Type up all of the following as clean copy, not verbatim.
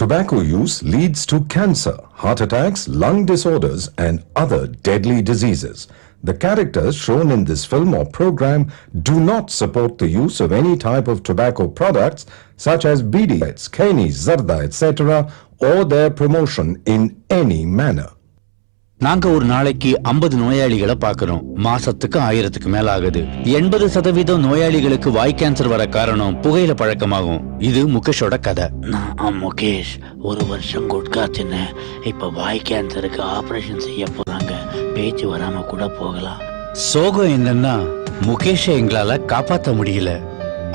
Tobacco use leads to cancer, heart attacks, lung disorders, and other deadly diseases. The characters shown in this film or program do not support the use of any type of tobacco products such as BDs, Kani, Zarda, etc. or their promotion in any manner. நாங்க ஒரு நாளைக்கு 50 நோயாளிகளை பார்க்கிறோம். மாசத்துக்கு 1000க்கு மேல ஆகுது. 80% நோயாளிகளுக்கு வாய் cancer வர காரணம் புகையில பழக்கமாகும். இது முகேஷோட கதை. நான் முகேஷ் 1 வருஷம் குட்கா தின்னேன். இப்ப வாய் கேன்சருக்கு ஆபரேஷன் செய்ய போறாங்க. பேச்சு வராம கூட போகலாம். சோகம் என்னன்னா முகேஷை எங்களால காப்பாற்ற முடியல.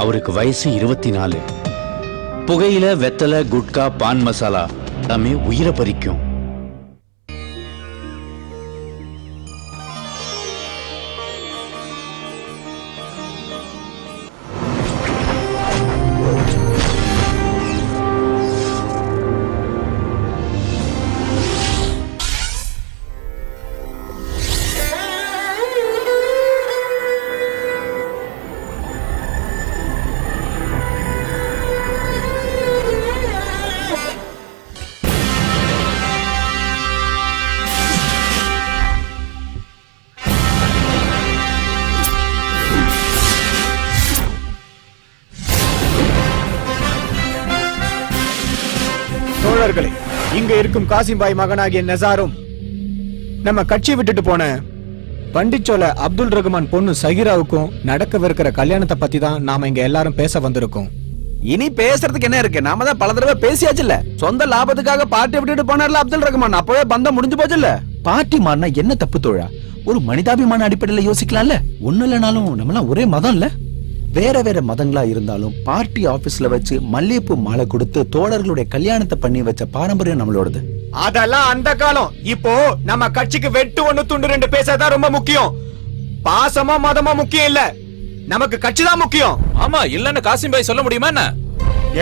அவருக்கு வயசு 24. புகையில, வெத்தலை, குட்கா, பான் மசாலா எல்லாமே உயிரை பறிக்கும். தோழர்களே, இங்க இருக்கும் காசிம்பாய் மகனாகிய நசாரும் நம்ம கட்சி விட்டுட்டு போன பண்டிச்சோல அப்துல் ரகுமான் பொண்ணு சகிராவுக்கும் நடக்கவிருக்கிற கல்யாணத்தை பத்தி தான் நாம இங்க எல்லாரும் பேச வந்திருக்கோம். இனி பேசுறதுக்கு என்ன இருக்கு? நாம தான் பல தடவை பேசியாச்சுல்ல. சொந்த லாபத்துக்காக பார்ட்டி விட்டுட்டு போனார்ல அப்துல் ரகுமான், அப்பவே பந்தம் முடிஞ்சு போச்சுல்ல. பார்ட்டி மாறினா என்ன தப்பு தோழா? ஒரு மனிதாபிமான அடிப்படையில யோசிக்கலாம்ல. ஒண்ணு இல்லைனாலும் நம்மளாம் ஒரே மதம் இல்ல. வேற வேற மதங்களா இருந்தாலும் பார்ட்டி ஆபீஸ்ல வச்சு மல்லிகைப்பூ மாலை கொடுத்து தோழர்களுடைய கல்யாணத்தை பண்ணி வச்ச பாரம்பரியம் நம்மளோடது. அதெல்லாம் அந்த காலம். இப்போ நம்ம கட்சிக்கு வெட்டு 1 துண்டு 2 பேசாதான் ரொம்ப முக்கியம். பாசமா மதமா முக்கியம் இல்ல, நமக்கு கட்சி தான் முக்கியம். ஆமா, இல்லன்னு காசிம்பாய் சொல்ல முடியுமா என்ன?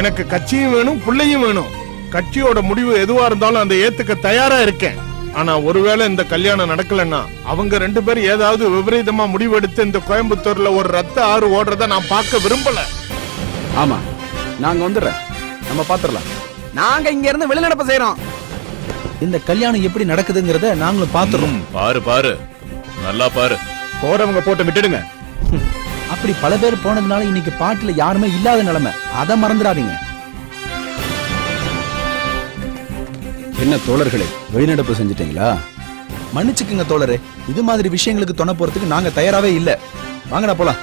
எனக்கு கட்சியும் வேணும், பிள்ளையும் வேணும். கட்சியோட முடிவு எதுவா இருந்தாலும் அந்த ஏத்துக்க தயாரா இருக்கேன். ஆனா ஒருவேளை இந்த கல்யாணம் நடக்கலன்னா அவங்க 2 பேரும் ஏதாவது விபரீதமா முடிவெடுத்து இந்த கோயம்புத்தூர்ல ஒரு ரத்த ஆறு ஓடுறத நான் பார்க்க விரும்பல. ஆமா, நாங்க வந்துடுறேன், நம்ம பாத்துறலாம். நாங்க இங்க இருந்து வெளிநடப்பு செய்யறோம். இந்த கல்யாணம் எப்படி நடக்குதுங்கறத நாங்களும் பாத்துறோம். பாரு பாரு, நல்லா பாரு. போறவங்க போட்டு விட்டுடுங்க. அப்படி பல பேர் போனதுனால இன்னைக்கு பாட்டுல யாருமே இல்லாத நிலைமை. அதை மறந்துடாதீங்க. என்ன தோழர்களே, வெளிநடப்பு செஞ்சிட்டீங்களா? மன்னிச்சுக்குங்க தோழரே, இது மாதிரி விஷயங்களுக்கு துணை போறதுக்கு நாங்க தயாராவே இல்ல. வாங்கடா போலாம்.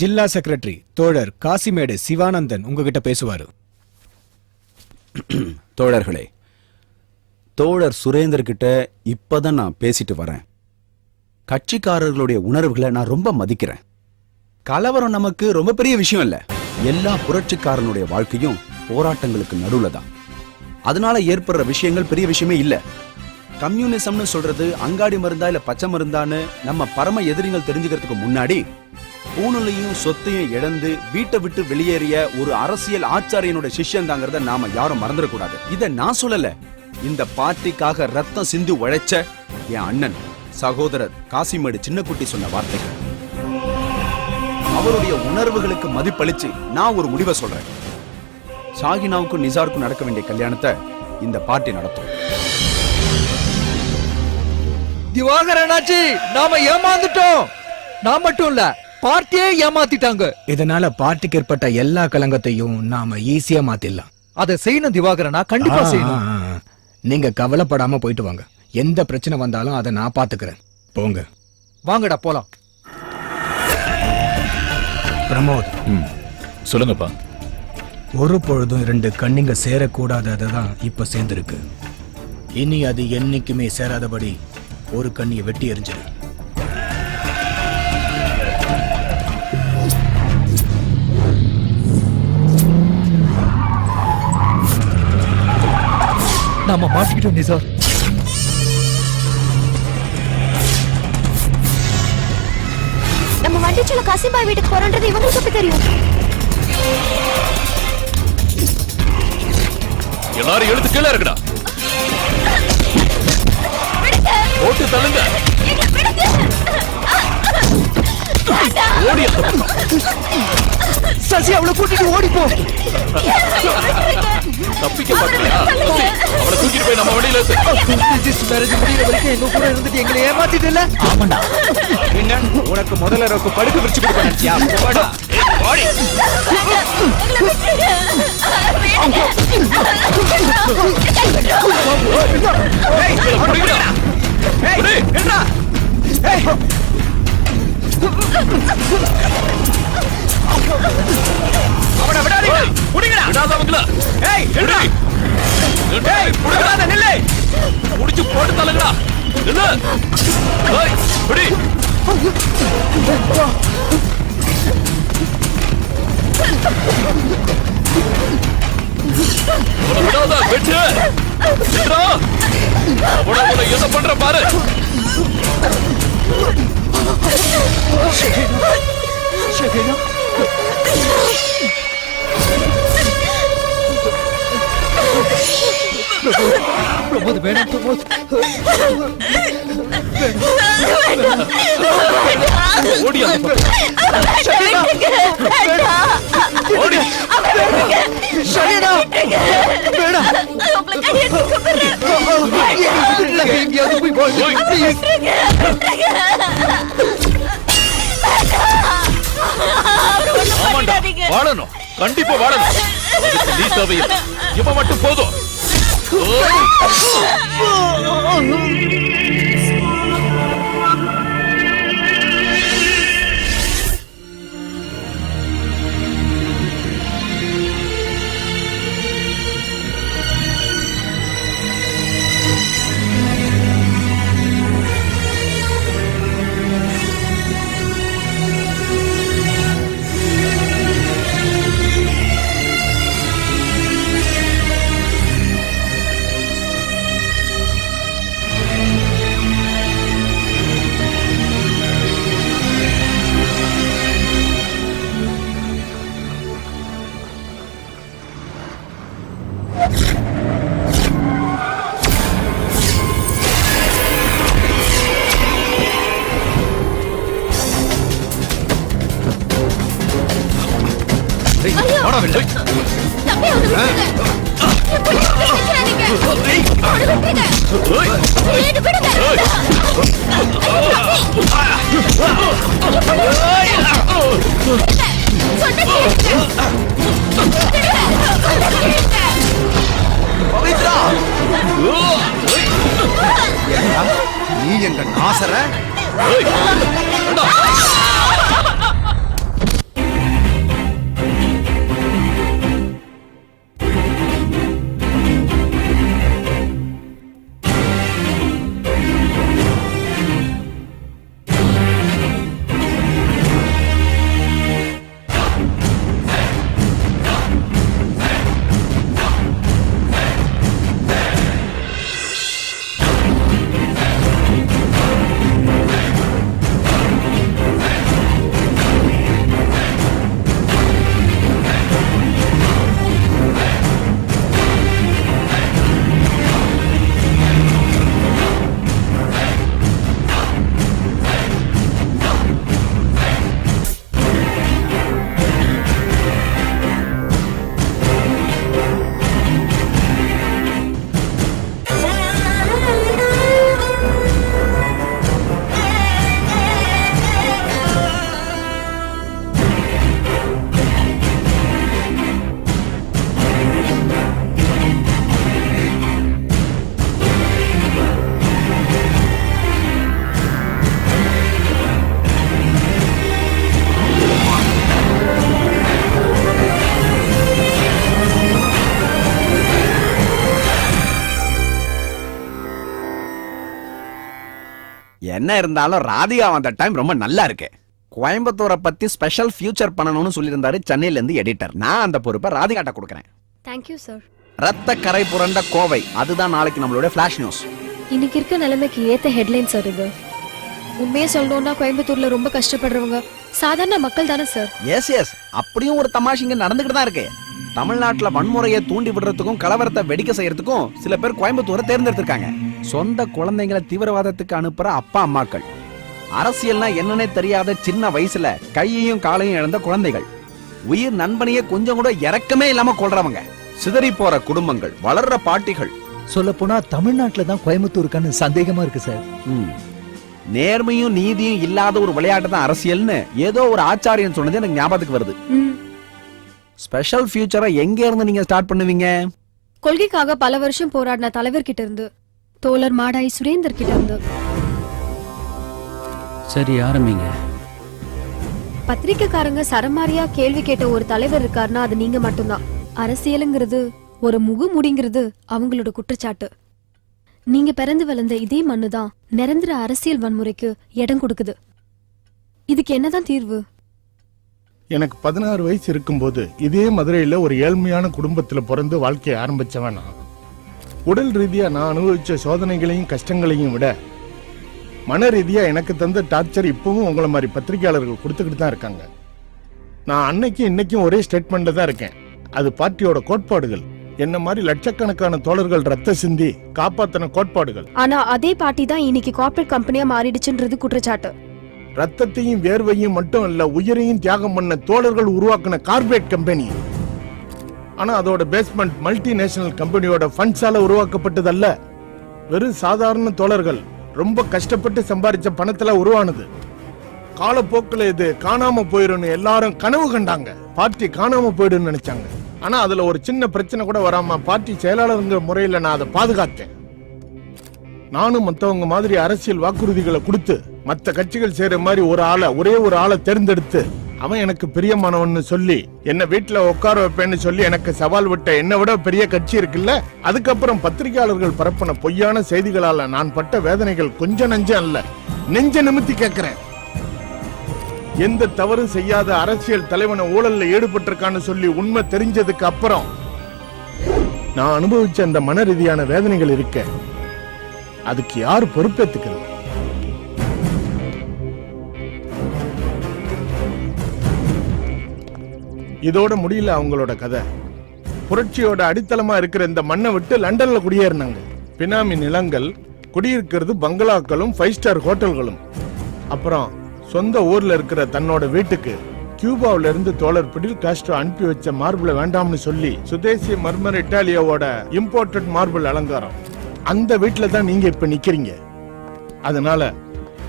ஜில்லா செக்ரட்டரி தோழர் காசிமேடு சிவானந்தன் உங்ககிட்ட பேசுவாரு. தோழர்களே, தோழர் சுரேந்தர் கிட்ட இப்பதான் நான் பேசிட்டு வரேன். கட்சிக்காரர்களுடைய உணர்வுகளை நான் ரொம்ப மதிக்கிறேன். கலவரம் நமக்கு ரொம்ப பெரிய விஷயம் இல்ல. எல்லா புரட்சிக்காரனுடைய வாழ்க்கையும் போராட்டங்களுக்கு நடுவுல தான். அதனால ஏற்படுற விஷயங்கள் பெரிய விஷயமே இல்ல. கம்யூனிசம்னு சொல்றது அங்காடி மருந்தா இல்ல பச்சை மருந்தான்னு நம்ம பரம எதிரிகள் தெரிஞ்சுக்கிறதுக்கு முன்னாடி பூணுலையும் சொத்தையும் இழந்து வீட்டை விட்டு வெளியேறிய ஒரு அரசியல் ஆச்சாரியனுடைய சிஷ்யன் தாங்கிறத நாம யாரும் மறந்துடக்கூடாது. இத நான் சொல்லல, இந்த பார்ட்டிக்காக ரத்தம் சிந்து உழைச்ச என் அண்ணன் சகோதரர் காசிமேடு சின்னக்குட்டி சொன்ன வார்த்தைகள். அவருடைய உணர்வுகளுக்கு மதிப்பளிச்சு நான் ஒரு முடிவை சொல்றேன். ஷாகினாவுக்கும் நிசாருக்கும் நடக்க வேண்டிய கல்யாணத்தை இந்த பார்ட்டி நடத்தும். திவாகரனாச்சி, நாம ஏமாந்துட்டோம். நான் மட்டும் இல்ல, பார்ட்டியே ஏமாத்திட்டாங்க. இதனால பார்ட்டிக்கு ஏற்பட்ட எல்லா கலங்கத்தையும் நாம ஈஸியா மாத்திடலாம். அதை செய்யணும் திவாகரனா, கண்டிப்பா செய்யணும். நீங்க கவலைப்படாம போயிட்டு வாங்க. எந்த பிரச்சனை வந்தாலும் அதை நான் பாத்துக்கிறேன். போங்க. வாங்கடா போலாம். பிரமோத், சொல்லுங்கப்பா. ஒரு பொழுதும் 2 கண்ணிங்க சேரக்கூடாததான் இப்ப சேர்ந்திருக்கு. இனி அது என்னைக்குமே சேராதபடி ஒரு கண்ணியை வெட்டி எறிஞ்சிரு. நாம மாட்டிக்கிட்டோம் நிசார். நம்ம வண்டிச்சோல காசிம்பாய் வீட்டுக்கு போறோன்றது இவங்களுக்கு எப்படி தெரியும்? எல்லாரும் எழுத்து கீழே இருக்குடா. போட்டு தள்ளுங்க. ஓடியா. சசி அவளை கூட்டிட்டு ஓடிப்போ. தப்பிக்க பாக்கலையா? அவளை தூக்கிட்டு போய் நம்ம வண்டியில ஏத்து. ரிஜிஸ்டர் மேரேஜ் முடியற வரைக்கும் எங்க கூட இருந்துட்டு எங்களை ஏமாத்திட்டல. ஆமாண்டா. என்ன உனக்கு முதல்ல ரோக்கு படுக்க விரிச்சு கொடுக்க நினைச்சியா? போடா. ஓடி. அவனை விடாதீங்க. புடிங்கடா. விடாதவங்கள. ஏய், நில்லுடா. ஏய், புடிங்கடா, நில்லு. முடிச்சு போட்டு தள்ளுங்கடா. நில்லு. ஏய், பிடி. அவனை விடாத, வெட்டு. நின்றா. அவனை என்ன பண்ற பாரு. பிரமோத் வேணாம் பிரமோத். ஓடி அந்த பக்கம். ஓடி. ஷைனா வேணாம். எங்கேயாவது போய் வாங்க. Please. ஆமாண்டா, வாழணும். கண்டிப்பா வாழணும். அதுக்கு நீ தேவையில்லை. இவன் மட்டும் போதும். தம்பி, அவனை விட்டுருங்க. என் புள்ளைய நினைக்காதீங்க. அவனை விட்டுருங்க. ஏடு விடுங்க. சொன்ன கேளுங்க. பவித்ரா, நீ எங்க நாசர? என்ன இருந்தாலும் ராதிகா வந்த டைம் ரொம்ப நல்லா இருக்கு. கோயம்புத்தூரை பத்தி ஸ்பெஷல் ஃபியூச்சர் பண்ணணும்னு சொல்லியிருந்தாரு சென்னையில இருந்து எடிட்டர். நான் அந்த பொறுப்பை ராதிகாட்ட கொடுக்கறேன். Thank you sir. ரத்த கரை புரண்ட கோவை, அதுதான் நாளைக்கு நம்மளோட ஃபிளாஷ் நியூஸ். இன்னைக்கு இருக்க நிலைமைக்கு ஏத்த ஹெட்லைன் சார் இது. உண்மையே சொல்லணும்னா கோயம்புத்தூர்ல ரொம்ப கஷ்டப்படுறவங்க சாதாரண மக்கள் தானே சார். எஸ் எஸ், அப்படியும் ஒரு தமாஷ் இங்க நடந்துகிட்டு தான் இருக்கு. தமிழ்நாட்டுல வன்முறையை தூண்டி விடுறதுக்கும் கலவரத்தை வெடிக்க செய்யறதுக்கும் சில பேர் கோயம்புத்தூரை தேர்ந்தெடுத்திருக்காங்க. சொந்த குழந்தைங்களை தீவிரவாதத்துக்கு அனுப்புற அப்பா அம்மாக்கள். அரசியல்னா என்னன்னே தெரியாத சின்ன வயசுல கையையும் காலையும் இழந்த குழந்தைகள், உயிர் நண்பனையே கொஞ்சம் கூட இரக்கமே இல்லாம கொள்றவங்க, சிதறி போற குடும்பங்கள், வளர்ற பாட்டிகள். சொல்ல போனா தமிழ்நாட்டுல தான் கோயம்புத்தூர் இருக்கான்னு சந்தேகமா இருக்கு சார். நேர்மையும் நீதியும் இல்லாத ஒரு விளையாட்டு தான் அரசியல்னு ஏதோ ஒரு ஆச்சாரியன் சொன்னது எனக்கு ஞாபகத்துக்கு வருது. ஸ்பெஷல் ஃபியூச்சரை எங்க இருந்து நீங்க ஸ்டார்ட் பண்ணுவீங்க? கொள்கைக்காக பல வருஷம் போராடின தலைவர்கிட்ட இருந்து, தோழர் மாடாய் சுரேந்தர் கிட்ட இருந்து. சரி, ஆரம்பிங்க. பத்திரிக்கைக்காரங்க சரமாரியா கேள்வி கேட்ட ஒரு தலைவர் இருக்காருன்னா அது நீங்க மட்டும்தான். அரசியலுங்கிறது ஒரு முகமுடிங்கிறது அவங்களோட குற்றச்சாட்டு. நீங்க பிறந்து வளர்ந்த இதே மண்ணுதான் நிரந்தர அரசியல் வன்முறைக்கு இடம் கொடுக்குது. இதுக்கு என்னதான் தீர்வு? எனக்கு 16 வயசு இருக்கும்போது இதே மதுரையில ஒரு ஏழ்மையான குடும்பத்துல பிறந்து வாழ்க்கையை ஆரம்பிச்சவன் நான். உடல் ரீதியா நான் அனுபவிச்ச சோதனைகளையும் கஷ்டங்களையும் விட மன ரீதியா எனக்கு தந்த டார்ச்சர் இப்பவும் உங்களை மாதிரி பத்திரிகையாளர்கள் கொடுத்துக்கிட்டு தான் இருக்காங்க. நான் அன்னைக்கும் இன்னைக்கும் ஒரே ஸ்டேட்மெண்ட்ல தான் இருக்கேன். அது பார்ட்டியோட கோட்பாடுகள். என்ன மாதிரி லட்சக்கணக்கான தோழர்கள் ரத்த சிந்தி காப்பாத்தின கோட்பாடுகள். ஆனா அதே பார்ட்டி தான் இன்னைக்கு கார்ப்பரேட் கம்பெனியா மாறிடுச்சுன்றது குற்றச்சாட்டு. ரத்தத்தையும் வேர்வையும் மட்டும் இல்ல, உயிரையும் தியாகம் பண்ண தோழர்கள் உருவாக்கின கார்ப்பரேட் கம்பெனி. ஆனா அதோட பேஸ்மெண்ட் மல்டிநேஷனல் கம்பெனியோட ஃபண்ட்ஸால உருவாக்கப்பட்டதல்ல. வெறும் சாதாரண தோழர்கள் ரொம்ப கஷ்டப்பட்டு சம்பாதிச்ச பணத்துல உருவானது. காலப்போக்கில் இது காணாம போயிடும்னு எல்லாரும் கனவு கண்டாங்க. பார்ட்டி காணாம போயிடும்னு நினைச்சாங்க. ஆனா அதுல ஒரு சின்ன பிரச்சனை கூட வராம பார்ட்டி செயலாளருங்கிற முறையில நான் அதை பாதுகாத்தேன். நானும் மத்தவங்க மாதிரி அரசியல் வாக்குறுதிகளை கொடுத்து மத்த கட்சிகள் செய்யற மாதிரி ஒரே ஒரு ஆளை தேர்ந்தெடுத்து அவன் எனக்கு பிரியமானவன்னு சொல்லி என்ன வீட்டுல உட்கார வைப்பேன்னு சொல்லி எனக்கு சவால் விட்ட என்னை விட பெரிய கட்சி இருக்குல்ல. அதுக்கப்புறம் பத்திரிகையாளர்கள் பரப்பின பொய்யான செய்திகளால நான் பட்ட வேதனைகள் கொஞ்சம் நஞ்சம் அல்ல, நெஞ்ச நிமித்தி கேட்கிறேன். எந்த தவறும் செய்யாத அரசியல் தலைவனை ஊழல்ல ஈடுபட்டிருக்கான்னு சொல்லி உண்மை தெரிஞ்சதுக்கு அப்புறம் நான் அனுபவிச்ச அந்த மன ரீதியான வேதனைகள் இருக்க, அதுக்கு யார் பொறுப்பேத்துக்கிறது? இதோட முடியல அவங்களோட கதை. புரட்சியோட அடித்தளமா இருக்கிற இந்த மண்ணை விட்டு லண்டன்ல குடியேறினாங்க. பினாமி நிலங்கள், குடியிருக்கிறது பங்களாக்களும் 5 ஸ்டார் ஹோட்டல்களும். அப்புறம் சொந்த ஊர்ல இருக்கிற தன்னோட வீட்டுக்கு கியூபாவில இருந்து தோழர் பிடில் காஸ்ட்ரோ அனுப்பி வச்ச மார்பிள வேண்டாம்னு சொல்லி சுதேசி மர்மர் இட்டாலியாவோட இம்போர்ட்டட் மார்பிள் அலங்காரம். அந்த வீட்டுல தான் நீங்க இப்ப நிக்கிறீங்க. அதனால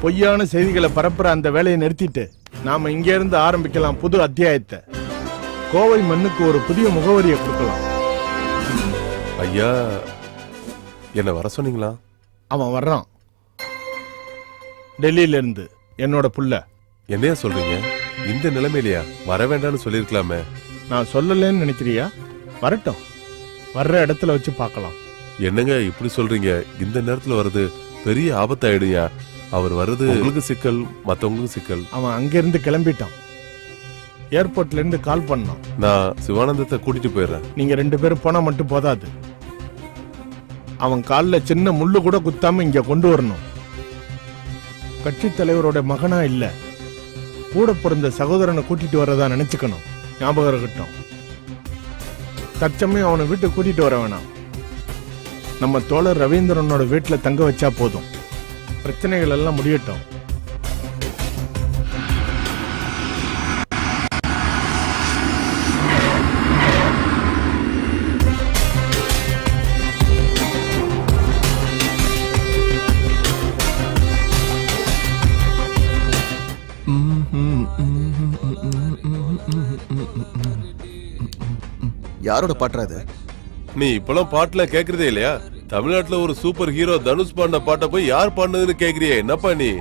பொய்யான செய்திகளை பரப்புற அந்த வேலையை நிறுத்திட்டு நாம இங்க இருந்து ஆரம்பிக்கலாம் புது அத்தியாயத்தை. கோவை மண்ணுக்கு ஒரு புதிய முகவரியை கொடுக்கலாம். ஐயா, என்ன வர சொன்னீங்களா? அவன் வர்றான், டெல்லியில இருந்து, என்னோட புள்ள. என்னையா சொல்றீங்க? இந்த நிலைமையிலையா? வர வேண்டாம்னு சொல்லிருக்கலாமே. நான் சொல்லலன்னு நினைக்கிறியா? வரட்டும், வர்ற இடத்துல வச்சு பார்க்கலாம். என்னங்க இப்படி சொல்றீங்க? இந்த நேரத்துல வர்றது பெரிய ஆபத்தாயிடுயா. அவர் வர்றது உங்களுக்கு சிக்கல், மத்தவங்களுக்கு சிக்கல். அவன் அங்கிருந்து கிளம்பிட்டான். ஏர்போர்ட்ல இருந்து கால் பண்ணான். நான் சிவானந்தத்தை கூட்டிட்டு போயிடுறேன். நீங்க 2 பேரும் போனா மட்டும் போதாது. அவன் காலில் சின்ன முள்ளு கூட குத்தாம இங்க கொண்டு வரணும். கட்சி தலைவரோட மகனா இல்ல, கூட பிறந்த சகோதரனை கூட்டிட்டு வரதா நினைச்சுக்கணும். ஞாபகம் இருக்கட்டும். தற்சமயம் அவனை வீட்டுக்கு கூட்டிட்டு வர வேணாம். நம்ம தோழர் ரவீந்திரனோட வீட்டுல தங்க வச்சா போதும். பிரச்சனைகள் எல்லாம் முடியட்டும். யாரோட பாட்டுறா இது? நீ இப்பெல்லாம் பாட்டுல கேக்குறதே இல்லையா? தமிழ்நாட்டுல ஒரு சூப்பர் ஹீரோ தனுஷ் பாடின பாட்டை போய் யார் பாடுனதுன்னு கேக்குறியே, என்னப்பா நீ?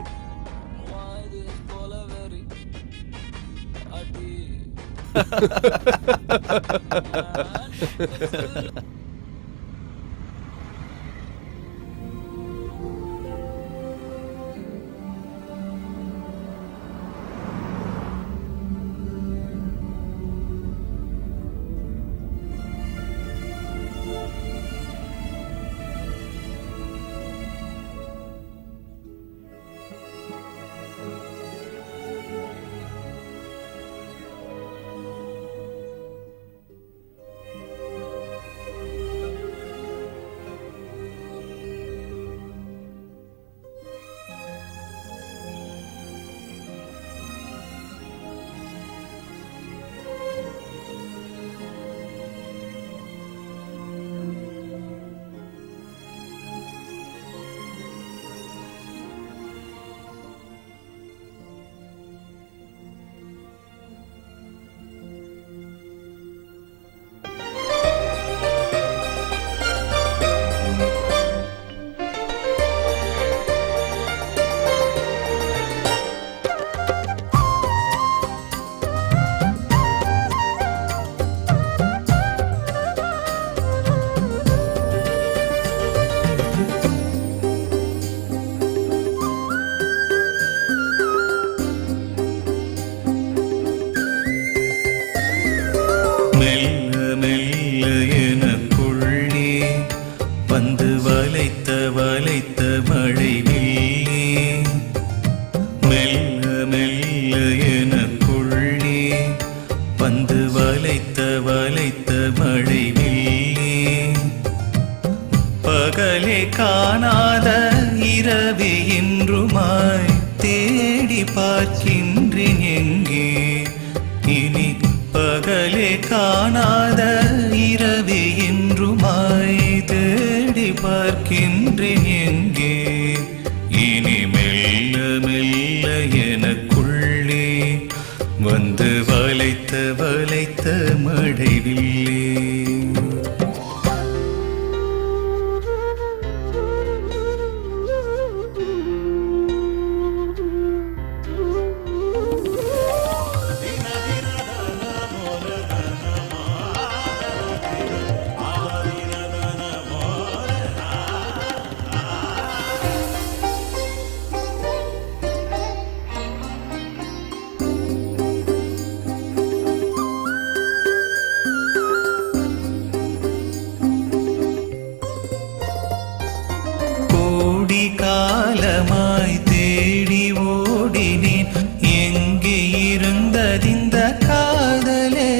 காணாத இரவே என்றுமாய் தேடி பார்க்கின்றேன் எங்கே இனி மெல்ல மெல்ல எனக்குள்ளே வந்து வளைத்த வளைத்த மழைவில்லே. கோடி காலமாய் தேடி ஓடினேன் எங்கே இருந்ததிந்த காதலே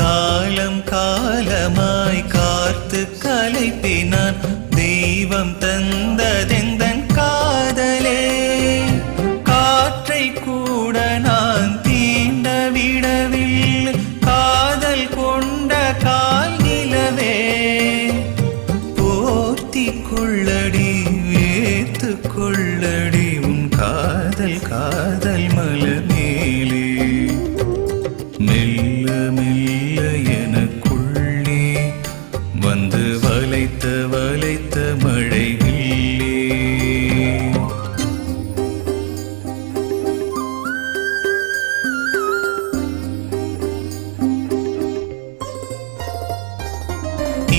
காலம் காலமாய் காத்து கலைப்பினான் தெய்வம் தந்ததெந்தன் காதலே காற்றை கூட நான் தீண்ட விடவில்லை காதல் கொண்ட கால் நிலவே போர்த்தி கொள்ளடி வேத்து கொள்ளடி உன் காதல் காதல் மலர் மேலே மெல்ல மெல்ல எனக்குள்ளே வந்து வளைத்த வளைத்த மழை வில்லே.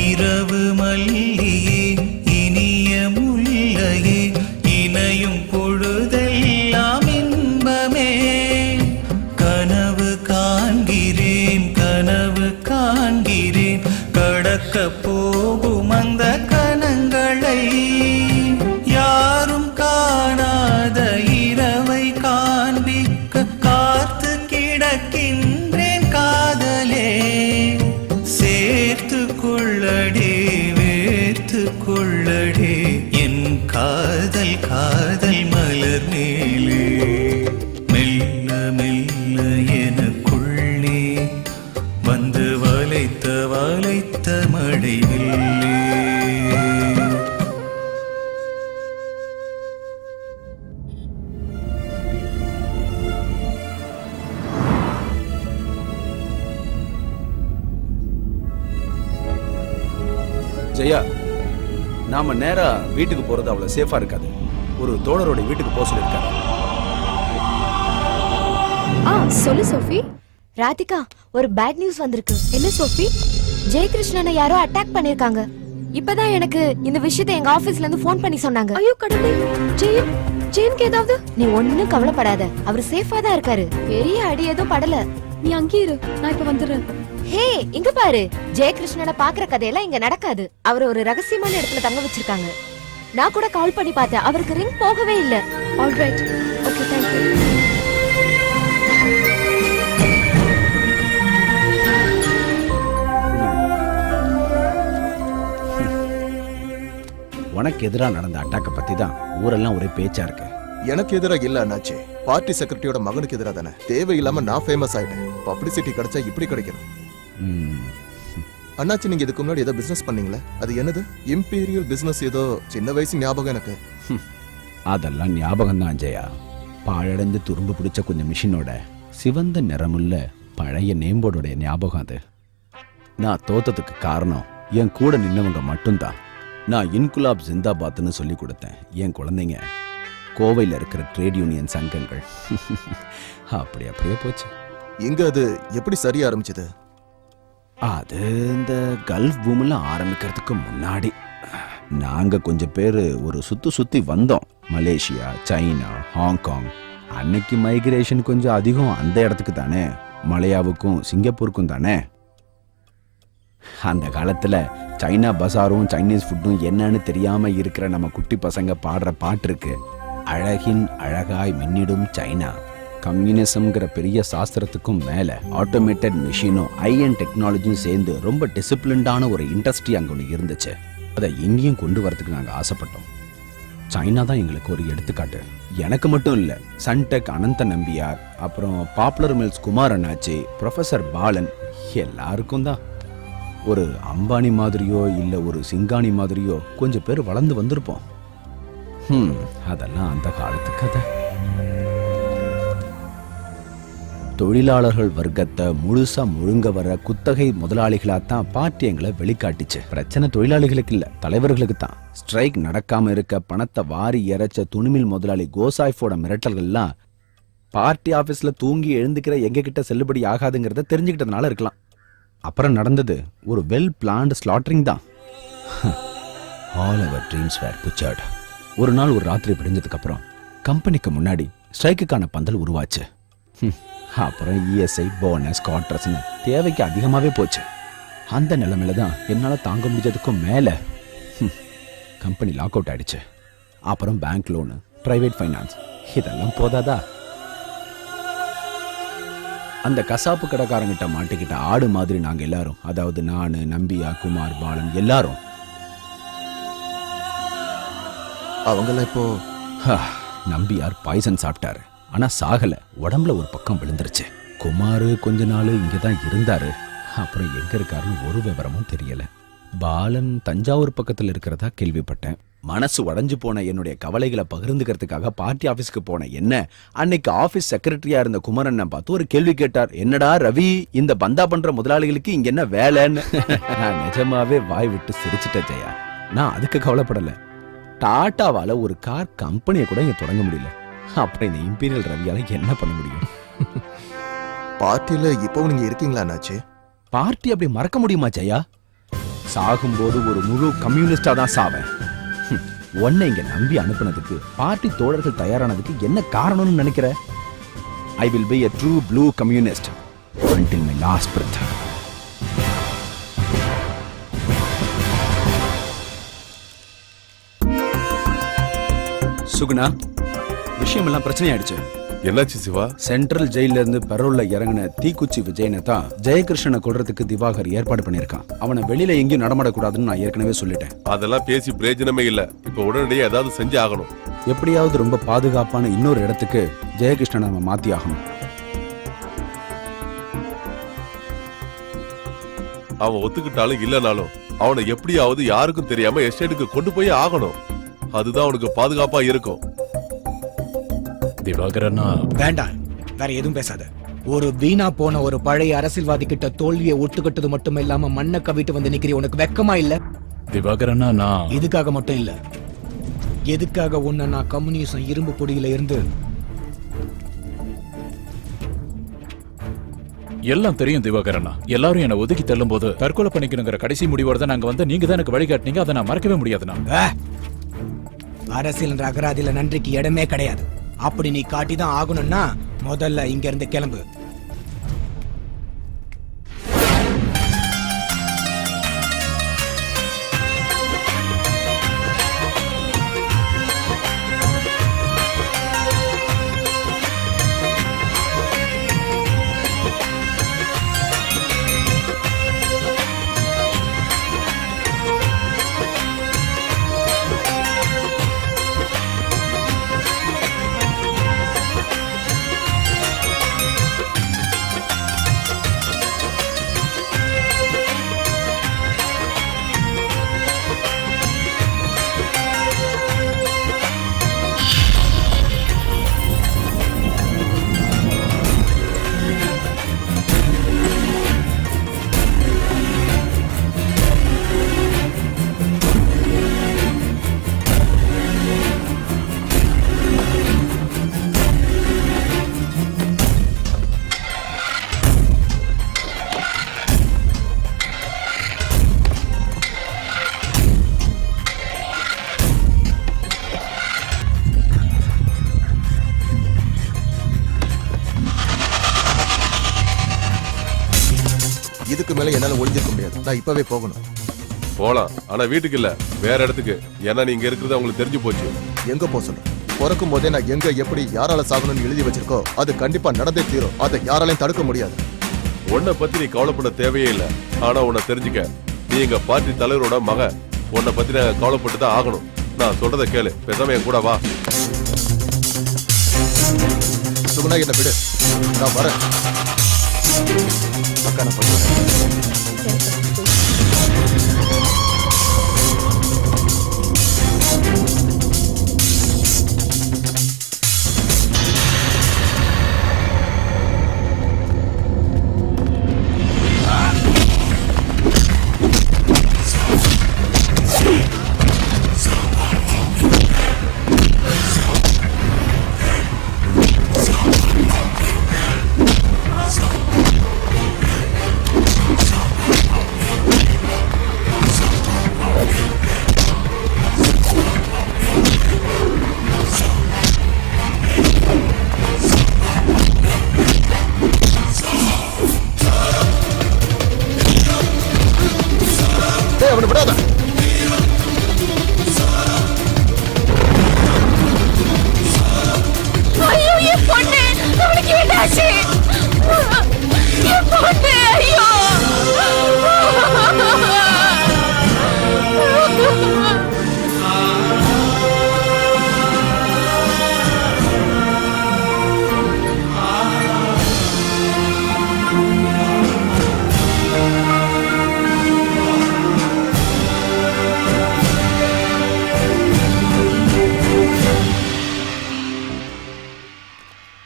இரவு மல்லியே இனிய முல்லையே இணையும் பொழுதெல்லாம் இன்பமே கனவு காண்கிறேன் கனவு காண்கிறேன் கடக்க போகும் அந்த கணங்களை யாரும் காணாத இரவை காண்பிக்க காத்து கிடக்கின்றேன் காதலே சேர்த்து கொள்ளடி வேர்த்து கொள்ளடி என் காதல் காதல் மலர் மேலே மெல்ல மெல்ல எனக்குள்ளே வந்து வளைத்த வளைத்த மழை வில்லே. ஜெயா, நாம நேரா வீட்டுக்கு போறது அவ்வளவு சேஃபா இருக்காது. ஒரு தோழரோட வீட்டுக்கு போக சொல்லியிருக்காரு. சொல்லு சோஃபி. ராதிகா, ஒரு பேட் நியூஸ் வந்திருக்கு. என்ன சோஃபி? ஜெயகிருஷ்ணனை யாரோ அட்டாக் பண்ணிருக்காங்க. இப்பதான் எனக்கு இந்த விஷயத்தை எங்க ஆபீஸ்ல இருந்து ஃபோன் பண்ணி சொன்னாங்க. ஐயோ கடவுளே, ஜெயனுக்கு ஏதாவது? நீ ஒண்ணும் கவலைப்படாத, அவர் சேஃபா தான் இருக்காரு. பெரிய அடி எதுவும் படல. நீ அங்கே இரு, நான் இப்ப வந்துடுறேன். ஹே, இங்க பாரு, ஜெயகிருஷ்ணனை பாக்குற கதையெல்லாம் இங்க நடக்காது. அவர் ஒரு ரகசியமான இடத்துல தங்க வச்சிருக்காங்க. நான் கூட கால் பண்ணி பார்த்தேன், அவருக்கு ரிங் போகவே இல்ல. Alright, okay, thank you. உனக்கு எதிராக நடந்த அட்டாக்கை பத்தி தான் ஊரெல்லாம் ஒரே பேச்சா இருக்கு. எனக்கு எதிராக இல்ல அண்ணாச்சி, பார்ட்டி செக்ரட்டரியோட மகனுக்கு எதிராக தானே. தேவையில்லாம நான் ஃபேமஸ் ஆயிட்டேன். பப்ளிசிட்டி கிடைச்சா இப்படி கிடைக்கணும். அண்ணாச்சி, நீங்க இதுக்கு முன்னாடி ஏதோ பிசினஸ் பண்ணீங்களே, அது என்னது? Imperial business. ஏதோ சின்ன வயசு ஞாபகம் எனக்கு. அதெல்லாம் ஞாபகம் தான் ஜெயா. பாழடைந்து துரும்பு பிடிச்ச கொஞ்சம் மிஷினோட சிவந்த நிறமுள்ள பழைய நேம்போர்டோடைய ஞாபகம் அது. நான் தோத்ததுக்கு காரணம் என் கூட நின்னவங்க மட்டும்தான். நான் இன்குலாப் ஜிந்தாபாத்னு சொல்லி கொடுத்தேன். என் குழந்தைங்க கோவையில் இருக்கிற ட்ரேட் யூனியன் சங்கங்கள். அப்படி அப்படியே போச்சு. இங்க அது எப்படி சரியா ஆரம்பிச்சது? அது இந்த கல்ஃப் பூமில் ஆரம்பிக்கிறதுக்கு முன்னாடி நாங்க கொஞ்சம் பேர் ஒரு சுத்தி வந்தோம். Malaysia, China, Hong Kong. அன்னைக்கு மைக்ரேஷன் கொஞ்சம் அதிகம் அந்த இடத்துக்கு தானே, மலையாவுக்கும் சிங்கப்பூருக்கும் தானே. அந்த காலத்துல சைனா பசாரும் சைனீஸ் ஃபுட்டும் என்னன்னு தெரியாம இருக்கிற நம்ம குட்டி பசங்க பாடுற பாட்டு இருக்கு. அழகின் அழகாய் மின்னிடும் சைனா. கம்யூனிசம்ங்கிற பெரிய சாஸ்திரத்துக்கும் மேல ஆட்டோமேட்டட் மிஷினும் ஐஎன் டெக்னாலஜியும் சேர்ந்து ரொம்ப டிசிப்ளின்டான ஒரு இண்டஸ்ட்ரி அங்க ஒன்று இருந்துச்சு. அதை எங்கேயும் கொண்டு வரதுக்கு நாங்கள் ஆசைப்பட்டோம். சைனா தான் எங்களுக்கு ஒரு எடுத்துக்காட்டு. எனக்கு மட்டும் இல்ல, சன்டெக் அனந்த நம்பியார், அப்புறம் பாப்புலர் மில்ஸ் குமார் அண்ணாச்சி, ப்ரொஃபசர் பாலன், எல்லாருக்கும் தான். ஒரு அம்பானி மாதிரியோ இல்ல ஒரு சிங்கானி மாதிரியோ கொஞ்சம் பேர் வளர்ந்து வந்திருப்போம். அதெல்லாம் அந்த காலத்து கதை. தொழிலாளர்கள் வர்க்கத்தை முழுசா முழுங்க வர குத்தகை முதலாளிகளா தான் பார்ட்டி எங்களை வெளிக்காட்டுச்சு. பிரச்சனை தொழிலாளிகளுக்கு இல்ல, தலைவர்களுக்கு தான். ஸ்ட்ரைக் நடக்காம இருக்க பணத்தை வாரி இறைச்ச துணிமில் முதலாளி கோசாய்ஃபோட மிரட்டல்கள்லாம் பார்ட்டி ஆபீஸ்ல தூங்கி எழுந்துக்கிற எங்க கிட்ட செல்லுபடி ஆகாதுங்கிறத தெரிஞ்சுக்கிட்டதுனால இருக்கலாம். அப்புறம் நடந்தது ஒரு வெல் பிளான்டு ஸ்லாட்டரிங் தான். ஆல் அவர் ட்ரீம்ஸ் வேர் புச்சர்ட். ஒரு நாள் ஒரு ராத்திரி விடிஞ்சதுக்கு அப்புறம் கம்பெனிக்கு முன்னாடி ஸ்ட்ரைக்குக்கான பந்தல் உருவாச்சு. அப்புறம் இஎஸ்ஐ, போனஸ், குவார்டர்ஸ்னு தேவைக்கு அதிகமாகவே போச்சு. அந்த நிலைமையில தான் என்னால் தாங்க முடிஞ்சதுக்கும் மேலே கம்பெனி லாக் அவுட் ஆயிடுச்சு. அப்புறம் பேங்க் லோனு, பிரைவேட் ஃபைனான்ஸ், இதெல்லாம் போதாதா? அந்த கசாப்பு கடைக்காரங்கிட்ட மாட்டிக்கிட்ட ஆடு மாதிரி நாங்கள் எல்லாரும், அதாவது நான், நம்பியா, குமார், பாலன் எல்லாரும். அவங்கள இப்போ நம்பியார் பாய்சன் சாப்பிட்டாரு. ஆனா சாகல, உடம்புல ஒரு பக்கம் விழுந்துருச்சு. குமாரு கொஞ்ச நாள் இங்கதான் இருந்தாரு. அப்புறம் எங்க இருக்காருன்னு ஒரு விவரமும் தெரியல. பாலன் தஞ்சாவூர் பக்கத்துல இருக்கிறதா கேள்விப்பட்டேன். மனசு உடைஞ்சு போன என்னுடைய கவலைகளை பகிர்ந்துக்கிறதுக்காக பார்ட்டி ஆபீஸ்க்கு போன என்ன அன்னைக்கு ஆபீஸ் செக்ரட்டரியா இருந்த குமரண்ணன் பார்த்து ஒரு கேள்வி கேட்டார். என்னடா ரவி, இந்த பந்தா பண்ற முதலாளிகளுக்கு இங்க என்ன வேலைன்னு? நான் நிஜமாவே வாய் விட்டு சிரிச்சிட்டேன் ஜெயா. நான் அதுக்கு கவலைப்படல. டாட்டாவால ஒரு கார் கம்பெனியை கூட இங்க தொடங்க முடியல. அப்புறம் இந்த இம்பீரியல் ரவியால என்ன பண்ண முடியும்? பார்ட்டில இப்பவும் நீங்க இருக்கீங்களா அண்ணாச்சி? பார்ட்டி அப்படி மறக்க முடியுமா ஜெயா? சாகும்போது ஒரு முழு கம்யூனிஸ்டா தான் சாவேன். உன்னை இங்க நம்பி அனுப்புனதுக்கு, பார்ட்டி தோழர்கள் தயாரானதுக்கு என்ன காரணம்னு நினைக்கிற? I will be a true blue communist until my last breath. Suguna, விஷயமெல்லாம் பிரச்சனை ஆயிடுச்சு. என்னாச்சு சிவா? சென்ட்ரல் ஜெயில இருந்து பரோல்ல இறங்கின தீக்குச்சி விஜயனை தான் ஜெயகிருஷ்ணனை கொல்றதுக்கு திவாகர் ஏற்பாடு பண்ணிருக்கான். அவனை வெளியில எங்கேயும் நடமாடக்கூடாதுன்னு நான் ஏற்கனவே சொல்லிட்டேன். அதெல்லாம் பேசி பிரயோஜனமே இல்ல. இப்ப உடனடியே ஏதாவது செஞ்சு ஆகணும். எப்படியாவது ரொம்ப பாதுகாப்பான இன்னொரு இடத்துக்கு ஜெயகிருஷ்ணனை நம்ம மாத்தி ஆகணும். அவன் ஒத்துக்கிட்டாலும் இல்லனாலும் அவனை எப்படியாவது யாருக்கும் தெரியாம எஸ்டேட்டுக்கு கொண்டு போய் ஆகணும். அதுதான் அவனுக்கு பாதுகாப்பா இருக்கும். திவாகரனா வேண்டாம், வேற எதுவும் பேசாத. ஒரு வீணா போன ஒரு பழைய அரசியல்வாதி கிட்ட தோல்வியை ஒத்துக்கிட்டது மட்டும் இல்லாம மண்ணை கவிட்டு வந்து நிக்கிற உனக்கு வெக்கமா இல்ல? திவாகரனா நான் இதுக்காக மட்டும் இல்ல, எதுக்காக உன்னை நான் கம்யூனிசம் இரும்பு பொடியில இருந்து எல்லாம் தெரியும் திவாகரனா. எல்லாரும் என்ன ஒதுக்கி தள்ளும் போது தற்கொலை பண்ணிக்கணுங்கிற கடைசி முடிவோட தான் நாங்க வந்து, நீங்க தான் எனக்கு வழிகாட்டினீங்க. அதை நான் மறக்கவே முடியாதுண்ணா. அரசியல் என்ற அகராதியில நன்றிக்கு இடமே கிடையாது. அப்படி நீ காட்டிதான் ஆகணும்னா முதல்ல இங்க இருந்து கிளம்பு. இதுக்கு மேல என்னால ஒளிஞ்சிருக்க முடியாது. நான் இப்பவே போகணும். போலாம், ஆனா வீட்டுக்கு இல்ல, வேற இடத்துக்கு. ஏன்னா நீங்க இருக்கிறது அவங்களுக்கு தெரிஞ்சு போச்சு. எங்க போக சொல்றேன்? பிறக்கும் போதே நான் எங்க எப்படி யாரால சாகணும்னு எழுதி வச்சிருக்கோ அது கண்டிப்பா நடந்தே தீரும். அதை யாராலையும் தடுக்க முடியாது. உன்னை பத்தி நீ கவலைப்பட தேவையே இல்ல. ஆனா உன்னை தெரிஞ்சுக்க, நீ எங்க பார்ட்டி தலைவரோட மக. உன்னை பத்தி நான் கவலைப்பட்டு தான் ஆகணும். நான் சொல்றத கேளு, பேசாம என் கூட வா. சுகுணா என்ன விடு, நான் வரேன். அக்கா நான் பண்ணுறேன். அவனை விடாத. ஐயோ என் பொண்ணு, அவளுக்கு என்னாச்சு? என் பொண்ணு, ஐயோ!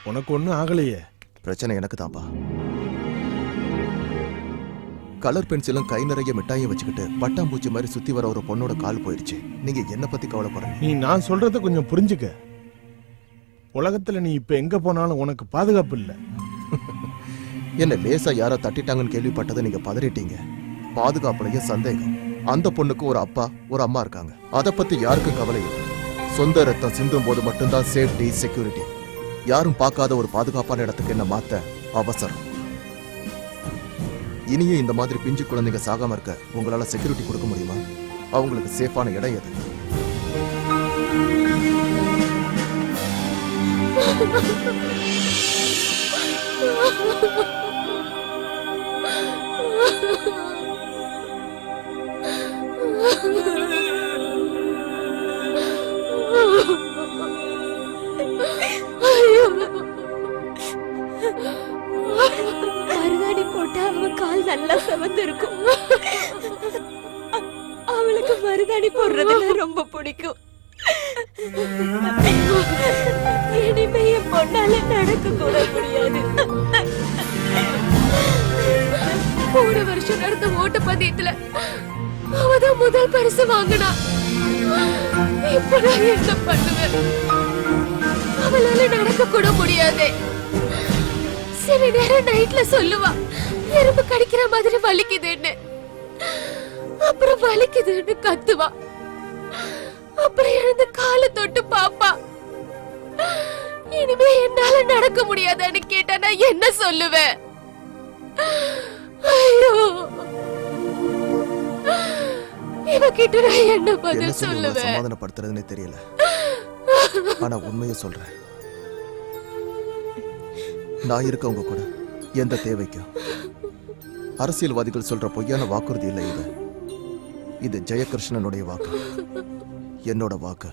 உனக்கு ஒண்ணும் ஆகலையே. பிரச்சனை எனக்கு தான்ப்பா. கலர் பென்சிலும் கை நிறைய மிட்டாயும் வச்சுக்கிட்டு பட்டாம்பூச்சி மாதிரி சுத்தி வர ஒரு பொண்ணோட கால் போயிடுச்சு. நீங்க என்ன பத்தி கவலைப்படுறீங்க? நீ நான் சொல்றத கொஞ்சம் புரிஞ்சுக்க. உலகத்துல நீ இப்ப எங்க போனாலும் உனக்கு பாதுகாப்பு இல்ல. என்ன லேசா யாரோ தட்டிட்டாங்கன்னு கேள்விப்பட்டதை நீங்க பதறிட்டீங்க. பாதுகாப்புலயே சந்தேகம். அந்த பொண்ணுக்கு ஒரு அப்பா ஒரு அம்மா இருக்காங்க. அதை பத்தி யாருக்கும் கவலை இல்லை. சொந்த ரத்தம் சிந்தும் போது மட்டும்தான் சேஃப்டி செக்யூரிட்டி. யாரும் பார்க்காத ஒரு பாதுகாப்பான இடத்துக்கு என்ன மாத்த அவசரம். இனியும் இந்த மாதிரி பிஞ்சு குழந்தைங்க சாகாம இருக்க உங்களால செக்யூரிட்டி கொடுக்க முடியுமா? அவங்களுக்கு சேஃபான இடம் எது? மருதாணி போட்டா அவ கால் நல்லா செவந்து இருக்கும். அவளுக்கு மருதாணி போடுறதுல ரொம்ப பிடிக்கும். இனிமே என் பொண்ணால நடக்க கூட முடியாது. போன வருஷம் நடந்த ஓட்டப்பந்தயத்துல அவதான் முதல் பரிசு வாங்கினா. இப்ப நான் என்ன பண்ணுவேன்? அவளால நடக்க கூட முடியாது. சில நேரம் நைட்ல சொல்லுவா, எறும்பு கடிக்கிற மாதிரி வலிக்குதுன்னு. அப்புறம் வலிக்குதுன்னு கத்துவா. அப்புறம் எழுந்து காலை தொட்டு பாப்பா. இனிமே என்னால நடக்க முடியாதான்னு கேட்டா நான் என்ன சொல்லுவேன்? ஐயோ, இவகிட்ட நான் என்ன என்ன பதில் சொல்லி உங்களை சொல்லுவேன்? சமாதானப்படுத்துறதுன்னு தெரியல. ஆனா உண்மையை சொல்றேன். நான் இருக்க உங்க கூட எந்த தேவைக்கும். அரசியல்வாதிகள் சொல்ற பொய்யான வாக்குறுதி இல்லை இது. இது ஜெயகிருஷ்ணனுடைய வாக்கு, என்னோட வாக்கு.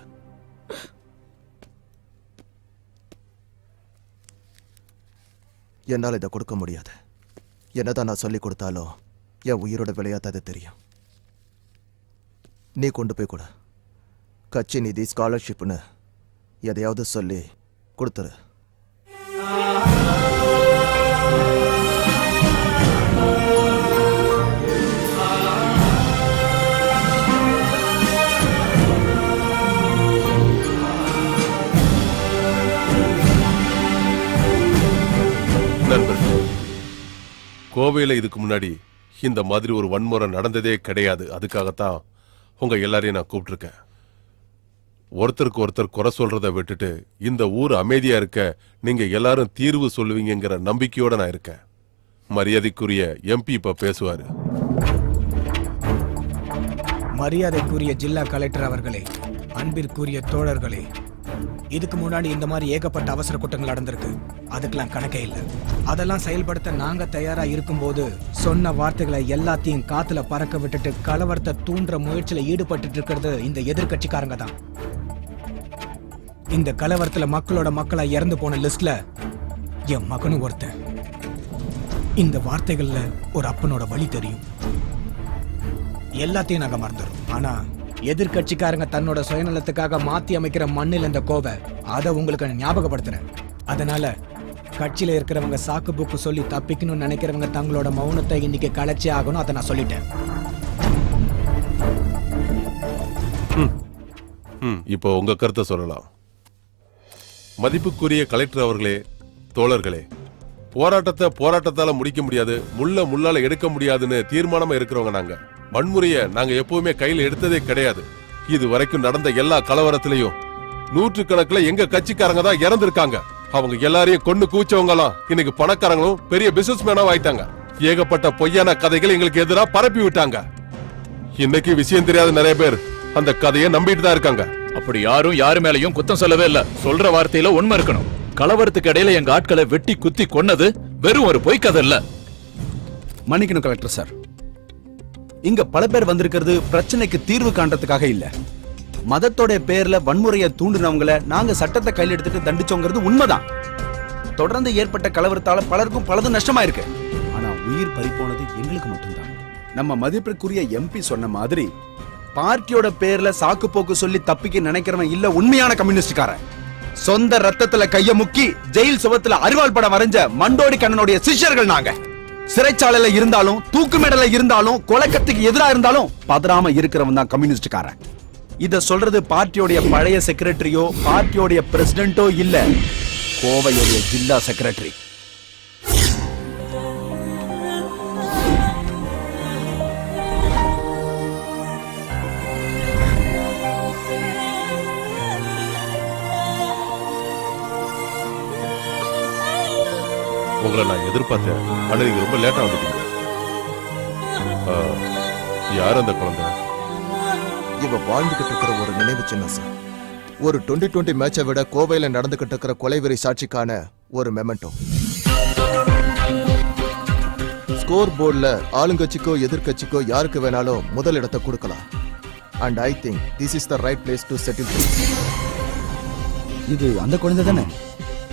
என்னால் இதை கொடுக்க முடியாது. என்னதான் நான் சொல்லி கொடுத்தாலும் என் உயிரோட விளையாட்டாது தெரியும். நீ கொண்டு போய் கூட கட்சி நிதி ஸ்காலர்ஷிப்னு எதையாவது சொல்லி கொடுத்துரு. நண்பர்கள், கோவையில இதுக்கு முன்னாடி இந்த மாதிரி ஒரு வன்முறை நடந்ததே கிடையாது. அதுக்காகத்தான் உங்க எல்லாரையும் நான் கூப்பிட்டுருக்கேன். ஒருத்தருக்கு ஒருத்தர் குறை சொல்றதை விட்டுட்டு இந்த ஊர் அமைதியா இருக்க நீங்க எல்லாரும் தீர்வு சொல்லுவீங்கிற நம்பிக்கையோட நான் இருக்கேன். மரியாதைக்குரிய எம்பி இப்ப பேசுவாரு. மரியாதைக்குரிய ஜில்லா கலெக்டர் அவர்களே, அன்பிற்குரிய தோழர்களே, இதுக்கு முன்னாடி இந்த மாதிரி ஏகப்பட்ட அவசர கூட்டங்கள் நடந்திருக்கு. அதுக்கெல்லாம் கணக்கே இல்லை. அதெல்லாம் செயல்படுத்த நாங்க தயாரா இருக்கும்போது சொன்ன வார்த்தைகளை எல்லாத்தையும் காத்துல பறக்க விட்டுட்டு கலவரத்தை தூண்டுற முயற்சியில ஈடுபட்டு இருக்கிறது இந்த எதிர்கட்சிக்காரங்க தான். இந்த கலவரத்துல மக்களா இறந்து போன லிஸ்ட்ல என் மகனும் ஒருத்தன். இந்த வார்த்தைகள்ல ஒரு அப்பனோட வழி தெரியும். எல்லாத்தையும் நாங்க மறந்துடும். ஆனா எதிர்கட்சிக்காரங்க தன்னோட சுயநலத்துக்காக மாத்தி அமைக்கிற மண்ணில் இந்த கோவை அதை உங்களுக்கு ஞாபகப்படுத்துறேன். அதனால கட்சியில இருக்கிறவங்க சாக்கு புக்கு சொல்லி தப்பிக்கணும்னு நினைக்கிறவங்க தங்களோட மௌனத்தை இன்னைக்கு கலைச்சே ஆகணும். அதை நான் சொல்லிட்டேன். இப்போ உங்க கருத்தை சொல்லலாம். மதிப்புக்குரிய கலெக்டர் அவர்களே, தோழர்களே, போராட்டத்தால முடிக்க முடியாது, முள்ளால எடுக்க முடியாதுன்னு தீர்மானமா இருக்கிறவங்க நாங்க. வன்முறையை நாங்க எப்பவுமே கையில எடுத்ததே கிடையாது. இது வரைக்கும் நடந்த எல்லா கலவரத்திலையும் நூற்றுக்கணக்கில் எங்க கட்சிக்காரங்க தான் இறந்திருக்காங்க. அவங்க எல்லாரையும் கொண்டு கூச்சவங்களாம் இன்னைக்கு பணக்காரங்களும் பெரிய பிசினஸ் மேனாவும் ஆயிட்டாங்க. ஏகப்பட்ட பொய்யான கதைகள் எங்களுக்கு எதிராக பரப்பி விட்டாங்க. இன்னைக்கு விஷயம் தெரியாத நிறைய பேர் அந்த கதையை நம்பிட்டு தான் இருக்காங்க. அப்படி யாரு மேலையும் குத்தம் சொல்லவே இல்ல. சொல்ற வார்த்தையில உண்மை இருக்கணும். கலவரத்துக்கு இடையில எங்க ஆட்களை வெட்டி குத்தி கொன்னது வெறும் ஒரு பொய் கதை இல்ல. மன்னிக்கணும் கலெக்டர் சார், இங்க பல பேர் வந்திருக்கிறது பிரச்சனைக்கு தீர்வு காண்றதுக்காக இல்ல. மதத்தோட பேர்ல வன்முறையை தூண்டினவங்களை நாங்க சட்டத்தை கையில் எடுத்துட்டு தண்டிச்சோங்கிறது உண்மைதான். தொடர்ந்து ஏற்பட்ட கலவரத்தால பலருக்கும் பலதும் நஷ்டமா இருக்கு. ஆனா உயிர் பறிப்போனது எங்களுக்கு மட்டும்தான். நம்ம மதிப்பிற்குரிய எம்பி சொன்ன மாதிரி பார்ட்டியோட பேர்ல சாக்கு போக்கு சொல்லி தப்பிக்க நினைக்கிறவன் இல்ல உண்மையான கம்யூனிஸ்டுக்காரன். சொந்த ரத்தத்துல கைய முக்கி ஜெயில் சுவத்துல அரிவாள் படம் வரைஞ்ச மண்டோடி கண்ணனுடைய சிஷ்யர்கள் நாங்க. சிறைச்சாலையில இருந்தாலும் தூக்கு மேடல இருந்தாலும் கொலைக்கத்துக்கு எதிராக இருந்தாலும் பதறாம இருக்கிறவன் தான் கம்யூனிஸ்டுக்காரன். இத சொல்றது பார்ட்டியோடைய பழைய செக்ரட்டரியோ பார்ட்டியோடைய பிரசிடென்ட்டோ இல்ல, கோவையோடைய ஜில்லா செக்ரட்டரி. உங்களை நான் எதிர்பார்த்தேன், ஆனா நீங்க ரொம்ப லேட்டா வந்துட்டீங்க. யார் அந்த குழந்தை? இவ வாழ்ந்துகிட்டு இருக்கிற ஒரு நினைவு சின்னம் சார். ஒரு 2020 மேட்சை விட கோவையில நடந்துகிட்டு இருக்கிற கொலைவெறி சாட்சிக்கான ஒரு மெமெண்டோ. ஸ்கோர் போர்டுல ஆளுங்கட்சிக்கோ எதிர்கட்சிக்கோ யாருக்கு வேணாலும் முதல் இடத்தை கொடுக்கலாம். And I think this is the right place to settle things. இது அந்த குழந்தை தானே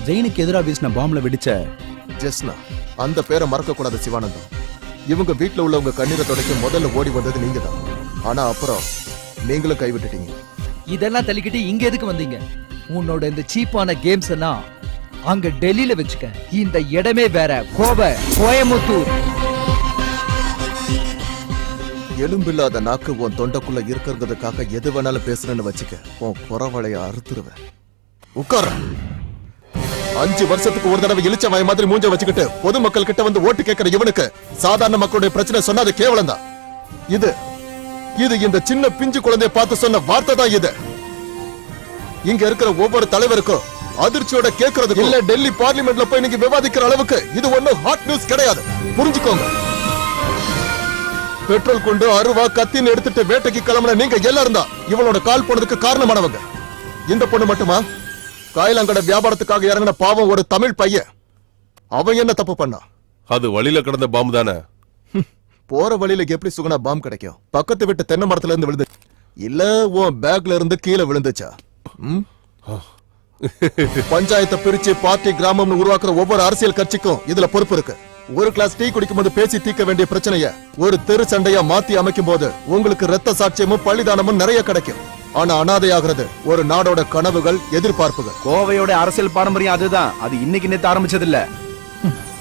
ஜெயினுக்கு எதிராக வீசின பாம்புல வெடிச்ச ஜெஸ்னா? அந்த பேரை மறக்க கூடாது சிவானந்தம். இவங்க வீட்டுல உள்ளவங்க கண்ணீரை தொடக்க முதல்ல ஓடி வந்தது நீங்க தான். ஆனா அப்புறம் நீங்களும் கைவிட்டுட்டீங்க. இதெல்லாம் தள்ளிக்கிட்டு இங்க எதுக்கு வந்தீங்க? உன்னோட இந்த சீப்பான கேம்ஸ் எல்லாம் அங்க டெல்லியில வச்சுக்க. இந்த இடமே வேற. கோயம்புத்தூர். எலும்பில்லாத நாக்கு உன் தொண்டைக்குள்ள இருக்கிறதுக்காக எது வேணாலும் பேசுறேன்னு வச்சுக்க. உன் குறவளைய அறுத்துருவேன். உட்கார. 5 வருஷத்துக்கு ஒரு தடவை இழிச்ச வாய் மாதிரி மூஞ்ச வச்சுக்கிட்டு பொதுமக்கள் கிட்ட வந்து ஓட்டு கேட்கிற இவனுக்கு சாதாரண மக்களுடைய பிரச்சனை சொன்னாது கேவலம் தான். இது இந்த சின்ன பிஞ்சு குழந்தைய பார்த்து சொன்ன வார்த்தை தான் இது. இங்க இருக்கிற ஒவ்வொரு தலைவருக்கும் அதிர்ச்சியோட கேட்கறது இல்ல. டெல்லி பார்லிமெண்ட்ல போய் நீங்க விவாதிக்கிற அளவுக்கு இது ஒண்ணும் ஹாட் நியூஸ் கிடையாது. புரிஞ்சுக்கோங்க. பெட்ரோல் கொண்டு அருவா கத்தின்னு எடுத்துட்டு வேட்டைக்கு கிளம்புன நீங்க எல்லாரும் தான் இவனோட கால் போனதுக்கு காரணமானவங்க. இந்த பொண்ணு மட்டுமா? காயலாங்கடை வியாபாரத்துக்காக இறங்கின பாவம் ஒரு தமிழ் பையன். அவன் என்ன தப்பு பண்ணா? அது வழியில கிடந்த பாம்பு தானே. போற வழியில எப்படி சுகுணா பாம்பு கிடைக்கும்? பக்கத்து வீட்டு தென்னை மரத்துல இருந்து விழுந்து இல்ல உன் பேக்ல இருந்து கீழே விழுந்துச்சா? பஞ்சாயத்தை பிரிச்சு பார்ட்டி கிராமம்னு உருவாக்குற ஒவ்வொரு அரசியல் கட்சிக்கும் இதுல பொறுப்பு இருக்கு. ஒரு கிளாஸ் டீ குடிக்கும் போது பேசி தீர்க்க வேண்டிய பிரச்சனைய ஒரு தெரு சண்டையா மாத்தி அமைக்கும் போது உங்களுக்கு ரத்த சாட்சியமும் பள்ளிதானமும் நிறைய கிடைக்கும். ஆனா அனாதையாகிறது ஒரு நாடோட கனவுகள், எதிர்பார்ப்புகள். கோவையோட அரசியல் பாரம்பரியம் அதுதான். அது இன்னைக்கு நேத்து ஆரம்பிச்சது இல்ல.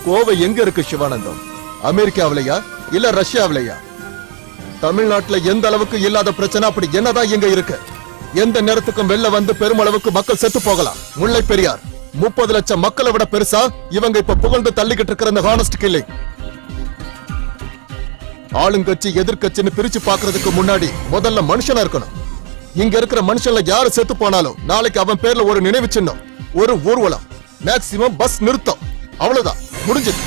கோவை எங்க இருக்கு சிவானந்தம்? அமெரிக்காவிலையா இல்ல ரஷ்யாவிலையா? தமிழ்நாட்டுல எந்த அளவுக்கு இல்லாத பிரச்சனை அப்படி என்னதான் இங்க இருக்கு? எந்த நேரத்துக்கும் வெளில வந்து பெருமளவுக்கு மக்கள் செத்து போகலாம். முல்லை பெரியார் 30 லட்சம் மக்களை விட பெருசா இவங்க இப்ப புகழ்ந்து தள்ளிக்கிட்டு இருக்கிற இந்த ஹானஸ்ட் கில்லிங். ஆளுங்கட்சி எதிர்கட்சின்னு பிரிச்சு பாக்குறதுக்கு முன்னாடி முதல்ல மனுஷனா இருக்கணும். இங்க இருக்கிற மனுஷன்ல யாரு செத்து போனாலும் நாளைக்கு அவன் பேர்ல ஒரு நினைவு சின்னம், ஒரு ஊர்வலம், மேக்சிமம் பஸ் நிறுத்தம், அவ்வளவுதான் முடிஞ்சது.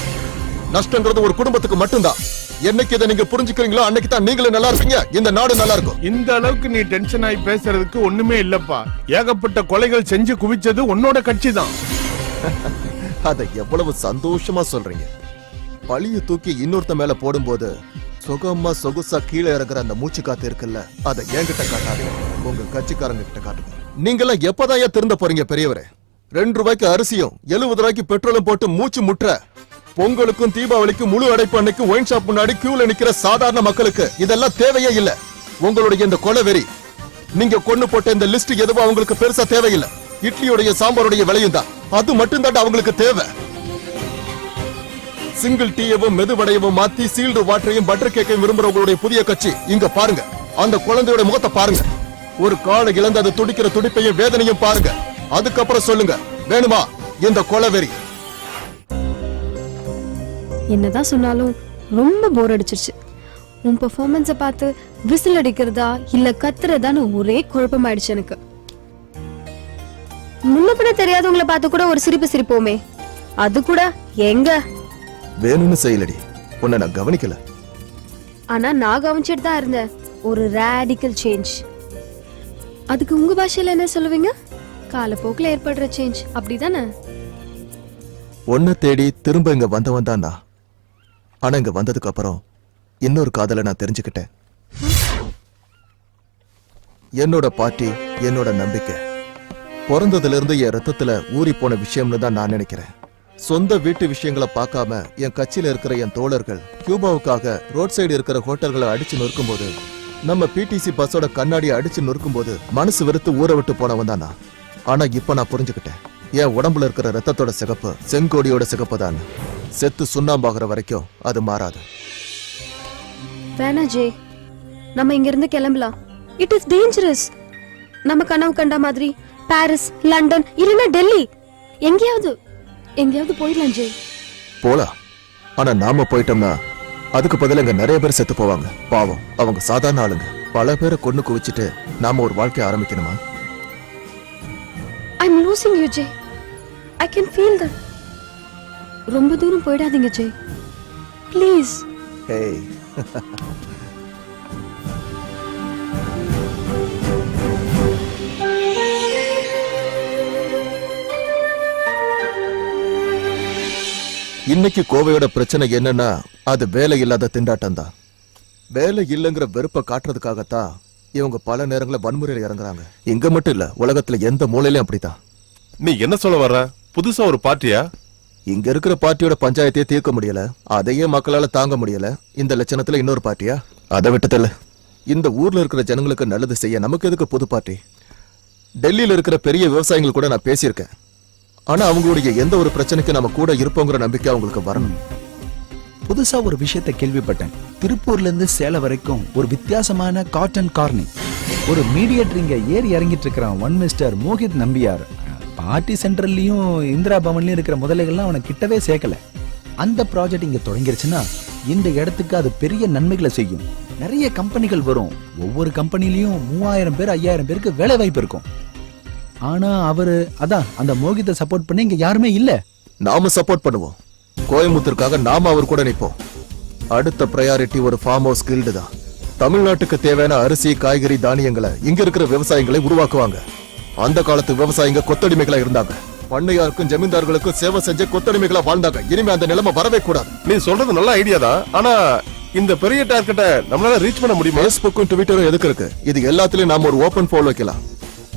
நஷ்டங்கிறது ஒரு குடும்பத்துக்கு மட்டும்தான். என்னைக்கு இதை நீங்க புரிஞ்சுக்கிறீங்களோ அன்னைக்கு தான் நீங்களும் நல்லா இருப்பீங்க, இந்த நாடு நல்லா இருக்கும். இந்த அளவுக்கு நீ டென்ஷன் ஆகி பேசுறதுக்கு ஒண்ணுமே இல்லப்பா. ஏகப்பட்ட கொலைகள் செஞ்சு குவிச்சது உன்னோட கட்சி தான். அதை எவ்வளவு சந்தோஷமா சொல்றீங்க. பழிய தூக்கி இன்னொருத்த மேல போடும்போது சுகமா சொகுசா கீழே இறங்குற அந்த மூச்சு காத்து இருக்குல்ல, அதை என்கிட்ட காட்டாதீங்க, உங்க கட்சிக்காரங்க கிட்ட காட்டுங்க. நீங்கெல்லாம் எப்பதான் ஏன் திருந்த போறீங்க பெரியவரே? 2 ரூபாய்க்கு அரிசியும் 70 ரூபாய்க்கு பெட்ரோலும் போட்டு மூச்சு முற்ற பொங்கலுக்கும் தீபாவளிக்கும் முழு அடைப்பு அன்னைக்கு ஒயின் ஷாப் முன்னாடி கியூல நிக்கிற சாதாரண மக்களுக்கு இதெல்லாம் தேவையே இல்ல. உங்களுடைய இந்த கொலை வெறி, நீங்க கொண்டு போட்ட இந்த லிஸ்ட் எதுவும் அவங்களுக்கு பெருசா தேவையில்லை. இட்லியோடைய சாம்பாருடைய விலையும் தான், அது மட்டும் தான் அவங்களுக்கு தேவை. சிங்கிள் டீயவும் மெதுவடையவும் மாத்தி சீல்டு வாட்டரையும் பட்டர் கேக்கையும் விரும்புறவங்களுடைய புதிய கட்சி இங்க பாருங்க. அந்த குழந்தையோட முகத்தை பாருங்க. ஒரு காலை இழந்து அது துடிக்கிற துடிப்பையும் வேதனையும் பாருங்க. அதுக்கப்புறம் சொல்லுங்க, வேணுமா இந்த கொலவெறி? என்னதான் சொன்னாலும் ரொம்ப போர் அடிச்சிருச்சு. உன் பெர்ஃபார்மன்ஸை பார்த்து விசில் அடிக்கிறதா இல்ல கத்துறதான்னு ஒரே குழப்பமாயிடுச்சு எனக்கு. முன்ன பின்ன தெரியாதவங்களை பார்த்து கூட ஒரு சிரிப்பு சிரிப்போமே, அது கூட எங்க? வேணும்னு செய்யலடி, உன்னை நான் கவனிக்கல. ஆனா நான் கவனிச்சிட்டு தான் இருந்தேன். ஒரு ரேடிக்கல் சேஞ்ச். அதுக்கு உங்க பாஷையில என்ன சொல்லுவீங்க? காலப்போக்கில் ஏற்படுற சேஞ்ச், அப்படிதானே? உன்னை தேடி திரும்ப இங்க வந்தவன் தான் நான். ஆனா இங்க வந்ததுக்கு அப்புறம் இன்னொரு காதலை நான் தெரிஞ்சுக்கிட்டேன். என்னோட பார்ட்டி, என்னோட நம்பிக்கை பிறந்ததுல இருந்து என் ரத்தத்துல ஊறி போன விஷயம்னு தான் நான் நினைக்கிறேன். சொந்த வீட்டு விஷயங்களை பார்க்காம என் கட்சியில இருக்கிற என் தோழர்கள் கியூபாவுக்காக ரோட் சைடு இருக்கிற ஹோட்டல்களை அடிச்சு நொறுக்கும் போது, நம்ம பிடிசி பஸ்ஸோட கண்ணாடியை அடிச்சு நொறுக்கும் போது மனசு வெறுத்து ஊற விட்டு போனவன் தான் நான். ஆனா இப்ப நான் புரிஞ்சுக்கிட்டேன், என் உடம்புல இருக்கிற ரத்தத்தோட சிகப்பு செங்கோடியோட சிகப்பு தான். செத்து சுண்ணாம்பாகிற வரைக்கும் அது மாறாது. வேணா ஜே, நம்ம இங்க இருந்து கிளம்பலாம். It is dangerous. நம்ம கனவு கண்ட மாதிரி பாரிஸ், லண்டன் இல்லைன்னா டெல்லி எங்கேயாவது போயிடலாம் ஜே. போலாம். ஆனா நாம போயிட்டோம்னா அதுக்கு பதிலா இங்க நிறைய பேர் செத்து போவாங்க. பாவம், அவங்க சாதாரண ஆளுங்க. பல பேரை கொண்டு குவிச்சிட்டு நாம ஒரு வாழ்க்கை ஆரம்பிக்கணுமா? I am losing you J. I can feel that. ரொம்ப தூரம் போயிடாதீங்க ஜே, ப்ளீஸ். ஏய், இன்னைக்கு கோவையோட பிரச்சனை என்னன்னா அது வேலை இல்லாத திண்டாட்டம் தான். வேலை இல்லைங்கிற வெறுப்பை காட்டுறதுக்காகத்தான் இவங்க பல நேரங்களில் வன்முறையில் இறங்குறாங்க. இங்க மட்டும் இல்ல, உலகத்துல எந்த மூலையிலும் அப்படித்தான். நீ என்ன சொல்ல வர்ற? புதுசா ஒரு பார்ட்டியா? இங்க இருக்கிற பார்ட்டியோட பஞ்சாயத்தையே தீர்க்க முடியல, அதையே மக்களால தாங்க முடியல. இந்த லட்சணத்துல இன்னொரு பார்ட்டியா? அதை விட்டதில்ல. இந்த ஊர்ல இருக்கிற ஜனங்களுக்கு நல்லது செய்ய நமக்கு எதுக்கு புது பார்ட்டி? டெல்லியில இருக்கிற பெரிய விவசாயிகள் கூட நான் பேசியிருக்கேன். ஆனா அவங்களுடைய எந்த ஒரு பிரச்சனைக்கு நம்ம கூட இருப்போங்கிற நம்பிக்கை அவங்களுக்கு வரணும். புதுசா ஒரு விஷயத்தை கேள்விப்பட்டேன். திருப்பூர்ல இருந்து சேலம் வரைக்கும் ஒரு வித்தியாசமான காட்டன் கார்னிங். ஒரு மீடியேட்டர் இங்க ஏறி இறங்கிட்டு இருக்கிறான். One mister Mohit Nambiar. Party சென்டர்லயும் இந்திரா பவன்லயும் இருக்கிற முதலைகள்லாம் அவனை கிட்டவே சேர்க்கல. அந்த ப்ராஜெக்ட் இங்க தொடங்கிருச்சுன்னா இந்த இடத்துக்கு அது பெரிய நன்மைகளை செய்யும். நிறைய கம்பெனிகள் வரும். ஒவ்வொரு கம்பெனிலையும் 3000 பேர் 5000 பேருக்கு வேலை வாய்ப்பு இருக்கும். ஆனா அவரு அதான் அந்த மோகித்தை சப்போர்ட் பண்ணி இங்க யாருமே இல்ல. நாம சப்போர்ட் பண்ணுவோம். கோயம்புத்தூருக்காக நாம அவர் கூட நிற்போம். அடுத்த பிரையாரிட்டி ஒரு ஃபார்ம் ஹவுஸ் கில்டு தான். தமிழ்நாட்டுக்கு தேவையான அரிசி, காய்கறி, தானியங்களை இங்க இருக்கிற விவசாயிகளை உருவாக்குவாங்க. அந்த காலத்து விவசாயிங்க கொத்தடிமைகளா இருந்தாங்க. பண்ணையாருக்கும் ஜமீன்தார்களுக்கும் சேவை செஞ்ச கொத்தடிமைகளா வாழ்ந்தாங்க. இனிமே அந்த நிலைமை வரவே கூடாது. நீ சொல்றது நல்ல ஐடியா தான். ஆனா இந்த பெரிய டார்கெட்டை நம்மளால ரீச் பண்ண முடியுமா? ஃபேஸ்புக்கும் ட்விட்டரும் எதுக்கு இருக்கு? இது எல்லாத்துலயும் நாம ஒரு ஓபன் போல் வைக்கலாம்.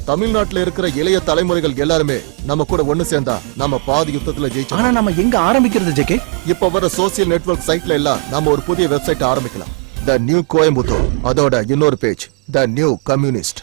தமிழ்நாட்டுல இருக்கிற இளைய தலைமுறைகள் எல்லாருமே நம்ம கூட ஒண்ணு சேர்ந்தா நம்ம பாதி யுத்தத்துல ஜெயிச்சோம். ஆனா நம்ம எங்க ஆரம்பிக்கிறது ஜெகே? இப்ப வர சோசியல் நெட்வொர்க் சைட்ல எல்லாம் நாம ஒரு புதிய வெப்சைட் ஆரம்பிக்கலாம். The new Coimbatore. அதோட இன்னொரு page the new communist.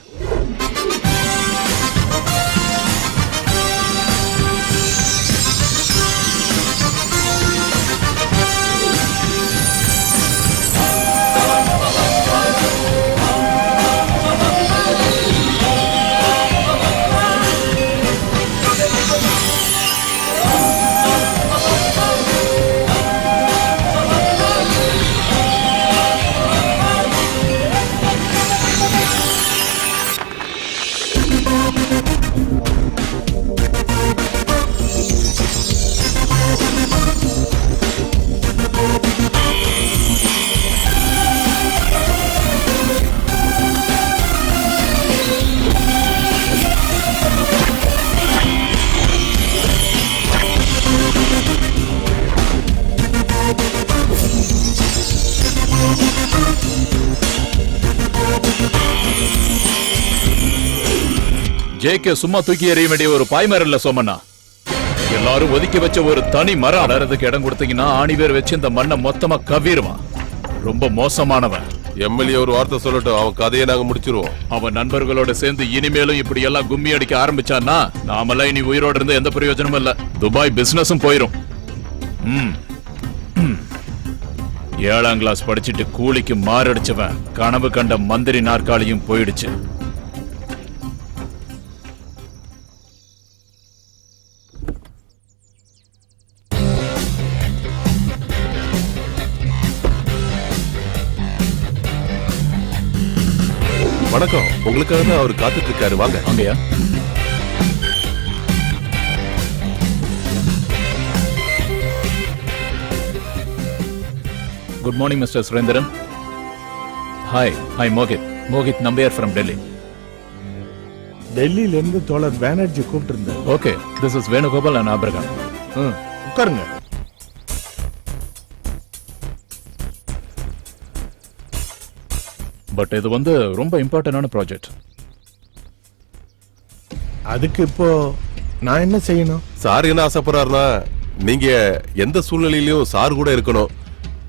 JK சும்மா தூக்கி எறிய வேண்டிய ஒரு பாய்மரம் இல்ல சோமண்ணா. எல்லாரும் ஒதுக்கி வச்ச ஒரு தனி மரம் அலறதுக்கு இடம் கொடுத்தீங்கன்னா ஆணிவேர் வச்சு இந்த மண்ணை மொத்தமா கவ்விடுவான். ரொம்ப மோசமானவன். எம்எல்ஏ ஒரு வார்த்தை சொல்லட்டும், அவன் கதையை நாங்க முடிச்சிருவோம். அவன் நண்பர்களோட சேர்ந்து இனிமேலும் இப்படி எல்லாம் கும்மி அடிக்க ஆரம்பிச்சான்னா நாமெல்லாம் இனி உயிரோட இருந்து எந்த பிரயோஜனமும் இல்ல. துபாய் பிசினஸும் போயிரும். 7ஆம் கிளாஸ் படிச்சுட்டு கூலிக்கு மாரடிச்சவன் கனவு கண்ட மந்திரி நாற்காலியும் போயிடுச்சு. வணக்கம், உங்களுக்காக தான் அவர் காத்துட்டு இருக்காரு. வாங்க. அங்கயா? Good morning mister Surendran. Hi Mohit Nambiar from Delhi. டெல்லியில இருந்து தோழர் பானர்ஜி கூப்பிட்டு இருந்தார். Okay, this is Venugopal and Abraham. உட்காருங்க. பட் இது ரொம்ப இம்பார்ட்டன்டான ப்ராஜெக்ட். அதுக்கு இப்போ நான் என்ன செய்யணும்? சார் என்ன ஆசைப்படுறாருன்னா, நீங்க எந்த சூழ்நிலையிலயும் சார் கூட இருக்கணும்.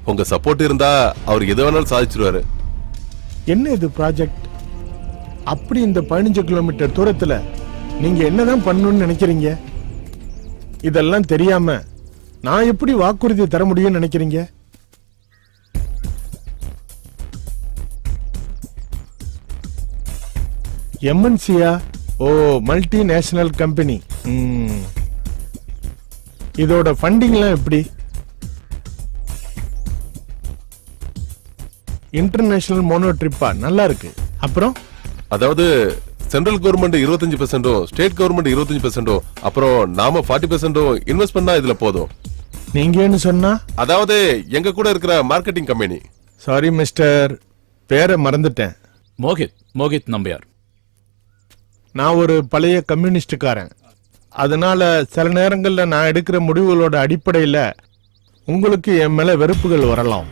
உங்க சப்போர்ட் இருந்தா அவர் எது வேணாலும் சாதிச்சிருவாரு. என்ன இது ப்ராஜெக்ட்? அப்படி இந்த 15 கிலோமீட்டர் தூரத்துல நீங்க என்னதான் பண்ணணும்னு நினைக்கிறீங்க? இதெல்லாம் தெரியாம நான் எப்படி வாக்குறுதி தர முடியும்னு நினைக்கிறீங்க? எம்என்சியா? Oh, multi national company. இதோட ஃபண்டிங்லாம் எப்படி? இன்டர்நேஷனல் மோனோ ட்ரிப்பா? நல்லா இருக்கு. அப்புறம் அதாவது சென்ட்ரல் கவர்மெண்ட் 25%, ஸ்டேட் கவர்மெண்ட் 25%, அப்புறம் நாம 40% இன்வெஸ்ட் பண்ணா இதுல போதும். நீங்கன்னு சொன்னா? அதாவது எங்க கூட இருக்கிற மார்க்கெட்டிங் கம்பெனி. சாரி மிஸ்டர், பேரை மறந்துட்டேன். மோகித் நம்பியார். நான் ஒரு பழைய கம்யூனிஸ்டுக்காரன். அதனால சில நேரங்கள்ல நான் எடுக்கிற முடிவுகளோட அடிப்படையில உங்களுக்கு என் மேல வெறுப்புகள் வரலாம்.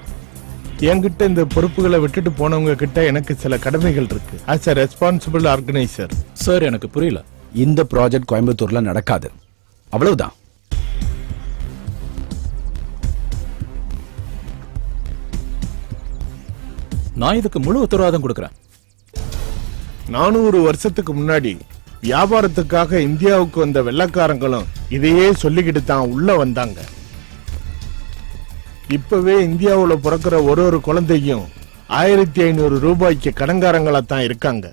என்கிட்ட இந்த பொறுப்புகளை விட்டுட்டு போனவங்க கிட்ட எனக்கு சில கடமைகள் இருக்கு. As a responsible organiser. Sir, எனக்கு புரியல. இந்த ப்ராஜெக்ட் கோயம்புத்தூர்ல நடக்காது, அவ்வளவுதான். நான் இதுக்கு முழு உத்தரவாதம் கொடுக்கிறேன். 400 வருஷத்துக்கு முன்னாடி வியாபாரத்துக்காக இந்தியாவுக்கு வந்த வெள்ளக்காரங்களும் இதையே சொல்லிக்கிட்டு தான் உள்ள வந்தாங்க. இப்பவே இந்தியாவுல பிறக்கிற ஒரு குழந்தையும் 1500 ரூபாய்க்கு கடன்காரங்களா தான் இருக்காங்க.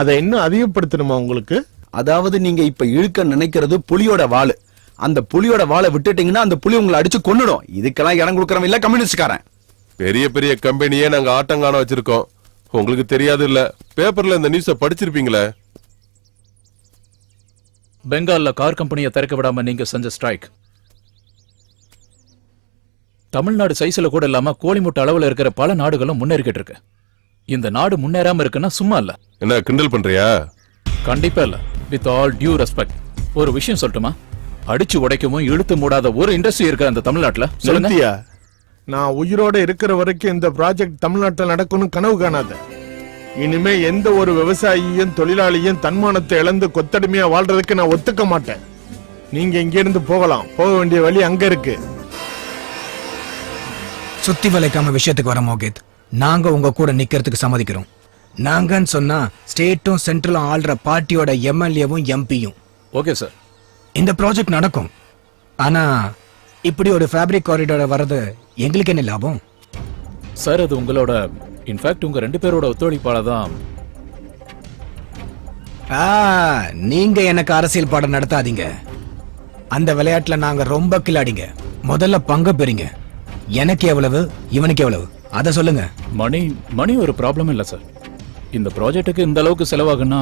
அதை இன்னும் அதிகப்படுத்தணுமா உங்களுக்கு? அதாவது நீங்க இப்ப இழுக்க நினைக்கிறது புலியோட வாளு. அந்த புலியோட வாளை விட்டுட்டீங்கன்னா அந்த புலி உங்களை அடிச்சு கொன்னுடும். இதுக்கெல்லாம் இடம் கொடுக்கறவன் இல்ல கம்யூனிஸ்ட்காரன். பெரிய பெரிய கம்பெனியே நாங்க ஆட்டங்கான வச்சிருக்கோம். உங்களுக்கு தெரியாது இல்ல, பேப்பர்ல இந்த நியூஸ படிச்சிருப்பீங்களே. பெங்கால்ல கார் கம்பெனியை திறக்க விடாம நீங்க செஞ்ச ஸ்ட்ரைக் தமிழ்நாடு சைஸ்ல கூட இல்லாம கோழிமுட்டை அளவுல இருக்கிற பல நாடுகளும் முன்னேறிக்கிட்டு இருக்கு. இந்த நாடு முன்னேறாம இருக்குன்னா சும்மா இல்ல. என்ன கிண்டல் பண்றியா? கண்டிப்பா இல்ல. வித் ஆல் டியூ ரெஸ்பெக்ட் ஒரு விஷயம் சொல்லட்டுமா? அடிச்சு உடைக்கவும் இழுத்து மூடாத ஒரு இண்டஸ்ட்ரி இருக்கு அந்த தமிழ்நாட்டுல. சொல்லுங்க. நான் உயிரோட இருக்கிற வரைக்கும் இந்த ப்ராஜெக்ட் தமிழ்நாட்டில் நடக்கணும் கனவு காணாத. இனிமே எந்த ஒரு விவசாயியும் தொழிலாளியும் தன்மானத்தை இழந்து கொத்தடிமையா வாழ்றதுக்கு நான் ஒத்துக்க மாட்டேன். நீங்க இங்க இருந்து போகலாம். போக வேண்டிய வழி அங்க இருக்கு. சுத்தி வளைக்காம விஷயத்துக்கு வர மோகித், நாங்க உங்க கூட நிக்கிறதுக்கு சம்மதிக்கிறோம். நாங்கன்னு சொன்னா ஸ்டேட்டும் சென்ட்ரலும் ஆள்ற பார்ட்டியோட எம்எல்ஏவும் எம்பியும். ஓகே சார், இந்த ப்ராஜெக்ட் நடக்கும். ஆனா இப்படி ஒரு ஃபேப்ரிக் காரிடார் வர்றது எங்களுக்கு என்ன லாபம்? சார், அது உங்களோட இன்ஃபேக்ட் உங்க 2 பேரோட ஒத்துழைப்பால தான். நீங்க எனக்கு அரசியல் பாடம் நடத்தாதீங்க. அந்த விளையாட்டுல நாங்க ரொம்ப கில்லாடிங்க. முதல்ல பங்கு பெறீங்க. எனக்கு எவ்வளவு, இவனுக்கு எவ்வளவு, அத சொல்லுங்க. மணி ஒரு ப்ராப்ளம் இல்ல சார். இந்த ப்ராஜெக்ட்டுக்கு இந்த அளவுக்கு செலவாகுன்னா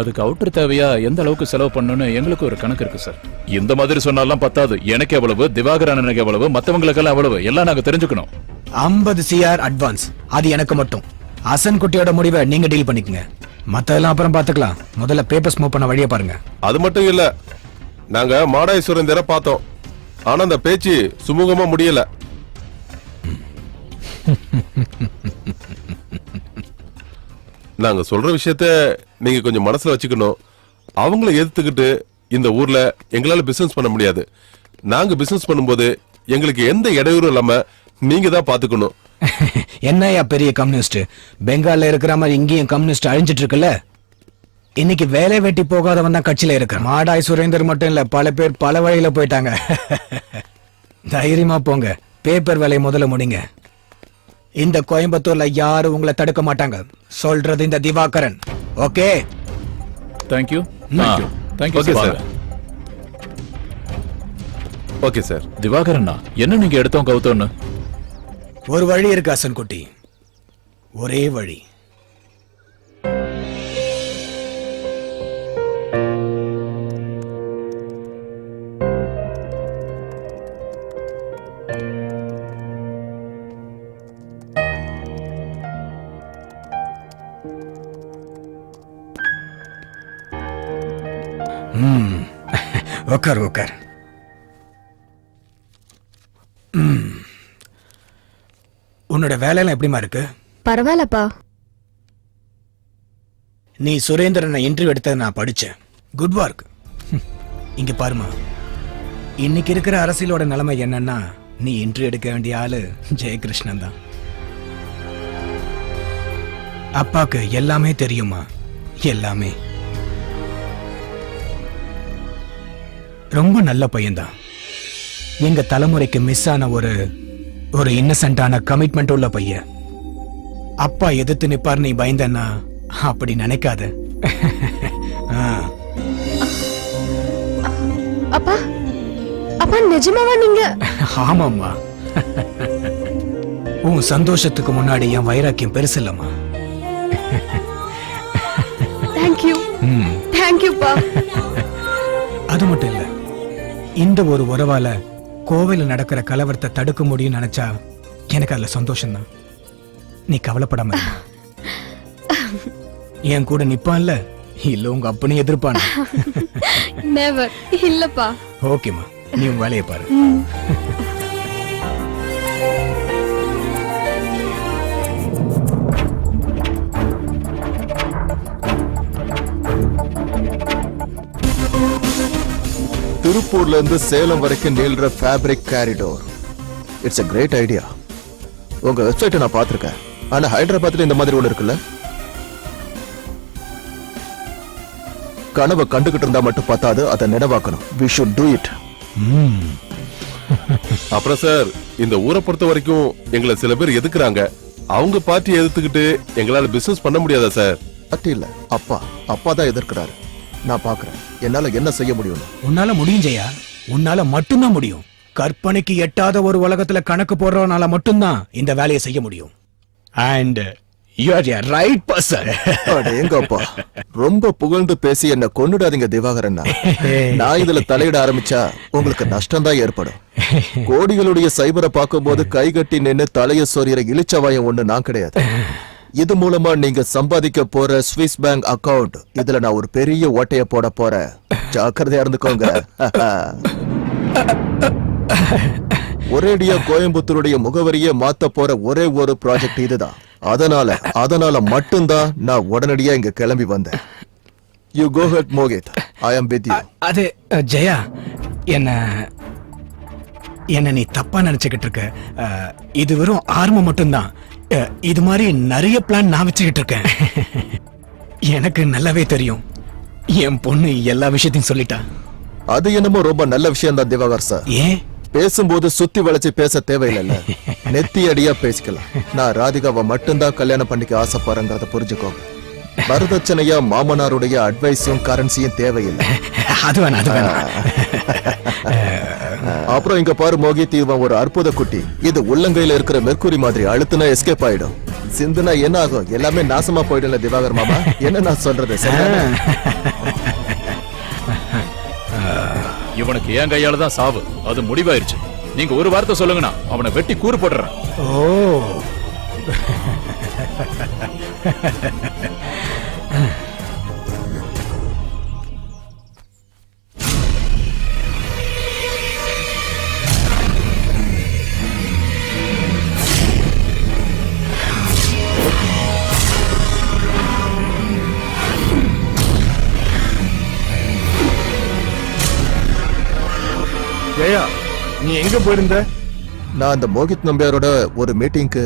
அதுக்கு அவுட்டர் தேவையா எந்த அளவுக்கு செலவு பண்ணணும்னு எங்களுக்கு ஒரு கணக்கு இருக்கு சார். இந்த மாதிரி சொன்னாலாம் பத்தாது. எனக்கு எவ்வளவு, திவாகரனுக்கு எவ்வளவு, மத்தவங்களுக்கெல்லாம் எவ்வளவு, எல்லாம் நாங்க தெரிஞ்சுக்கணும். 50 CR அட்வான்ஸ், அது எனக்கு மட்டும். அசன் குட்டியோட முடிவை நீங்க டீல் பண்ணிக்கங்க. மத்ததெல்லாம் அப்புறம் பாத்துக்கலாம். முதல்ல பேப்பர்ஸ் மூவ் பண்ண வழியை பாருங்க. அது மட்டும் இல்ல, நாங்க மாடாய் சுரேந்தரை பார்த்தோம். ஆனா அந்த பேச்சு சுமூகமா முடியல. நாங்க சொல்ற விஷயத்த நீங்க கொஞ்சம் மனசுல வச்சுக்கணும். அவங்கள எதிர்த்துக்கிட்டு இந்த ஊர்ல எங்களால பிசினஸ் பண்ண முடியாது. நாங்க பிசினஸ் பண்ணும்போது எங்களுக்கு எந்த இடையூறும் இல்லாம நீங்க தான் பாத்துக்கணும். என்னையா பெரிய கம்யூனிஸ்ட், பெங்கால்ல இருக்கிற மாதிரி இங்கேயும் கம்யூனிஸ்ட் அழிஞ்சிட்டு இருக்குல்ல. இன்னைக்கு வேலை வெட்டி போகாதவன் தான் கட்சியில இருக்க. மாடாய் சுரேந்தர் மட்டும் இல்ல, பல பேர் பல வழியில போயிட்டாங்க. தைரியமா போங்க, பேப்பர் வேலையை முதல்ல முடிங்க. இந்த கோயம்புத்தூர்ல யாரும் உங்களை தடுக்க மாட்டாங்க. சொல்றது இந்த Divakaran. Okay, thank you. Thank you okay sir. Sir. Okay sir. திவாகரண்ணா, என்ன நீங்க எடுத்தோம் கவுத்தோன்னு? ஒரு வழி இருக்கு அசன் குட்டி, ஒரே வழி. உக்கார் உக்கார். உன்னோட வேலையெல்லாம் எப்படிமா இருக்கு? பரவாயில்லப்பா. நீ சுரேந்திரனை இன்டர்வியூ எடுத்ததை நான் படிச்சேன். Good work. இங்க பாருமா, இன்னைக்கு இருக்கிற அரசியலோட நிலைமை என்னன்னா, நீ இன்டர்வியூ எடுக்க வேண்டிய ஆளு ஜெயகிருஷ்ணன் தான். அப்பாக்கு எல்லாமே தெரியுமா, எல்லாமே. ரொம்ப நல்ல பையன்தான். எங்க தலைமுறைக்கு மிஸ் ஆன ஒரு இன்னசென்டான கமிட்மெண்ட் உள்ள பையன். அப்பா எதிர்த்து நிப்பார் நீ பயந்தன்னா அப்படி நினைக்காத. அப்பா, அப்பா நிஜமாவா நீங்க? ஆமாம்மா. உன் சந்தோஷத்துக்கு முன்னாடி என் வைராக்கியம் பெருசு இல்லம்மா. தேங்க்யூ, தேங்க்யூப்பா. அது மட்டும் இல்ல, இந்த ஒரு உறவால கோவில நடக்கிற கலவரத்தை தடுக்க முடியும்னு நினைச்சா எனக்கு அதுல சந்தோஷம் தான். நீ கவலைப்படாம இரு. என் கூட நிப்பான்ல, இல்ல உங்க அப்பனே எதிர்ப்பான? நெவர். இல்லப்பா. ஓகேமா, நீ உன் வேலையை பாரு. திருப்பூர்ல இருந்து சேலம் வரைக்கும் நீள்ற fabric corridor. It's a great idea. உங்க வெப்சைட்டை நான் பார்த்திருக்கேன். ஆனா ஹைதராபாத்ல இந்த மாதிரி ஒண்ணு இருக்குல்ல? கனவை கண்டுகிட்டு இருந்தா மட்டும் பத்தாது, அதை நினைவாக்கணும். we should do it. அப்புறம் சார், இந்த ஊரை பொறுத்த வரைக்கும் எங்களை சில பேர் எதுக்குறாங்க. அவங்க பார்ட்டியை எதிர்த்துக்கிட்டு எங்களால பிசினஸ் பண்ண முடியாதா சார்? அட்டி இல்ல, அப்பா தான் எதிர்க்கிறாரு. நான் பாக்குறேன் என்னால என்ன செய்ய முடியும். உன்னால முடியும் ஜெயா, உன்னால மட்டும்தான் முடியும். கற்பனைக்கு எட்டாத ஒரு உலகத்துல கணக்கு போடுறவனால மட்டும்தான் இந்த வேலையை செய்ய முடியும். And you are a right person. அடேங்கப்பா, ரொம்ப புகழ்ந்து பேசி என்ன கொன்னுடாதீங்க திவாகரன். நான் இதுல தலையிட ஆரம்பிச்சா உங்களுக்கு நஷ்டம் தான் ஏற்படும். கோடிகளுடைய சைபரை பார்க்கும்போது கைகட்டி நின்னு தலைய சொறிகிற இளிச்சவாயம் ஒண்ணு நான் கிடையாது. இது மூலமா நீங்க சம்பாதிக்க போற ஸ்விஸ் பேங்க் அக்கவுண்ட், இதுல நான் ஒரு பெரிய ஓட்டைய போட போறேன். ஜாக்கிரதையா இருந்துக்கோங்க. ஒரேடியா கோயம்புத்தூருடைய முகவரியே மாத்த போற ஒரே ஒரு ப்ராஜெக்ட் இதுதான். அதனால மட்டும்தான் நான் உடனடியா இங்க கிளம்பி வந்தேன். You go ahead Mohit, I am with you. அது ஜெயா, என்ன நீ தப்பா நினைச்சுக்கிட்டு இருக்க. இது வெறும் ஆர்வம் மட்டும்தான். இது மாதிரி நிறைய பிளான் நான் வச்சுக்கிட்டு இருக்கேன். எனக்கு நல்லாவே தெரியும், என் பொண்ணு எல்லா விஷயத்தையும் சொல்லிட்டா. அது என்னமோ ரொம்ப நல்ல விஷயம் தான் திவாகர் சார். ஏன்? பேசும்போது சுத்தி வளைச்சு பேச தேவையில்லை, நெத்தி அடியா பேசிக்கலாம். நான் ராதிகாவை மட்டும்தான் கல்யாணம் பண்ணிக்க ஆசைப்படுறேங்கிறத புரிஞ்சுக்கோங்க. வரதட்சணையா மாமனாருடைய அட்வைஸும் கரன்சியும் தேவையில்லை. அது வேணாம். அப்புறம் இங்க பாரு மோகித், இவன் ஒரு அற்புத குட்டி. இது உள்ளங்கையில இருக்கிற மெர்க்குரி மாதிரி, அழுத்துனா எஸ்கேப் ஆயிடும். சிந்துனா என்ன ஆகும்? எல்லாமே நாசமா போயிடும்ல திவாகர் மாமா. என்ன நான் சொல்றது சரியா? இவனுக்கு என் கையால தான் சாவு, அது முடிவாயிருச்சு. நீங்க ஒரு வார்த்தை சொல்லுங்கண்ணா, அவனை வெட்டி கூறு போடுறேன். ஓ, எங்க போயிருந்த? நான் அந்த மோகித் நம்பியாரோட ஒரு மீட்டிங்க்கு.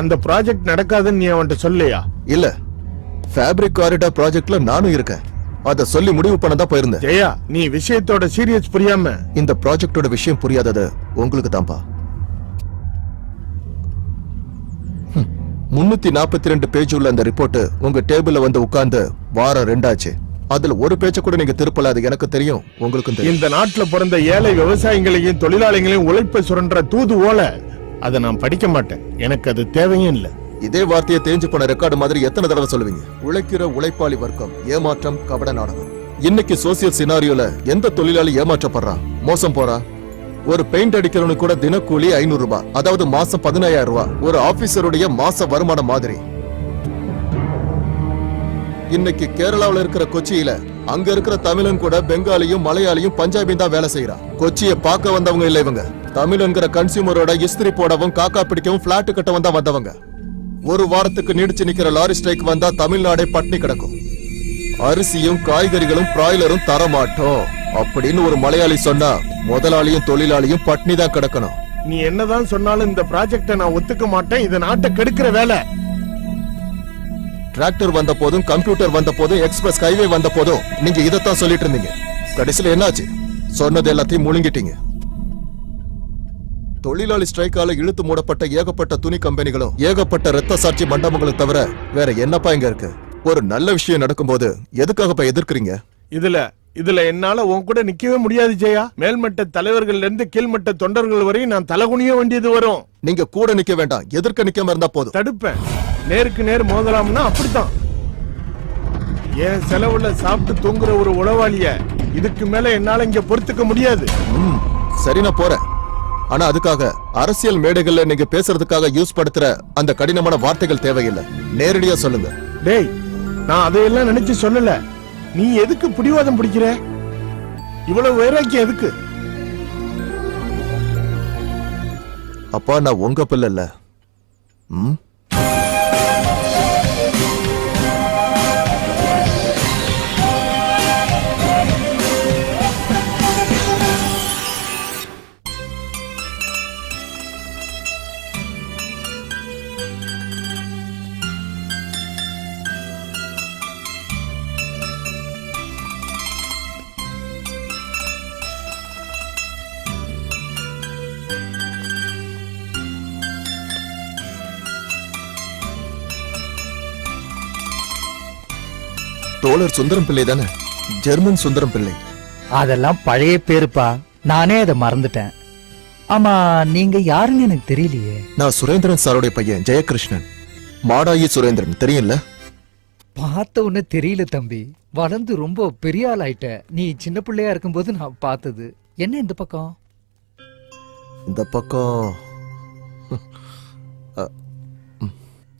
அந்த ப்ராஜெக்ட் நடக்காதுன்னு நீ அவன்கிட்ட சொல்லையா? இல்ல, ஃபேப்ரிக் காரிடார் ப்ராஜெக்ட்ல நானும் இருக்கேன். அத சொல்லி முடிவு பண்ண தான் போயிருந்தேன். ஜெயா, நீ விஷயத்தோட சீரியஸ் புரியாம. இந்த ப்ராஜெக்டோட விஷயம் புரியாதது உங்களுக்கு தான்ப்பா. 342 பேஜ் உள்ள அந்த ரிப்போர்ட் உங்க டேபிள்ல வந்து உட்கார்ந்து வாரம் 2 ஆச்சு. அதுல ஒரு பேஜ கூட நீங்க திருப்பல. அது எனக்கு தெரியும், உங்களுக்கும் தெரியும். இந்த நாட்டுல பிறந்த ஏழை விவசாயிகளையும் தொழிலாளிகளையும் உழைப்பை சுரண்ட தூது ஓலை அதை நான் படிக்க மாட்டேன். எனக்கு அது தேவையும் இல்லை. இதே வார்த்தையை தேஞ்சு போன ரெக்கார்டு மாதிரி எத்தனை தடவை சொல்லுவீங்க? உழைக்கிற உழைப்பாளி வர்க்கம், ஏமாற்றம், கபட நாடகம். இன்னைக்கு சோசியல் சினாரியோல எந்த தொழிலாளி ஏமாற்றப்படுறான், மோசம் போறான்? ஒரு பெயிண்ட் அடிக்கிறவனுக்கு கூட தினக்கூலி 500 ரூபாய், அதாவது மாசம் 15,000 ரூபாய். ஒரு ஆபீசருடைய மாச வருமானம் மாதிரி. இன்னைக்கு கேரளாவில் இருக்கிற கொச்சியில அங்க இருக்கிற தமிழன் கூட பெங்காலியும் மலையாளியும் பஞ்சாபியும் தான் வேலை செய்யறான். கொச்சியை பார்க்க வந்தவங்க இல்ல இவங்க. தமிழ்ங்கிற கன்சியூமரோட இஸ்திரி போடவும் காக்கா பிடிக்கவும் பிளாட் கட்டவும் தான் வந்தவங்க. ஒரு வாரத்துக்கு நீடிச்சு நிக்கிற லாரி ஸ்ட்ரைக் வந்தா தமிழ்நாடே பட்னி கிடக்கும். அரிசியும் காய்கறிகளும் பிராய்லரும் தரமாட்டோம் அப்படின்னு ஒரு மலையாளி சொன்னா முதலாளியும் தொழிலாளியும் பட்னி தான் கிடக்கணும். நீ என்னதான் சொன்னாலும் இந்த ப்ராஜெக்ட நான் ஒத்துக்க மாட்டேன். இது நாட்டை கெடுக்கிற வேலை. டிராக்டர் வந்த போதும், கம்ப்யூட்டர் வந்த போதும், எக்ஸ்பிரஸ் ஹைவே வந்த போதும் நீங்க இதத்தான் சொல்லிட்டு இருந்தீங்க. கடைசியில என்னாச்சு? சொன்னது எல்லாத்தையும் முழுங்கிட்டீங்க. தொழிலாளி ஸ்ட்ரைக்கால இழுத்து மூடப்பட்ட ஏகப்பட்ட துணி கம்பெனிகளும் ஏகப்பட்ட ரத்த சாட்சி மண்டபங்களும் தவிர வேற என்னப்பா இங்க இருக்கு? ஒரு நல்ல விஷயம் நடக்கும்போது எதுக்காகப்பா எதிர்க்கிறீங்க? இதுல என்னால உன் கூட நிக்கவே முடியாது ஜெயா. மேல்மட்ட தலைவர்கள்ல இருந்து கீழ்மட்ட தொண்டர்கள் வரையும் நான் தலகுனிய வேண்டியது வரும். நீங்க கூட நிக்க வேண்டாம், எதிர்க்க நிக்காம இருந்தா போதும். தடுப்பேன். நேருக்கு நேர் மோதலாம்னா அப்படித்தான். என் செலவுல சாப்பிட்டு தூங்குற ஒரு உளவாளிய இதுக்கு மேல என்னால இங்க பொறுத்துக்க முடியாது. சரி, நான் போறேன். ஆனா அதுக்காக அரசியல் மேடைகள்ல நீங்க பேசுறதுக்காக யூஸ் படுத்துற அந்த கடினமான வார்த்தைகள் தேவையில்லை. நேரடியா சொல்லுங்க. டேய், நான் அதையெல்லாம் நினைச்சு சொல்லல. நீ எதுக்கு பிடிவாதம் பிடிக்கிற? இவ்வளவு வைராக்கியம் எதுக்கு? அப்பா, நான் உங்க பிள்ளை இல்ல. தோழர் சுந்தரம் பிள்ளை தானே? ஜெர்மன் சுந்தரம் பிள்ளை. அதெல்லாம் பழைய பேருப்பா, நானே அதை மறந்துட்டேன். ஆமா, நீங்க யாருன்னு எனக்கு தெரியலையே. நான் சுரேந்திரன் சாருடைய பையன் ஜெயகிருஷ்ணன். மாடாயி சுரேந்திரன் தெரியும்ல? பார்த்த உடனே தெரியல தம்பி. வளர்ந்து ரொம்ப பெரிய ஆள் ஆயிட்ட. நீ சின்ன பிள்ளையா இருக்கும்போது நான் பார்த்தது. என்ன இந்த பக்கம்? இந்த பக்கம்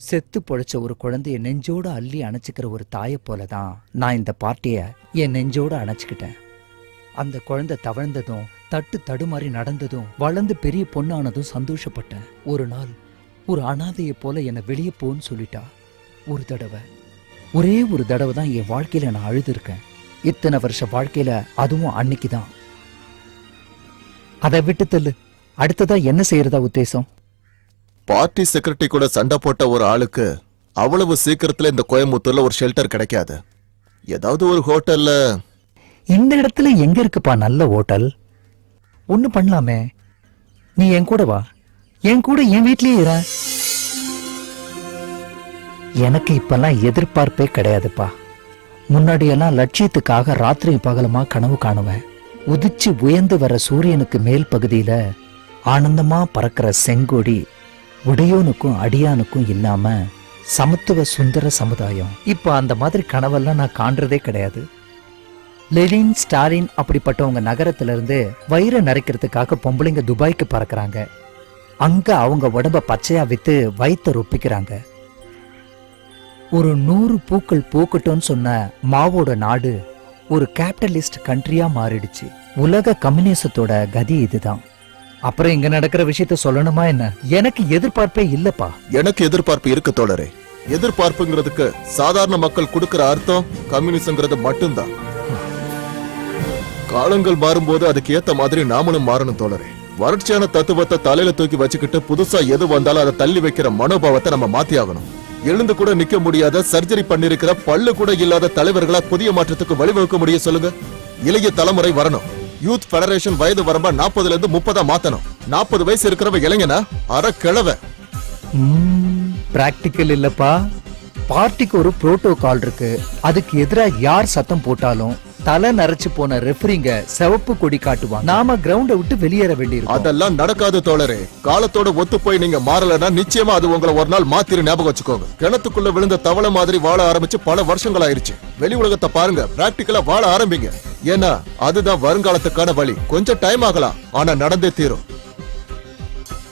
செத்து பொழைச்ச ஒரு குழந்தைய நெஞ்சோட அள்ளி அணைச்சிக்கிற ஒரு தாயை போலதான் நான் இந்த பார்ட்டிய என் நெஞ்சோட அணைச்சுக்கிட்டேன். அந்த குழந்தை தவழ்ந்ததும் தட்டு தடுமாறி நடந்ததும் வளர்ந்து பெரிய பொண்ணானதும் சந்தோஷப்பட்டேன். ஒரு நாள் ஒரு அனாதையை போல என்னை வெளியே போன்னு சொல்லிட்டா. ஒரு தடவை, ஒரே ஒரு தடவை தான் என் வாழ்க்கையில நான் அழுதுருக்கேன். இத்தனை வருஷ வாழ்க்கையில அதுவும் அன்னைக்குதான். அதை விட்டு தள்ளு. அடுத்ததா என்ன செய்யறதா உத்தேசம்? பார்ட்டி செக்ரட்டரி கூட சண்டை போட்ட ஒரு ஆளுக்கு அவ்வளவு சீக்கிரத்துல இந்த கோயம்புத்தூர்ல ஒரு ஷெல்டர் கிடைக்காது. ஏதாவது ஒரு ஹோட்டல்ல. இந்த இடத்துல எங்க இருக்குப்பா நல்ல ஹோட்டல்? ஒண்ணு பண்ணலாமே, நீ என் கூட வா. என் கூட என் வீட்லயே இரு. எனக்கு இப்பெல்லாம் எதிர்பார்ப்பே கிடையாதுப்பா. முன்னாடியெல்லாம் லட்சியத்துக்காக ராத்திரி பகலமா கனவு காணுவேன். உதிச்சு உயர்ந்து வர சூரியனுக்கு மேல் பகுதியில ஆனந்தமா பறக்கிற செங்கொடி உடையோனுக்கும் அடியானுக்கும் இல்லாம சமத்துவ சுந்தர சமுதாயம். இப்ப அந்த மாதிரி கனவெல்லாம் நான் காண்றதே கிடையாது. லெனின், ஸ்டாலின் அப்படிப்பட்டவங்க நகரத்துல இருந்து வயிறை நிறைக்கிறதுக்காக பொம்பளைங்க துபாய்க்கு பறக்குறாங்க. அங்க அவங்க உடம்ப பச்சையா வித்து வயிற்ற ரொப்பிக்கிறாங்க. ஒரு 100 பூக்கள் பூக்கட்டும்னு சொன்ன மாவோட நாடு ஒரு கேபிட்டலிஸ்ட் கண்ட்ரியா மாறிடுச்சு. உலக கம்யூனிசத்தோட கதி இதுதான். அப்புறம் இங்க நடக்கிற விஷயத்த சொல்லணுமா என்ன? எனக்கு எதிர்பார்ப்பே இல்லப்பா. எனக்கு எதிர்பார்ப்பு இருக்கு தோழரே. எதிர்பார்ப்புங்கிறதுக்கு சாதாரண மக்கள் கொடுக்கிற அர்த்தம் கம்யூனிசம்ங்கிறது மட்டும்தான். காலங்கள் மாறும்போது அதுக்கு ஏத்த மாதிரி நாமளும் மாறணும் தோழரே. வறட்சியான தத்துவத்தை தலையில தூக்கி வச்சுக்கிட்டு புதுசா எது வந்தாலும் அதை தள்ளி வைக்கிற மனோபாவத்தை நம்ம மாத்தி ஆகணும். எழுந்து கூட நிக்க முடியாத சர்ஜரி பண்ணிருக்கிற பல்லு கூட இல்லாத தலைவர்களா புதிய மாற்றத்துக்கு வழிவகுக்க முடியும் சொல்லுங்க. இளைய தலைமுறை வரணும். யூத் ஃபெடரேஷன் வயது வரம்பா 40ல இருந்து 30 மாத்தணும். 40 வயசு இருக்கிறவ இளைஞனா அரை கிழவ. பிராக்டிக்கல் இல்லப்பா. பார்ட்டிக்கு ஒரு புரோட்டோகால் இருக்கு. அதுக்கு எதிரா யார் சத்தம் போட்டாலும் தலை நரைச்சு போன ரெஃபரிங்க சிவப்பு கொடி காட்டுவாங்க. நாம கிரவுண்ட விட்டு வெளியேற வேண்டியிருக்கும். அதெல்லாம் நடக்காது தோழரே. காலத்தோட ஒத்து போய் நீங்க மாறலன்னா நிச்சயமா அது உங்களை ஒரு நாள் மாத்திரு. ஞாபகம் வச்சுக்கோங்க. கிணத்துக்குள்ள விழுந்த தவளை மாதிரி வாழ ஆரம்பிச்சு பல வருஷங்கள் ஆயிருச்சு. வெளி உலகத்தை பாருங்க, பிராக்டிக்கலா வாழ ஆரம்பிங்க. ஏன்னா அதுதான் வருங்காலத்துக்கான வழி. கொஞ்சம் டைம் ஆகலாம், ஆனா நடந்தே தீரும்.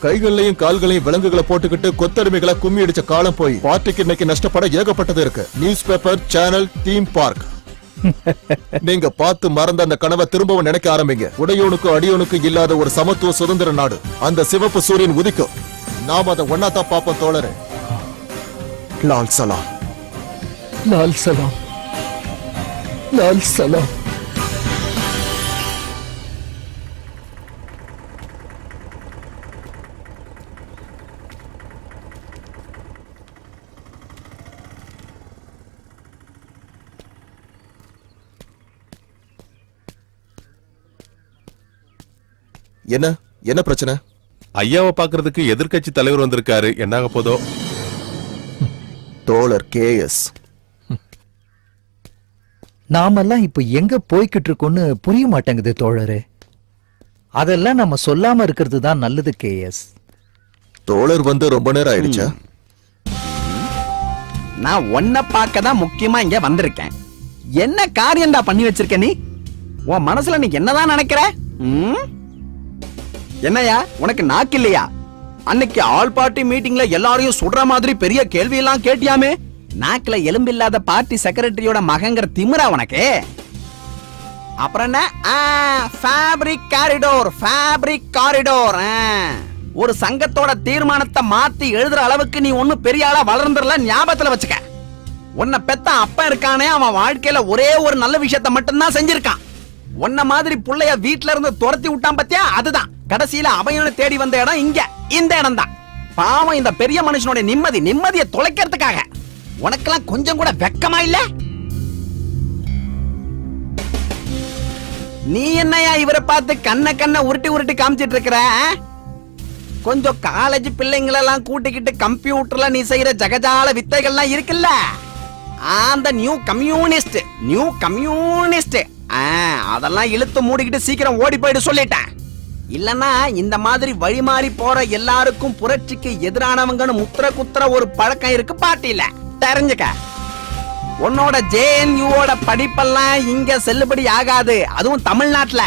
கைகளையும் கால்களையும் விலங்குகளை போட்டுக்கிட்டு கொத்தடிமைகளை கும்மி அடிச்ச காலம் போய் பார்ட்டிக்கு இன்னைக்கு நஷ்டப்பட ஏகப்பட்டது இருக்கு. News paper, channel, theme park. நீங்க பார்த்து மறந்த அந்த கனவை திரும்பவும் நினைக்க ஆரம்பிங்க. உடையோனுக்கும் அடியோனுக்கும் இல்லாத ஒரு சமத்துவ சுதந்திர நாடு. அந்த சிவப்பு சூரியன் உதிக்கும். நாம் அதை ஒன்னாதான் பார்ப்போம் தோழரே. லால் சலாம், லால் சலாம், லால் சலாம். என்ன என்ன பிரச்சனை? ஐயாவை பாக்குறதுக்கு எதிர்க்கட்சி தலைவர் வந்திருக்காரு. என்னாக போதோ? தோழர் KS. நாமெல்லாம் இப்ப எங்க போய்கிட்டு இருக்கோம்னு புரிய மாட்டேங்குது தோழரே. அதெல்லாம் நம்ம சொல்லாம இருக்கிறது தான் நல்லது KS. தோழர் வந்து ரொம்ப நேரம் ஆயிடுச்சா? நான் ஒன்ன பார்க்க தான் முக்கியமா இங்க வந்திருக்கேன். என்ன காரியம்டா பண்ணி வச்சிருக்க நீ? உன் மனசுல நீ என்னதான் நினைக்கிற? என்னையா உனக்கு நாக்கு இல்லையா? அன்னைக்கு ஆல் பார்ட்டி மீட்டிங்ல எல்லாரையும் சுடுற மாதிரி பெரிய கேள்வி எல்லாம் கேட்டியாமே. நாக்குல எலும்பு இல்லாத பார்ட்டி செக்ரட்டரியோட மகங்கிற திமிரா உனக்கு? அப்புறம் என்ன? Fabric corridor, fabric corridor. ஒரு சங்கத்தோட தீர்மானத்தை மாத்தி எழுதுற அளவுக்கு நீ ஒன்னும் பெரிய ஆளா வளர்ந்துடல. ஞாபகத்துல வச்சுக்க. உன்னை பெத்த அப்பா இருக்கானே, அவன் வாழ்க்கையில ஒரே ஒரு நல்ல விஷயத்தை மட்டும்தான் செஞ்சிருக்கான். உன்ன மாதிரி புள்ளைய வீட்ல இருந்து துரத்தி விட்டான் பத்தியா? அதுதான் கடைசியில அபயனை தேடி வந்த இடம் இங்க, இந்த இடம் தான். பாவம் இந்த பெரிய மனுஷனோட நிம்மதியை தொலைக்கிறதுக்காக. உனக்கெல்லாம் கொஞ்சம் கூட வெக்கமா இல்ல? நீ என்னையா இவரை பார்த்து கண்ண உருட்டி உருட்டி காமிச்சிட்டு இருக்கிற? கொஞ்சம் காலேஜ் பிள்ளைங்களெல்லாம் கூட்டிக்கிட்டு கம்ப்யூட்டர்ல நீ செய்யற ஜகஜால வித்தைகள்லாம் இருக்குல்ல, அந்த நியூ கம்யூனிஸ்ட் அதெல்லாம் இழுத்து மூடிக்கிட்டு சீக்கிரம் ஓடி போயிடு சொல்லிட்டேன். இல்லன்னா இந்த மாதிரி வழி மாறி போற எல்லாருக்கும் புரட்சிக்கு எதிரானவங்கன்னு முத்திர குத்துற ஒரு பழக்கம் இருக்கு பார்ட்டில. தெரிஞ்சுக்க. உன்னோட JNUவோட படிப்பெல்லாம் இங்க செல்லுபடி ஆகாது, அதுவும் தமிழ்நாட்டுல.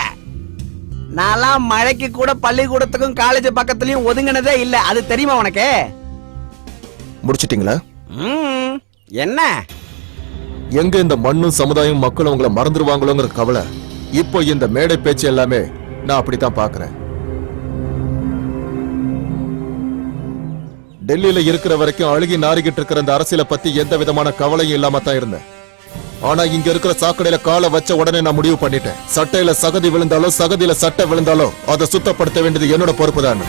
நான்லாம் மழைக்கு கூட பள்ளிக்கூடத்துக்கும் காலேஜ் பக்கத்துலயும் ஒதுங்கினதே இல்ல. அது தெரியுமா உனக்கு? முடிச்சிட்டீங்களா? என்ன எங்க இந்த மண்ணும் சமுதாயம் மக்களும் உங்களை மறந்துடுவாங்களோங்கிற கவலை. இப்போ இந்த மேடை பேச்சு எல்லாமே நான் அப்படித்தான் பாக்குறேன். டெல்லியில இருக்கிற வரைக்கும் அழுகி நாரிக்கிட்டு இருக்கிற அந்த அரசியலை பத்தி எந்த விதமான கவலையும் இல்லாம தான் இருந்தேன். ஆனா இங்க இருக்கிற சாக்கடையில காலை வச்ச உடனே நான் முடிவு பண்ணிட்டேன். சட்டையில சகதி விழுந்தாலோ சகதியில சட்டை விழுந்தாலோ அதை சுத்தப்படுத்த வேண்டியது என்னோட பொறுப்பு தான்.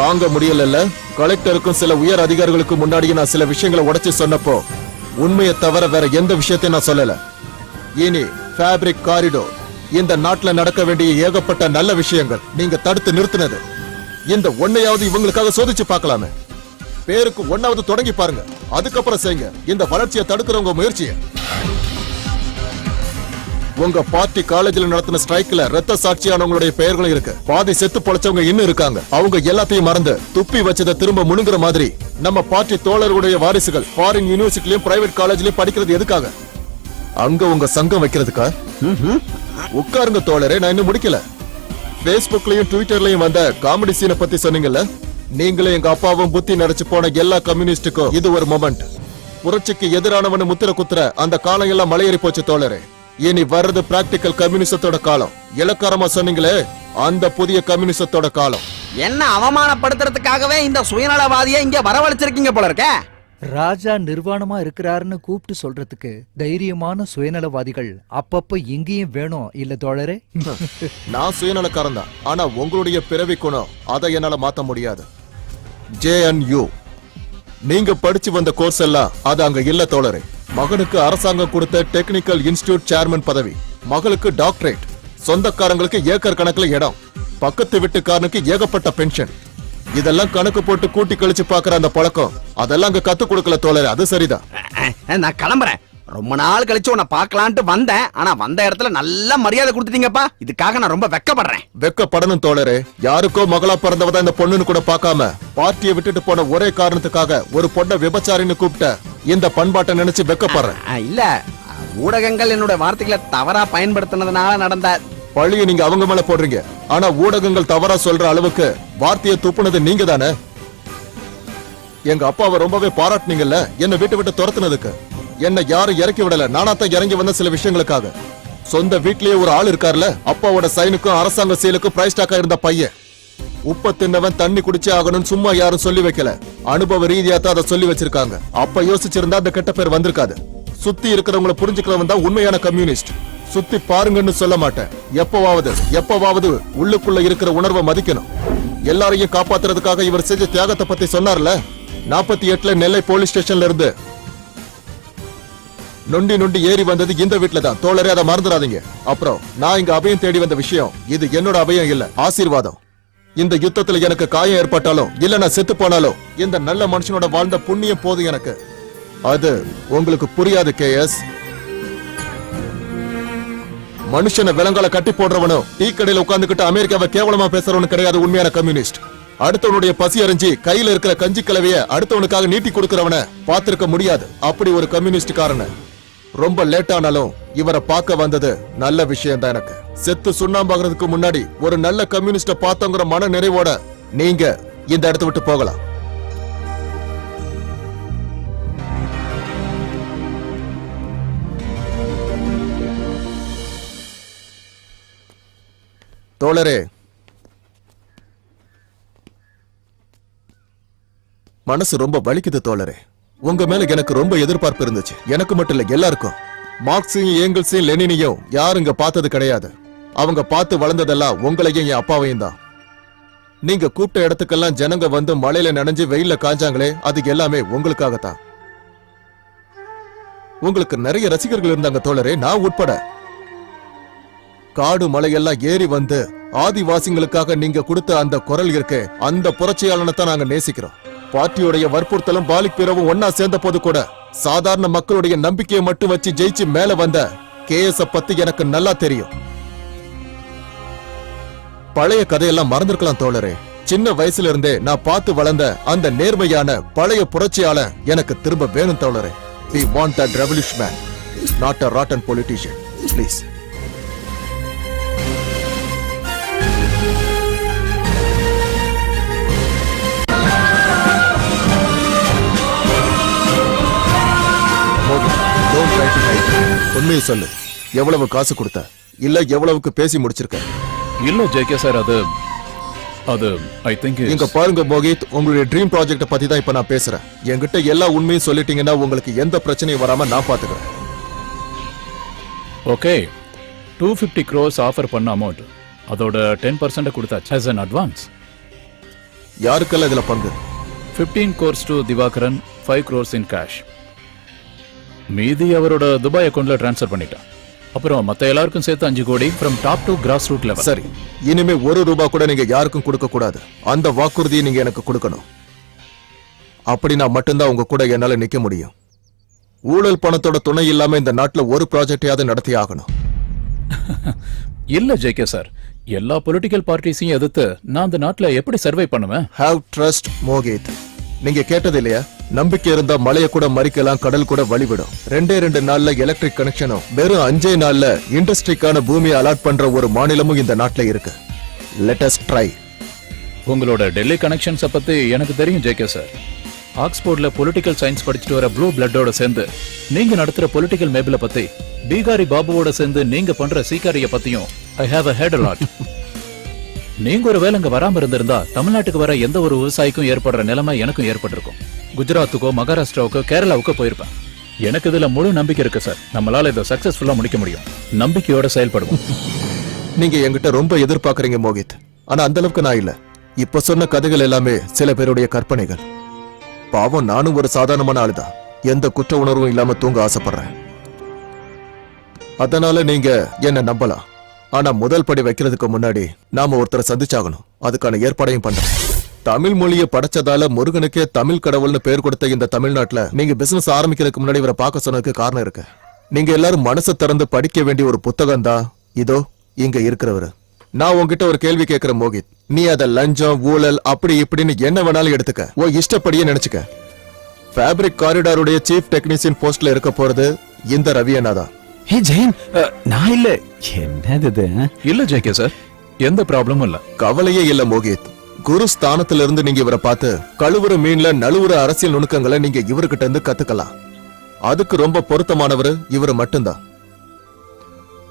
தாங்க முடியல. கலெக்டருக்கும் சில உயர் அதிகாரிகளுக்கு முன்னாடி நான் சில விஷயங்களை உடைச்சு சொன்னப்போ உண்மையை தவிர வேற எந்த விஷயத்தையும் நான் சொல்லல. இனி ஃபேப்ரிக் காரிடோர், இந்த நாட்டுல நடக்க வேண்டிய ஏகப்பட்ட நல்ல விஷயங்கள் நீங்க தடுத்து நிறுத்தினது. இந்த ஒன்னையாவது இவங்களுக்காக சோதிச்சு பார்க்கலாமே. பேருக்கு ஒன்னாவது தொடங்கி பாருங்க, அதுக்கப்புறம் செய்யுங்க இந்த வளர்ச்சியை தடுக்கிறவங்க முயற்சியை. உங்க பார்ட்டி காலேஜ்ல நடத்தின ஸ்ட்ரைக்ல ரத்த சாட்சியானவங்களுடைய பெயர்களும் இருக்கு. பாதி செத்து பொழைச்சவங்க இன்னும் இருக்காங்க. அவங்க எல்லாத்தையும் மறந்து துப்பி வச்சதை திரும்ப முழுங்குற மாதிரி நம்ம பார்ட்டி தோழர்களுடைய வாரிசுகள் ஃபாரின் யூனிவர்சிட்டிலயும் பிரைவேட் காலேஜ்லயும் படிக்கிறது எதுக்காக? அங்க உங்க சங்கம் வைக்கிறதுக்கா? உட்காருங்க தோழரே, நான் இன்னும் முடிக்கல. Facebookலயும் ட்விட்டர்லயும் வந்த காமெடி சீனை பத்தி சொன்னீங்கல்ல, நீங்களே எங்க அப்பாவும் புத்தி நரைச்சு போன எல்லா கம்யூனிஸ்டுக்கும் இது ஒரு மொமெண்ட். புரட்சிக்கு எதிரானவனு முத்திர குத்துற அந்த காலம் எல்லாம் மலையேறி போச்சு தோழரே. இனி வர்றது பிராக்டிக்கல் கம்யூனிசத்தோட காலம். இலக்காரமா சொன்னீங்களே, அந்த புதிய கம்யூனிசத்தோட காலம். என்ன அவமானப்படுத்துறதுக்காகவே இந்த சுயநலவாதியை இங்க வரவழைச்சிருக்கீங்க போல இருக்க. ராஜா நிர்வாணமா இருக்கிறாருன்னு கூப்பிட்டு சொல்றதுக்கு தைரியமான சுயநலவாதிகள் அப்பப்ப இங்கேயும் வேணும் இல்ல தோழரே? நான் சுயநலக்காரன் தான், ஆனா உங்களுடைய பிறவி குணம் அதை என்னால மாத்த முடியாது. JNU நீங்க படிச்சு வந்த கோர்ஸ் எல்லாம் அது அங்க இல்ல தோழரே. மகனுக்கு அரசாங்கம் கொடுத்த டெக்னிக்கல் இன்ஸ்டிடியூட் சேர்மன் பதவி, மகளுக்கு டாக்டரேட், சொந்தக்காரங்களுக்கு ஏக்கர் கணக்குல இடம், பக்கத்து வீட்டுக்காரனுக்கு ஏகப்பட்ட பென்ஷன். இதெல்லாம் கணக்கு போட்டு கூட்டி கழிச்சு பாக்குற அந்த பழக்கம் அதெல்லாம் அங்க கத்து கொடுக்கல தோழரே. அது சரிதான். நான் கிளம்புறேன். ரொம்ப நாள் கழிச்சு உன்னை பார்க்கலான்ட்டு வந்தேன். ஆனா வந்த இடத்துல நல்ல மரியாதை கொடுத்துட்டீங்கப்பா. இதுக்காக நான் ரொம்ப வெக்கப்படுறேன். வெக்கப்படணும் தோழரே. யாருக்கோ மகளா பிறந்தவதான் இந்த பொண்ணுன்னு கூட பார்க்காம பார்ட்டியை விட்டுட்டு போன ஒரே காரணத்துக்காக ஒரு பொண்ணை விபச்சாரின்னு கூப்பிட்ட இந்த பண்பாட்டை நினைச்சு வெக்கப்படுறேன். இல்ல, ஊடகங்கள் என்னோட வார்த்தைகளை தவறா பயன்படுத்தினதுனால நடந்த பழிய நீங்க அவங்க மேல போடுறீங்க. ஆனா ஊடகங்கள் தவறா சொல்ற அளவுக்கு வார்த்தையை துப்புனது நீங்க தானே. எங்க அப்பாவை ரொம்பவே பாராட்டினீங்கல்ல என்ன வீட்டை விட்டு துரத்துனதுக்கு. என்ன யாரும் இறக்கி விடல, நானா தான் இறங்கி வந்த சில விஷயங்களுக்காக. சொந்த வீட்லயே ஒரு ஆள் இருக்கார்ல, அப்பாவோட சைனுக்கும் அரசாங்க செயலுக்கும் பிரைஸ் டாக்கா இருந்த பையன். உப்ப தின்னவன் தண்ணி குடிச்சே ஆகணும்னு சும்மா யாரும் சொல்லி வைக்கல, அனுபவ ரீதியா தான் அதை சொல்லி வச்சிருக்காங்க. அப்ப யோசிச்சிருந்தா அந்த கெட்ட பேர் வந்திருக்காது. சுத்தி இருக்கிறவங்களை புரிஞ்சுக்கிறவன் தான் உண்மையான கம்யூனிஸ்ட். சுத்தி பாருங்கன்னு சொல்ல மாட்டேன். எப்பவாவது உள்ளுக்குள்ள இருக்கிற உணர்வை மதிக்கணும். எல்லாரையும் காப்பாத்துறதுக்காக இவர் செஞ்ச தியாகத்தை பத்தி சொன்னார்ல. 48ல நெல்லை போலீஸ் ஸ்டேஷன்ல இருந்து நொண்டி ஏறி வந்தது இந்த வீட்டுல தான் தோழரே, அதை மறந்துடாதீங்க. அப்புறம் நான் இங்க அபயம் தேடி வந்த விஷயம் இது என்னோட அபயம் இல்ல, ஆசீர்வாதம். இந்த யுத்தத்துல எனக்கு காயம் ஏற்பட்டாலும் இல்ல நான் செத்து போனாலும் இந்த நல்ல மனுஷனோட வாழ்ந்த புண்ணியம் போதும் எனக்கு. அது உங்களுக்கு புரியாது KS. மனுஷனை விலங்கால கட்டி போடுறவனும் டீ கடையில உட்கார்ந்துகிட்டு அமெரிக்காவை கேவலமா பேசுறவனு கிடையாது உண்மையான கம்யூனிஸ்ட். அடுத்தவனுடைய பசி அறிஞ்சு கையில இருக்கிற கஞ்சி கலவைய அடுத்தவனுக்காக நீட்டி கொடுக்கறவன பார்த்திருக்க முடியாது. அப்படி ஒரு கம்யூனிஸ்ட் காரன். ரொம்ப லேட்டானாலும் இவரை பார்க்க வந்தது நல்ல விஷயம் தான் எனக்கு. செத்து சுண்ணாம்பாகிறதுக்கு முன்னாடி ஒரு நல்ல கம்யூனிஸ்ட பார்த்தோங்கிற மன நிறைவோட நீங்க இந்த இடத்தை விட்டு போகலாம். தோழரே, மனசு ரொம்ப வலிக்குது தோழரே. உங்க மேல எனக்கு ரொம்ப எதிர்பார்ப்பு இருந்துச்சு. எனக்கு மட்டும் இல்ல, எல்லாருக்கும். மார்க்ஸையும் ஏங்கல்ஸையும் லெனினையும் யாருங்க பார்த்தது கிடையாது. அவங்க பார்த்து வளர்ந்ததெல்லாம் உங்களையும் என் அப்பாவையும் தான். நீங்க கூப்பிட்ட இடத்துக்கெல்லாம் ஜனங்க வந்து மழையில நனைஞ்சு வெயில்ல காஞ்சாங்களே, அது எல்லாமே உங்களுக்காகத்தான். உங்களுக்கு நிறைய ரசிகர்கள் இருந்தாங்க தோழரே, நான் உட்பட. காடு மலையெல்லாம் ஏறி வந்து ஆதிவாசிகளுக்காக நீங்க கொடுத்த அந்த குரல் இருக்கு, அந்த புரட்சியாளனை தான் நாங்க நேசிக்கிறோம். பார்ட்டியோடைய வற்புறுத்தலும் பாலிக் பிறவும் ஒன்னா சேர்ந்த போது கூட சாதாரண மக்களுடைய நம்பிக்கையை மட்டும் வச்சு ஜெயிச்சு மேல வந்த KS பத்தி எனக்கு நல்லா தெரியும். பழைய கதையெல்லாம் மறந்துருக்கலாம் தோழரே. சின்ன வயசுல இருந்தே நான் பார்த்து வளர்ந்த அந்த நேர்மையான பழைய புரட்சியாளன் எனக்கு திரும்ப வேணும் தோழரே. We want that revolution man, not a rotten politician. Please. உண்மையை சொல்லு, எவ்வளவு காசு கொடுத்த, இல்ல எவ்வளவுக்கு பேசி முடிச்சிருக்க? இல்ல JK சார், அது ஐ திங்க் இங்க பாருங்க மோகித், உங்களுடைய ட்ரீம் ப்ராஜெக்ட பத்தி தான் இப்ப நான் பேசுறேன். என்கிட்ட எல்லா உண்மையும் சொல்லிட்டீங்கன்னா உங்களுக்கு எந்த பிரச்சனையும் வராம நான் பாத்துக்கிறேன். ஓகே, 250 crores ஆஃபர் பண்ண அமௌண்ட் அதோட 10% கொடுத்தாச்சு as an advance. யாருக்கெல்லாம் இதுல பங்கு? 15 crores to Divakaran, 5 crores in cash. மீதி அவரோட துபாய் அக்கவுண்ட்ல ட்ரான்ஸ்ஃபர் பண்ணிட்டான். அப்புறம் மத்த எல்லாருக்கும் சேர்த்து 5 கோடி from top to grass root level. சரி, இனிமே ₹1 கூட நீங்க யாருக்கும் கொடுக்க கூடாது. அந்த வாக்குறுதியை நீங்க எனக்கு கொடுக்கணும். அப்படி நான் மட்டும்தான் உங்க கூட என்னால நிக்க முடியும். ஊழல் பணத்தோட துணை இல்லாம இந்த நாட்டுல ஒரு ப்ராஜெக்டையாவது நடத்தி ஆகணும். இல்ல JK சார், எல்லா பொலிட்டிக்கல் பார்ட்டிஸையும் எதிர்த்து நான் அந்த நாட்டுல எப்படி சர்வை பண்ணுவேன்? Have trust, Mohit. நீங்க கேட்டது இல்லையா, நம்பிக்கை இருந்தா மலைய கூட மறிக்கலாம், கடல் கூட வழிவிடும். 2 நாள்ல எலக்ட்ரிக் கனெக்ஷனும் வெறும் 5 நாள்ல இண்டஸ்ட்ரிக்கான பூமியை அலாட் பண்ற ஒரு மாநிலமும் இந்த நாட்டுல இருக்கு. Let us try. உங்களோட டெல்லி கனெக்ஷன்ஸ் பத்தி எனக்கு தெரியும் JK சார். ஆக்ஸ்போர்ட்ல பொலிட்டிக்கல் சயின்ஸ் படிச்சுட்டு வர ப்ளூ பிளட்டோட சேர்ந்து நீங்க நடத்துற பொலிட்டிக்கல் மேபிள பத்தி, பீகாரி பாபுவோட சேர்ந்து நீங்க பண்ற சீக்காரிய பத்தியும் I have a heard a lot. நீங்க ஒரு வேலை இங்க வராம இருந்திருந்தா தமிழ்நாட்டுக்கு வர எந்த ஒரு விவசாயிக்கும் ஏற்படுற நிலைமை எனக்கும் ஏற்பட்டிருக்கும். குஜராத்துக்கோ மகாராஷ்டிராவுக்கோ கேரளாவுக்கோ போயிருப்பேன். எனக்கு இதுல முழு நம்பிக்கை இருக்கு சார். நம்மளால இதை சக்சஸ்ஃபுல்லா முடிக்க முடியும். நம்பிக்கையோட செயல்படுவோம். நீங்க என்கிட்ட ரொம்ப எதிர்பார்க்கறீங்க மோகித், ஆனா அந்த அளவுக்கு நான் இல்ல. இப்ப சொன்ன கதைகள் எல்லாமே சில பேருடைய கற்பனைகள். பாவம், நானும் ஒரு சாதாரணமான ஆளுதான். எந்த குற்ற உணர்வும் இல்லாம தூங்க ஆசைப்படுறேன். அதனால நீங்க என்ன நம்பலாம். ஆனா முதல் படி வைக்கிறதுக்கு முன்னாடி நாம ஒருத்தரை சந்திச்சாகணும். அதுக்கான ஏற்பாடையும் பண்றேன். தமிழ் மொழியை படைச்சதால முருகனுக்கே தமிழ் கடவுள்னு பேர் கொடுத்த இந்த தமிழ்நாட்டுல நீங்க பிசினஸ் ஆரம்பிக்கிறதுக்கு முன்னாடி இவரை பார்க்க சொன்னதுக்கு காரணம் இருக்கு. நீங்க எல்லாரும் மனசை திறந்து படிக்க வேண்டிய ஒரு புத்தகம் தான் இதோ இங்க இருக்கிறவரு. நான் உங்ககிட்ட ஒரு கேள்வி கேட்கிறேன் மோகித். நீ அத லஞ்சம், ஊழல், அப்படி இப்படின்னு என்ன வேணாலும் எடுத்துக்க, ஓ இஷ்டப்படியே நினைச்சுக்க. ஃபேப்ரிக் காரிடாருடைய சீஃப் டெக்னீசியன் போஸ்ட்ல இருக்க போறது இந்த ரவி அண்ணா தான். ஹே ஜெயன், நான் இல்ல. என்னது இல்ல ஜேகே சார், எந்த ப்ராப்ளமும் இல்ல. கவலையே இல்ல மோகித். குரு ஸ்தானத்துல இருந்து நீங்க இவரை பார்த்து கழுவுற மீன்ல நழுவுற அரசியல் நுணுக்கங்களை நீங்க இவர்கிட்ட இருந்து கத்துக்கலாம். அதுக்கு ரொம்ப பொருத்தமானவர் இவர் மட்டும்தான்.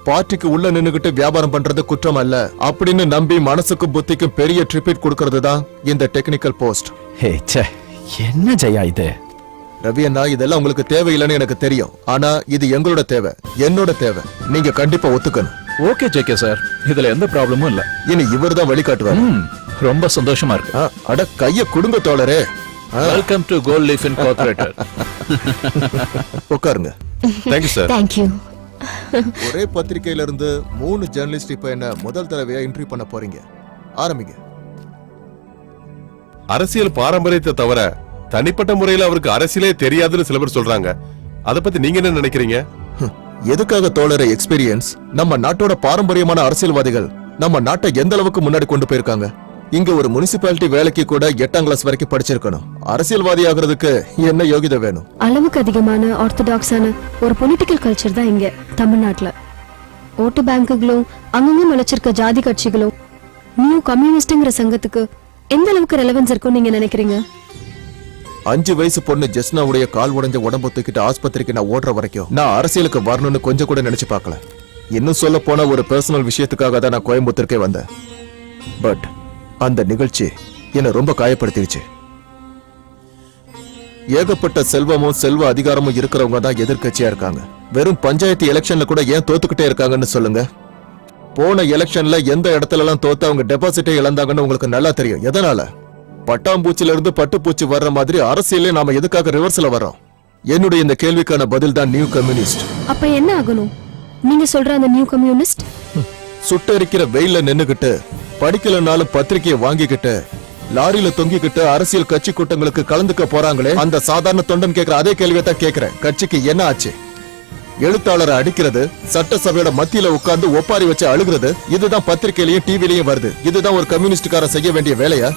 பார்ட்டிக்கு உள்ள நின்னுகிட்டு வியாபாரம் பண்றது குற்றம் அல்ல அப்படின்னு நம்பி மனசுக்கும் புத்திக்கும் பெரிய ட்ரிபிட் கொடுக்கறது தான் இந்த டெக்னிக்கல் போஸ்ட். ஹே ச்சே, என்ன ஜெயா இது? ரவி அண்ணா, இதெல்லாம் உங்களுக்கு தேவையில்லைன்னு எனக்கு தெரியும். ஆனா இது எங்களோட தேவை, என்னோட தேவை. நீங்க கண்டிப்பா ஒத்துக்கணும். ஓகே ஜேகே சார், இதுல எந்த ப்ராப்ளமும் இல்ல. இனி இவர் தான் வழிகாட்டுவார். ரொம்ப சந்தோஷமா இருக்கு. அட கைய கொடுங்க தோழரே. Welcome to gold leaf incorporated. உட்காருங்க. Thank you sir. தேங்க்யூ. ஒரே பத்திரிகையில இருந்து 3 ஜர்னலிஸ்ட் இப்ப என்ன முதல் தடவையா இன்டர்வியூ பண்ண போறீங்க. ஆரம்பிங்க. அரசியல் பாரம்பரியத்தை தவிர தனிப்பட்ட முறையில அவருக்கு அரசியலே தெரியாதுன்னு சில பேர் சொல்றாங்க. அத பத்தி நீங்க என்ன நினைக்கிறீங்க? எதுக்காக தோழரை எக்ஸ்பீரியன்ஸ்? நம்ம நாட்டோட பாரம்பரியமான அரசியல்வாதிகள் நம்ம நாட்டை எந்த அளவுக்கு முன்னாடி கொண்டு போயிருக்காங்க. இங்க ஒரு முனிசிபாலிட்டி வேலைக்கு கூட 8ஆம் கிளாஸ் வரைக்கும் படிச்சிருக்கணும். அரசியல்வாதி ஆகிறதுக்கு என்ன யோகிதை வேணும்? அளவுக்கு அதிகமான ஆர்த்தடாக்ஸான ஒரு பொலிட்டிக்கல் கல்ச்சர் தான் இங்க தமிழ்நாட்டுல. ஓட்டு பேங்குகளும் அங்கங்க முளைச்சிருக்க ஜாதி கட்சிகளும் நியூ கம்யூனிஸ்ட்ங்கிற சங்கத்துக்கு எந்த அளவுக்கு ரெலவன்ஸ் இருக்கும் நீங்க நினைக்கிறீங்க? 5 வயசு பொண்ணு ஜெஸ்னாவுடைய கால் உடைஞ்ச உடம்பு தூக்கிட்டு ஆஸ்பத்திரிக்கு நான் ஓடுற வரைக்கும் நான் அரசியலுக்கு வரணும்னு கொஞ்சம் கூட நினைச்சு பார்க்கல. இன்னும் சொல்ல போன ஒரு பர்சனல் விஷயத்துக்காக தான் நான் கோயம்புத்தூருக்கே வந்தேன். பட் அந்த நிகழ்ச்சி என்னை ரொம்ப காயப்படுத்திடுச்சு. ஏகப்பட்ட செல்வமும் செல்வ அதிகாரமும் இருக்கிறவங்க தான் எதிர்க்கட்சியா இருக்காங்க. வெறும் பஞ்சாயத்து எலெக்ஷன்ல கூட ஏன் தோத்துக்கிட்டே இருக்காங்கன்னு சொல்லுங்க. போன எலெக்ஷன்ல எந்த இடத்துல எல்லாம் தோத்து அவங்க டெபாசிட்டை இழந்தாங்கன்னு உங்களுக்கு நல்லா தெரியும். எதனால? பட்டாம்பூச்சில இருந்து பட்டுப்பூச்சி வர்ற மாதிரி அரசியலே நாம எதுக்காக ரிவர்ஸ்ல வரோம்? என்னுடைய இந்த கேள்விக்கான பதில் தான் நியூ கம்யூனிஸ்ட். அப்ப என்ன ஆகணும்? நீங்க சொல்ற அந்த நியூ கம்யூனிஸ்ட் சுட்டரிக்கிற வெயில நின்னுகிட்டு படிக்கலனாலும் பத்திரிகையை வாங்கிக்கிட்டு லாரியில தொங்கிக்கிட்டு அரசியல் கட்சி கூட்டங்களுக்கு கலந்துக்க போறாங்களே, அந்த சாதாரண தொண்டன் கேட்கிற அதே கேள்வியை தான் கேட்கிறேன். கட்சிக்கு என்ன ஆச்சு? எழுத்தாளரை அடிக்கிறது, சட்டசபையோட மத்தியில உட்கார்ந்து ஒப்பாரி வச்சு அழுகிறது, இதுதான் பத்திரிகையிலயும் டிவிலையும் வருது. இதுதான் ஒரு கம்யூனிஸ்டுக்கார செய்ய வேண்டிய வேலையா?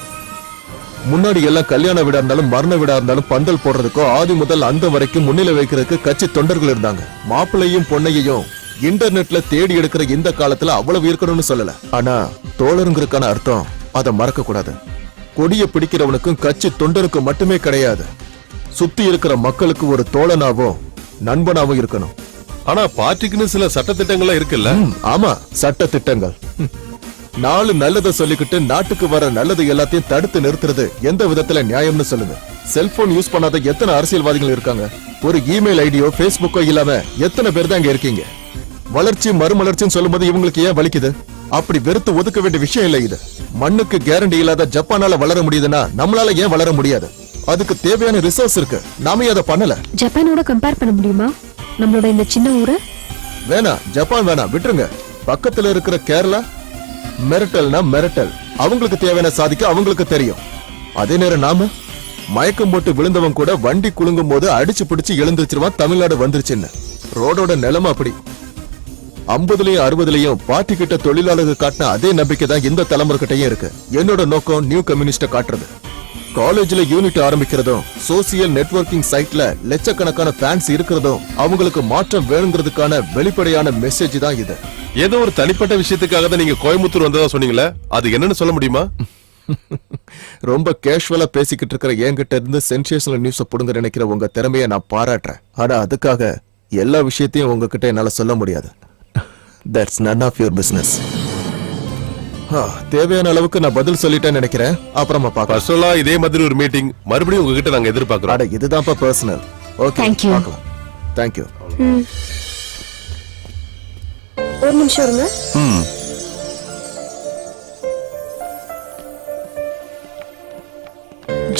முன்னாடி எல்லாம் கல்யாண வீடா இருந்தாலும் மரண வீடா இருந்தாலும் பந்தல் போடுறதுக்கோ ஆதி முதல் அந்த வரைக்கும் முன்னிலை வைக்கிறதுக்கு கட்சி தொண்டர்கள் இருந்தாங்க. மாப்பிள்ளையும் பொண்ணையையும் இன்டர்நெட்ல தேடி எடுக்கிற இந்த காலத்துல அவ்வளவு இருக்கணும்னு சொல்லல. ஆனா தோழருங்கிறதுக்கான அர்த்தம் அதை மறக்க கூடாது. கொடிய பிடிக்கிறவனுக்கும் கட்சி தொண்டனுக்கும் மட்டுமே கிடையாது, சுத்தி இருக்கிற மக்களுக்கு ஒரு தோழனாவும் நண்பனாவும் இருக்கணும். ஆனா பார்ட்டிக்குன்னு சில சட்டத்திட்டங்கள்லாம் இருக்குல்ல? ஆமா, சட்ட திட்டங்கள். 4 நல்லதை சொல்லிக்கிட்டு நாட்டுக்கு வர நல்லது எல்லாத்தையும் தடுத்து நிறுத்துறது எந்த விதத்துல நியாயம்னு சொல்லுங்க. செல்போன் யூஸ் பண்ணாத எத்தனை அரசியல்வாதிகள் இருக்காங்க? ஒரு இமெயில் ஐடியோ பேஸ்புக்கோ இல்லாம எத்தனை பேர் தான் இங்க இருக்கீங்க? வளர்ச்சி மறுமலர்ச்சின்னு சொல்லும்போது இவங்களுக்கு ஏன் வலிக்குது? அப்படி வெறுத்து ஒதுக்க வேண்டிய விஷயம் இல்ல இது. மண்ணுக்கு கேரண்டி இல்லாத ஜப்பானால வளர முடியுதுன்னா நம்மளால ஏன் வளர முடியாது? அதுக்கு தேவையான ரிசோர்ஸ் இருக்கு, நாமே அதை பண்ணல. ஜப்பானோட கம்பேர் பண்ண முடியுமா நம்மளோட இந்த சின்ன ஊரை? வேணா, ஜப்பான் வேணா, விட்டுருங்க. பக்கத்துல இருக்கிற கேரளா மிரட்டல்னா மிரட்டல். அவங்களுக்கு தேவையான சாதிக்க அவங்களுக்கு தெரியும். அதே நேரம் நாம மயக்கம் போட்டு விழுந்தவன் கூட வண்டி குலுங்கும் போது அடிச்சு பிடிச்சு எழுந்திருச்சிருவான் தமிழ்நாடு வந்துருச்சுன்னு. ரோடோட நிலைமை அப்படி. 50லயும் 60லயும் பார்ட்டி கிட்ட தொழிலாளர்கள் காட்டின அதே நம்பிக்கை தான் இந்த தலைமுறை கிட்டயும் இருக்கு. என்னோட நோக்கம் நியூ கம்யூனிஸ்ட காட்டுறது. காலேஜ்ல யூனிட் ஆரம்பிக்கிறதும் சோசியல் நெட்வொர்க்கிங் சைட்ல லட்சக்கணக்கான ஃபேன்ஸ் இருக்கிறதும் அவங்களுக்கு மாற்றம் வேணுங்கிறதுக்கான வெளிப்படையான மெசேஜ் தான் இது. ஏதோ ஒரு தனிப்பட்ட விஷயத்துக்காக தான் நீங்க கோயம்புத்தூர் வந்ததா சொன்னீங்களே, அது என்னன்னு சொல்ல முடியுமா? ரொம்ப கேஷுவலா பேசிக்கிட்டு இருக்கிற என்கிட்ட இருந்து சென்சேஷனல் நியூஸ் புடுங்க நினைக்கிற உங்க திறமையை நான் பாராட்டுறேன். ஆனா அதுக்காக எல்லா விஷயத்தையும் உங்ககிட்ட என்னால சொல்ல முடியாது. That's none of your business. தேவையான அளவுக்கு நான் பதில் சொல்லிட்டேன்னு நினைக்கிறேன். அப்புறமா பார்க்கலாம். பர்சனலா இதே மாதிரி ஒரு மீட்டிங் மறுபடியும் உங்ககிட்ட நாங்க எதிர்பார்க்கிறோம். அட இதுதான்ப்பா பர்சனல். Okay Thank you. பார்க்கலாம். Thank you. ஒரு நிமிஷம் இருங்க.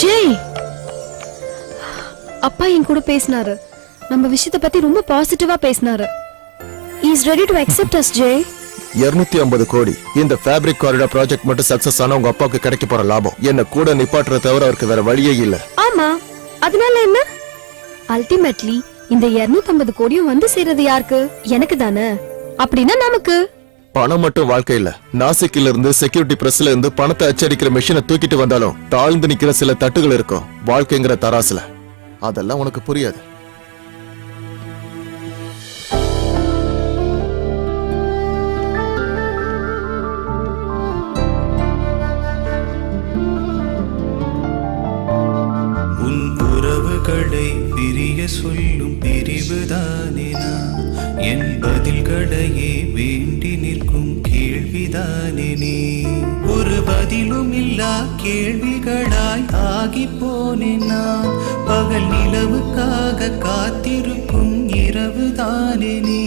ஜெய், அப்பா என் கூட பேசினாரு. நம்ம விஷயத்தை பத்தி ரொம்ப பாசிட்டிவா பேசினாரு. He is ready to accept us, Jai. 250 கோடி இந்த ஃபேப்ரிக் காரிடார் ப்ராஜெக்ட் மட்டும் சக்சஸ் ஆனா உங்க அப்பாவுக்கு கிடைக்க போற லாபம் என்ன கூட நிப்பாட்டுற தவிர அவருக்கு வேற வழியே இல்ல. ஆமா, அதனால என்ன? அல்டிமேட்லி இந்த 250 கோடியும் வந்து சேர்றது யாருக்கு? எனக்கு தானே. அப்படின்னா நமக்கு. பணம் மட்டும் வாழ்க்கை இல்ல. நாசிக்ல இருந்து செக்யூரிட்டி பிரஸ்ல இருந்து பணத்தை அச்சடிக்கிற மெஷினை தூக்கிட்டு வந்தாலும் தாழ்ந்து நிக்கிற சில தட்டுகள் இருக்கும் வாழ்க்கைங்கிற தராசுல. அதெல்லாம் உனக்கு புரியாது. உன் உறவுகளை பிரிய சொல்லும் பிரிவுதானே நான் என் பதில்களையே வேண்டி நிற்கும் கேள்விதானே நீ ஒரு பதிலும் இல்லா கேள்விகளாய் ஆகி போனேன் நான் பகல் நிலவுக்காக காத்திருக்கும் இரவுதானே நீ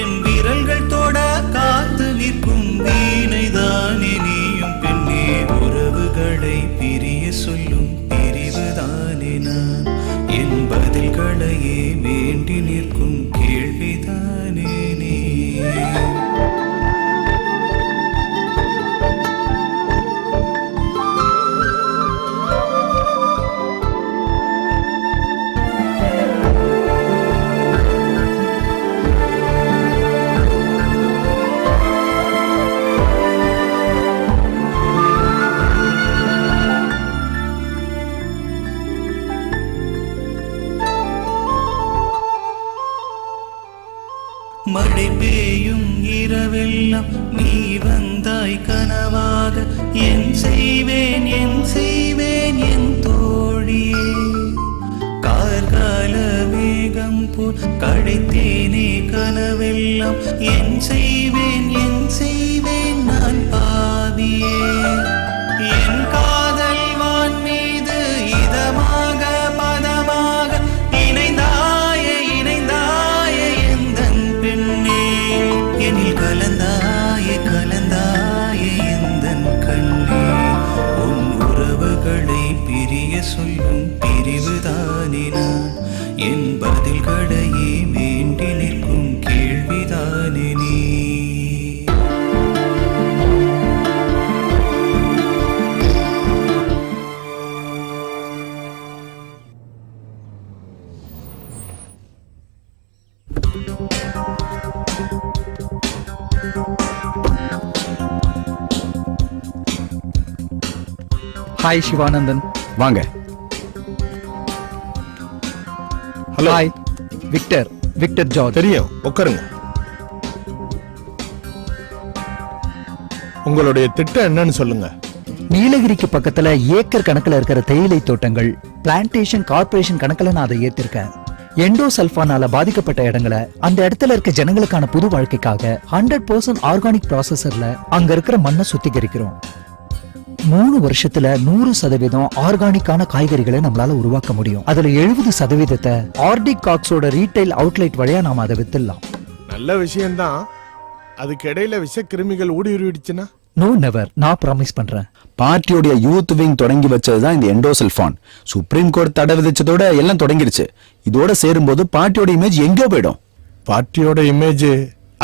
என் விரல்கள் தொட காத்து நிற்கும் வீணைதானே நீயும் பெண்ணே உறவுகளை பிரிய சொல்லும் பிரிவுதானே நான் என் பதில்களையே வேண்டி நிற்கும் கேள்விதானே நீ மழை பெய்யும் இரவெல்லாம் நீ வந்தாய் கனவாக என் செய்வேன் என் தோழியே கார்கால மேகம் போல் கடைத்தேனே கனவெல்லாம் என் செய்வேன் நான் பாவியே என் காதல் வான் மீது இதமாக பதமாக இணைந்தாய எந்தன் பெண்ணே எனில் கலந்தாய எந்தன் கண்ணே உன் உறவுகளை பிரிய சொல்லும் பிரிவுதானே நான் என் பதில்களையே வேண்டி நிற்கும் கேள்விதானே நீ ஹாய் சிவானந்தன். வாங்க. ஹலோ. Hi Victor George. தெரியும், உட்காருங்க. உங்களுடைய திட்டம் என்னன்னு சொல்லுங்க. நீலகிரிக்கு பக்கத்துல ஏக்கர் கணக்குல இருக்கிற தேயிலை தோட்டங்கள் பிளான்டேஷன் கார்ப்பரேஷன் கணக்குல நான் அதை ஏத்திருக்கேன். எண்டோசல்ஃபானால பாதிக்கப்பட்ட இடங்களை அந்த இடத்துல இருக்க ஜனங்களுக்கான புது வாழ்க்கைக்காக 100% ஆர்கானிக் ப்ராசஸர்ல அங்க இருக்கிற மண்ணை சுத்திகரிக்கிறோம். 3 வருஷத்துல 100% ஆர்கானிக்கான காய்கறிகளை நம்மளால உருவாக்க முடியும். அதுல 70% ஆர்டிக் காக்ஸோட ரீட்டைல் அவுட்லெட் வழியா நாம அதை வித்துடலாம். நல்ல விஷயம்தான். அதுக்கு இடையில விஷக்கிருமிகள் ஊடுருவிடுச்சுன்னா? நோ நெவர், நான் ப்ராமிஸ் பண்றேன். பார்ட்டியோட யூத் விங் தொடங்கி வச்சதுதான் இந்த எண்டோசல்ஃபான். சுப்ரீம் கோர்ட் தடை விதிச்சதோட எல்லாம் தொடங்கிடுச்சு. இதோட சேரும்போது பார்ட்டியோட இமேஜ் எங்கேயோ போயிடும். பார்ட்டியோட இமேஜ்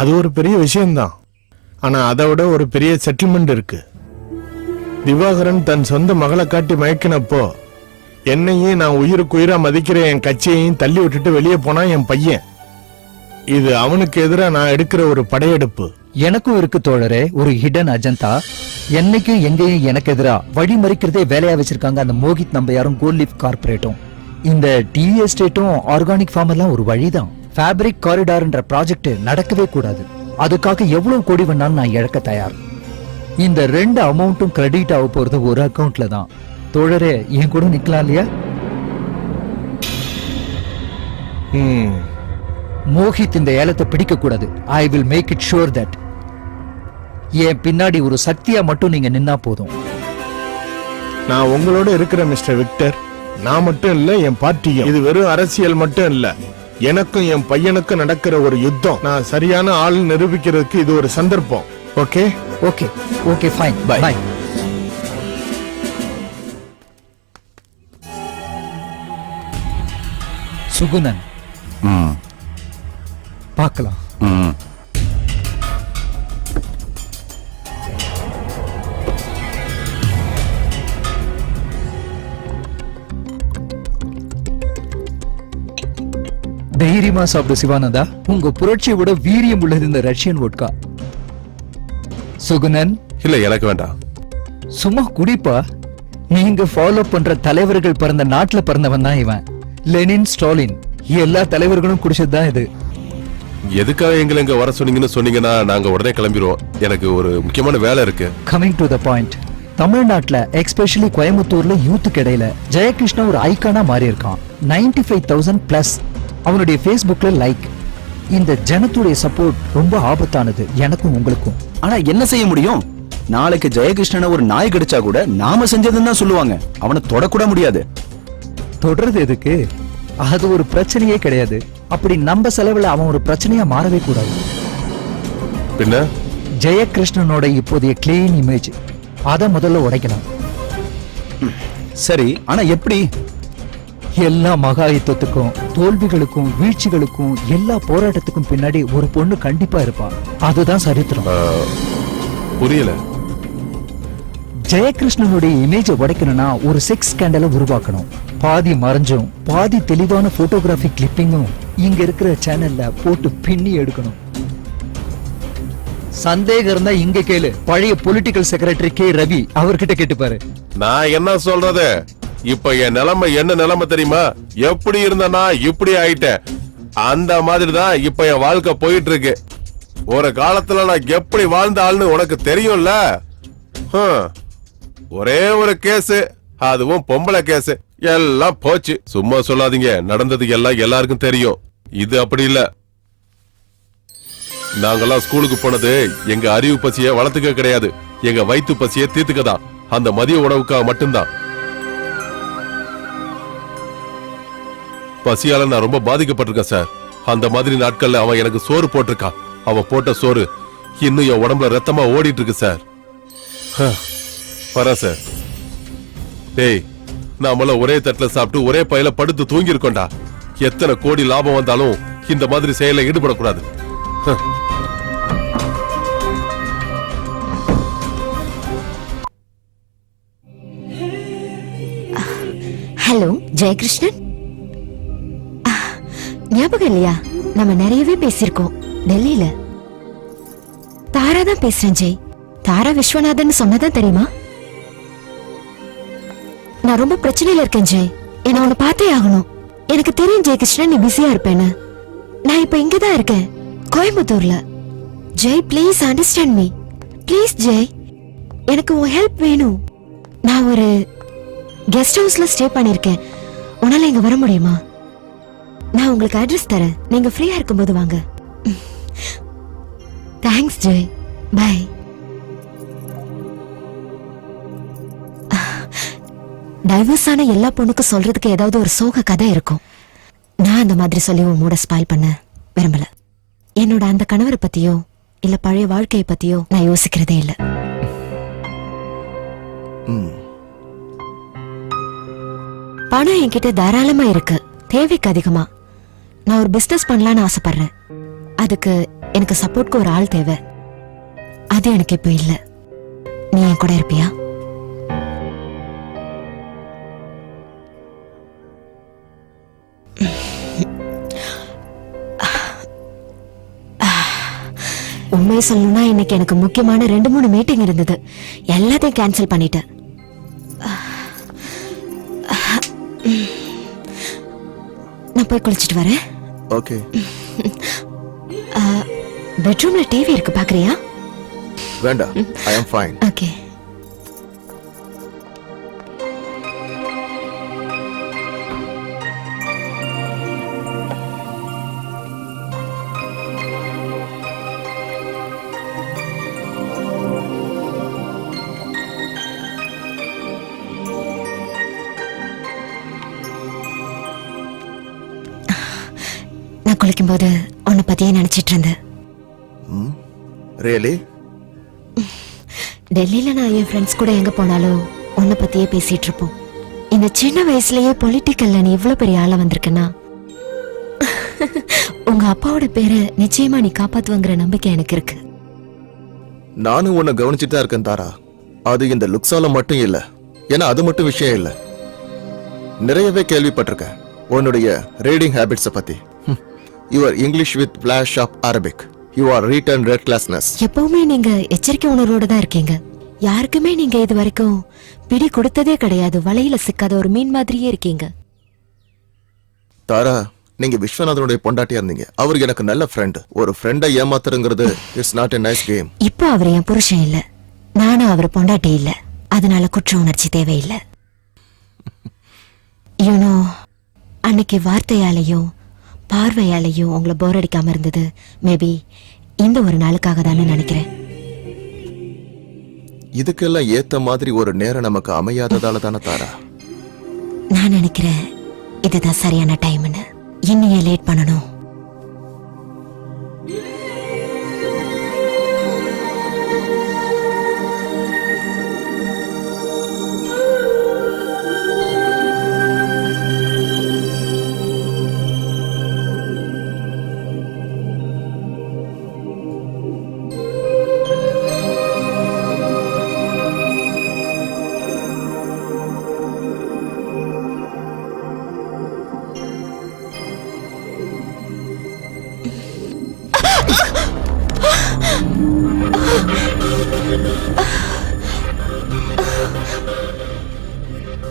அது ஒரு பெரிய விஷயம்தான். ஆனா அதை விட ஒரு பெரிய செட்டில்மெண்ட் இருக்கு. திவாகரன் தன் சொந்த மகளை காட்டி மயக்கினப்போ என்னையும் நான் உயிருக்கு உயிரா மதிக்கிற என் கட்சியையும் தள்ளி விட்டுட்டு வெளியே போனா என் பையன். இது அவனுக்கு எதிராக நான் எடுக்கிற ஒரு படையெடுப்பு. எனக்கும் இருக்கு தோழரே ஒரு ஹிடன் அஜந்தா. என்னைக்கும் எங்கேயும் எனக்கு எதிரா வழி மறிக்கிறதே வேலையா வச்சிருக்காங்க அந்த மோகித் நம்பையாரும் கோல்ட் லீஃப் கார்பரேட்டும். இந்த டீ எஸ்டேட்டும் ஆர்கானிக் ஃபார்ம் எல்லாம் ஒரு வழிதான். ஃபேப்ரிக் காரிடார்ன்ற ப்ராஜெக்ட் நடக்கவே கூடாது. அதுக்காக எவ்வளவு கோடி வேணாலும் நான் இழக்க தயார். இந்த 2 அமௌண்ட்டும் கிரெடிட் ஆக போறது ஒரு அக்கவுண்ட்ல தான். தோழரே என் கூட நிக்கலாம் இல்லையா? மோஹித் இந்த ஏலத்தை பிடிக்க கூடாது. I will make it sure that. என் பின்னாடி ஒரு சக்தியா மட்டும் நீங்க நின்னா போதும். நான் உங்களோட இருக்கிற மிஸ்டர் விக்டர். நான் மட்டும் இல்ல, என் பார்ட்டியும். இது வெறும் அரசியல் மட்டும் இல்ல, எனக்கும் என் பையனுக்கும் நடக்கிற ஒரு யுத்தம். நான் சரியான ஆள் நிரூபிக்கிறதுக்கு இது ஒரு சந்தர்ப்பம். Okay okay okay fine bye. Sugunan பார்க்கலாம். தைரியமா சாப்பிடு சிவானந்தா. உங்க புரட்சியை விட வீரியம் உள்ளது இந்த ரஷ்யன் வோட்கா. சுகுணன் இல்ல எனக்கு வேண்டாம். சும்மா குடிப்பா. நீங்க ஃபாலோ பண்ற தலைவர்கள் பிறந்த நாட்டுல பிறந்தவன் தான் இவன். லெனின், ஸ்டாலின் எல்லா தலைவர்களும் குடிச்சதுதான் இது. எதுக்காக எங்களை இங்க வர சொன்னீங்கன்னு சொன்னீங்கன்னா நாங்க உடனே கிளம்பிடுவோம். எனக்கு ஒரு முக்கியமான வேலை இருக்கு. Coming to the point. தமிழ்நாட்டுல எக்ஸ்பெஷலி கோயம்புத்தூர்ல யூத்துக்கு இடையில ஜெயகிருஷ்ணா ஒரு ஐக்கானா மாறி இருக்கான். 95,000 பிளஸ் அவனுடைய Facebookல லைக். இந்த ஜனத்துடைய சப்போர்ட் ரொம்ப ஆபத்தானது எனக்கும் உங்களுக்கும். ஆனா என்ன செய்ய முடியும்? நாளைக்கு ஜெயகிருஷ்ணனை ஒரு நாய் கடிச்சா கூட நாம செஞ்சதுன்னு தான் சொல்லுவாங்க. அவனை தொடக்கூட முடியாது. தொடர்றது எதுக்கு? அது ஒரு பிரச்சனையே கிடையாது. அப்படி நம்ம செலவுல அவன் ஒரு பிரச்சனையா மாறவே கூடாது. பின்ன ஜெயகிருஷ்ணனோட இப்போதைய கிளீன் இமேஜ் அத முதல்ல உடைக்கணும். சரி, ஆனா எப்படி? எல்லா மகாயுத்தத்துக்கும் தோல்விகளுக்கும் வீழ்ச்சிகளுக்கும் எல்லா போராட்டத்துக்கும் பின்னாடி ஒரு பொண்ணு கண்டிப்பா இருப்பா. அதுதான் சரித்திரம். புரியல. ஜெயகிருஷ்ணனுடைய இமேஜை உடைக்கணும்னா ஒரு செக்ஸ் ஸ்கேண்டலை உருவாக்கணும். பாதி மறைஞ்சும் பாதி தெளிவான போட்டோகிராஃபி கிளிப்பிங்கும் இங்க இருக்கிற சேனல்ல போட்டு பின்னி எடுக்கணும். சந்தேகம் இருந்தா இங்க கேளு. பழைய பொலிட்டிக்கல் செக்ரட்டரி கே ரவி அவர்கிட்ட கேட்டுப்பாரு. நான் என்ன சொல்றது? இப்ப என் நிலைமை என்ன நிலைமை தெரியுமா? எப்படி இருந்தனா இப்படி ஆயிட்டேன். அந்த மாதிரி தான் இப்ப என் வாழ்க்கை போயிட்டு இருக்கு. ஒரு காலத்துல நான் எப்படி வாழ்ந்த ஆள்னு உனக்கு தெரியும்ல. ஒரே ஒரு கேஸ், அதுவும் பொம்பளை கேஸ். எல்லாம் போச்சு. சும்மா சொல்லாதீங்க, நடந்தது எல்லாம் எல்லாருக்கும் தெரியும். இது அப்படி இல்ல. நாங்கெல்லாம் ஸ்கூலுக்கு போனது எங்க அறிவு பசிய வளர்த்துக்க கிடையாது, எங்க வயிற்று பசிய தீர்த்துக்கதான். அந்த மதிய உணவுக்காக மட்டும்தான். பசியால நான் ரொம்ப பாதிக்கப்பட்டிருக்கேன் சார். அந்த மாதிரி நாட்கள்ல அவன் எனக்கு சோறு போட்டிருக்கான். அவன் போட்ட சோறு இன்னும் என் உடம்புல ரத்தமா ஓடிட்டு இருக்கு சார். பரா சார். டேய், நாமள ஒரே தட்டுல சாப்பிட்டு ஒரே பையில படுத்து தூங்கி இருக்கோண்டா. எத்தனை கோடி லாபம் வந்தாலும் இந்த மாதிரி செயல ஈடுபடக்கூடாது. ஹலோ ஜெயகிருஷ்ணன், ஞாபகம் இல்லையா? நம்ம நிறையவே பேசியிருக்கோம் டெல்லியில. தாரா தான் பேசுறேன் ஜெய். தாரா விஸ்வநாதன் சொன்னதான் தெரியுமா? நான் ரொம்ப பிரச்சனையில இருக்கேன் ஜெய். என்ன உன்னை பார்த்தே ஆகணும். எனக்கு தெரியும் ஜெயகிருஷ்ணன் நீ பிஸியா இருப்பேன்னு. நான் இப்ப இங்கதான் இருக்கேன், கோயம்புத்தூர்ல. Jai please understand me. Please Jai, எனக்கு உன் ஹெல்ப் வேணும். நான் ஒரு கெஸ்ட் ஹவுஸ்ல ஸ்டே பண்ணிருக்கேன். உன்னால இங்க வர முடியுமா? நான் உங்களுக்கு அட்ரஸ் தரேன். நீங்க ஃப்ரீயா இருக்கும்போது வாங்க. தேங்க்ஸ் ஜெய். பை. டைவர்ஸ் ஆன எல்லா பொண்ணுக்கும் சொல்றதுக்கு ஏதாவது ஒரு சோக கதை இருக்கும். நான் அந்த மாதிரி சொல்லி உன் மூட ஸ்பாயில் பண்ண விரும்பல. என்னோட அந்த கணவரை பத்தியோ இல்ல பழைய வாழ்க்கையை பத்தியோ நான் யோசிக்கிறதே இல்ல. பணம் என்கிட்ட தாராளமா இருக்கு, தேவைக்கு அதிகமா. நான் ஒரு பிசினஸ் பண்ணலான்னு ஆசைப்படுறேன். அதுக்கு எனக்கு சப்போர்ட்க்கு ஒரு ஆள் தேவை. அது எனக்கு இப்ப இல்ல. நீ என் கூட இருப்பியா? உண்மையை சொல்லணும்னா இன்னைக்கு எனக்கு முக்கியமான 2-3 மீட்டிங் இருந்தது. எல்லாத்தையும் கேன்சல் பண்ணிட்டேன். நான் போய் குளிச்சிட்டு வரேன். ஓகே. பெட்ரூம்ல டிவி இருக்கு, பாக்குறியா? வேண்டாம், ஐ அம் ஃபைன். ஓகே. குளிக்கும்போது உன்னை பத்தியே நினைச்சிட்டு இருந்தேன். ரியலி? டெல்லியில நான் என் ஃப்ரெண்ட்ஸ் கூட எங்க போனாலும் உன்னை பத்தியே பேசிட்டு இருப்போம். இந்த சின்ன வயசுலயே பொலிட்டிக்கல்ல நீ இவ்வளவு பெரிய ஆளா வந்திருக்கனா, உங்க அப்பாவோட பேரை நிச்சயமா நீ காப்பாத்துவங்கிற நம்பிக்கை எனக்கு இருக்கு. நானும் உன்னை கவனிச்சுட்டு தான் இருக்கேன் தாரா. அது இந்த லுக்ஸால மட்டும் இல்ல, ஏன்னா அது மட்டும் விஷயம் இல்ல. நிறையவே கேள்விப்பட்டிருக்கேன் உன்னுடைய ரீடிங் ஹேபிட்ஸை பத்தி. Your English with flash of Arabic, you are written red classness. எப்பவுமே நீங்க எச்சரிக்கை உணர்வோட தான் இருக்கீங்க. யாருக்குமே நீங்க இது வரைக்கும் பிடி கொடுத்ததே கிடையாது. வலையில சிக்காத ஒரு மீன் மாதிரியே இருக்கீங்க. தாரா, நீங்க விஸ்வநாதனுடைய பொண்டாட்டியா இருந்தீங்க. அவர் எனக்கு நல்ல ஃப்ரெண்ட். ஒரு ஃப்ரெண்டை ஏமாத்துறங்கிறது it's not a nice game. இப்போ அவர் என் புருஷன் இல்ல, நானும் அவர் பொண்டாட்டி இல்ல. அதனால குற்ற உணர்ச்சி தேவையில்லை. யூனோ, அன்னைக்கு வார்த்தையாலையும் பார்வையாலையும் உங்களை போர் அடிக்காம இருந்தது மேபி இந்த ஒரு நாளுக்காக தானே நினைக்கிறேன். இதுக்கெல்லாம் ஏத்த மாதிரி ஒரு நேரம் நமக்கு அமையாததால தானே தாரா? நான் நினைக்கிறேன் இதுதான் சரியான டைம்னு. இன்னும் ஏன் லேட் பண்ணணும்?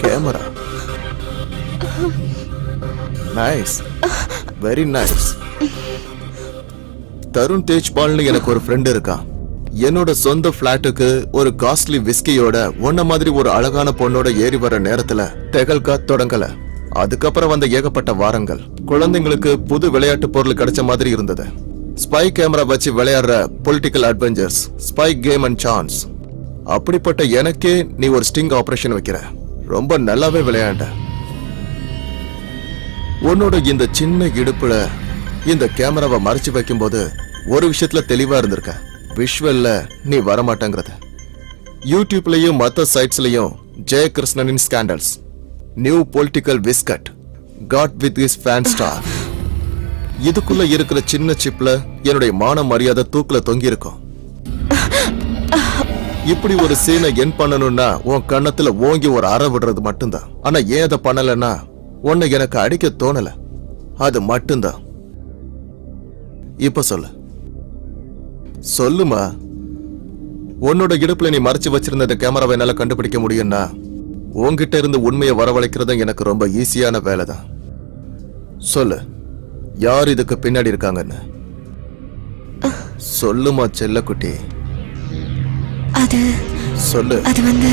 Camera nice, very nice. Tarun தேஜ்பால்னு எனக்கு ஒரு ஃப்ரெண்ட் இருக்கான். என்னோட சொந்த பிளாட்டுக்கு ஒரு காஸ்ட்லி விஸ்கியோட உன்ன மாதிரி ஒரு அழகான பொண்ணோட ஏறி வர நேரத்துல தெகல்கா தொடங்கல. அதுக்கப்புறம் வந்த ஏகப்பட்ட வாரங்கள் குழந்தைங்களுக்கு புது விளையாட்டு பொருள் கிடைச்ச மாதிரி இருந்தது. ஸ்பை கேமரா வச்சு விளையாடுற political adventures, spy game and chance. அப்படிப்பட்ட எனக்கே நீ ஒரு ஸ்டிங் ஆபரேஷன் வைக்கிற. ரொம்ப நல்லாவே விளையாண்ட. உன்னோட இந்த சின்ன இடுப்புல இந்த கேமராவை மறைச்சு வைக்கும்போது ஒரு விஷயத்துல தெளிவா இருந்திருக்க. விஷுவல்ல நீ வரமாட்டேங்கிறது. யூடியூப்லயும் மத்த சைட்ஸ்லயும் ஜெயகிருஷ்ணனின் scandals, new political biscuit, got with his fan star. இதுக்குள்ள இருக்கிற சின்ன சிப்ல என்னுடைய மான மரியாதை தூக்குல தொங்கி இருக்கும். இப்படி ஒரு சீனை என் பண்ணணும்னா உன் கண்ணத்துல ஓங்கி ஒரு அற விடுறது மட்டும்தான். ஆனா ஏன் அதை பண்ணலன்னா உன்னை எனக்கு அடிக்க தோணல, அது மட்டும்தான். இப்ப சொல்லு, சொல்லுமா. உன்னோட இடுப்புல நீ மறைச்சு வச்சிருந்த இந்த கேமராவை என்னால கண்டுபிடிக்க முடியும்னா உன்கிட்ட இருந்து உண்மையை வரவழைக்கிறது எனக்கு ரொம்ப ஈஸியான வேலைதான். சொல்லு, யார் இதுக்கு பின்னாடி இருக்காங்கன்னு சொல்லுமா செல்லக்குட்டி. அது சொல்லு. அது வந்து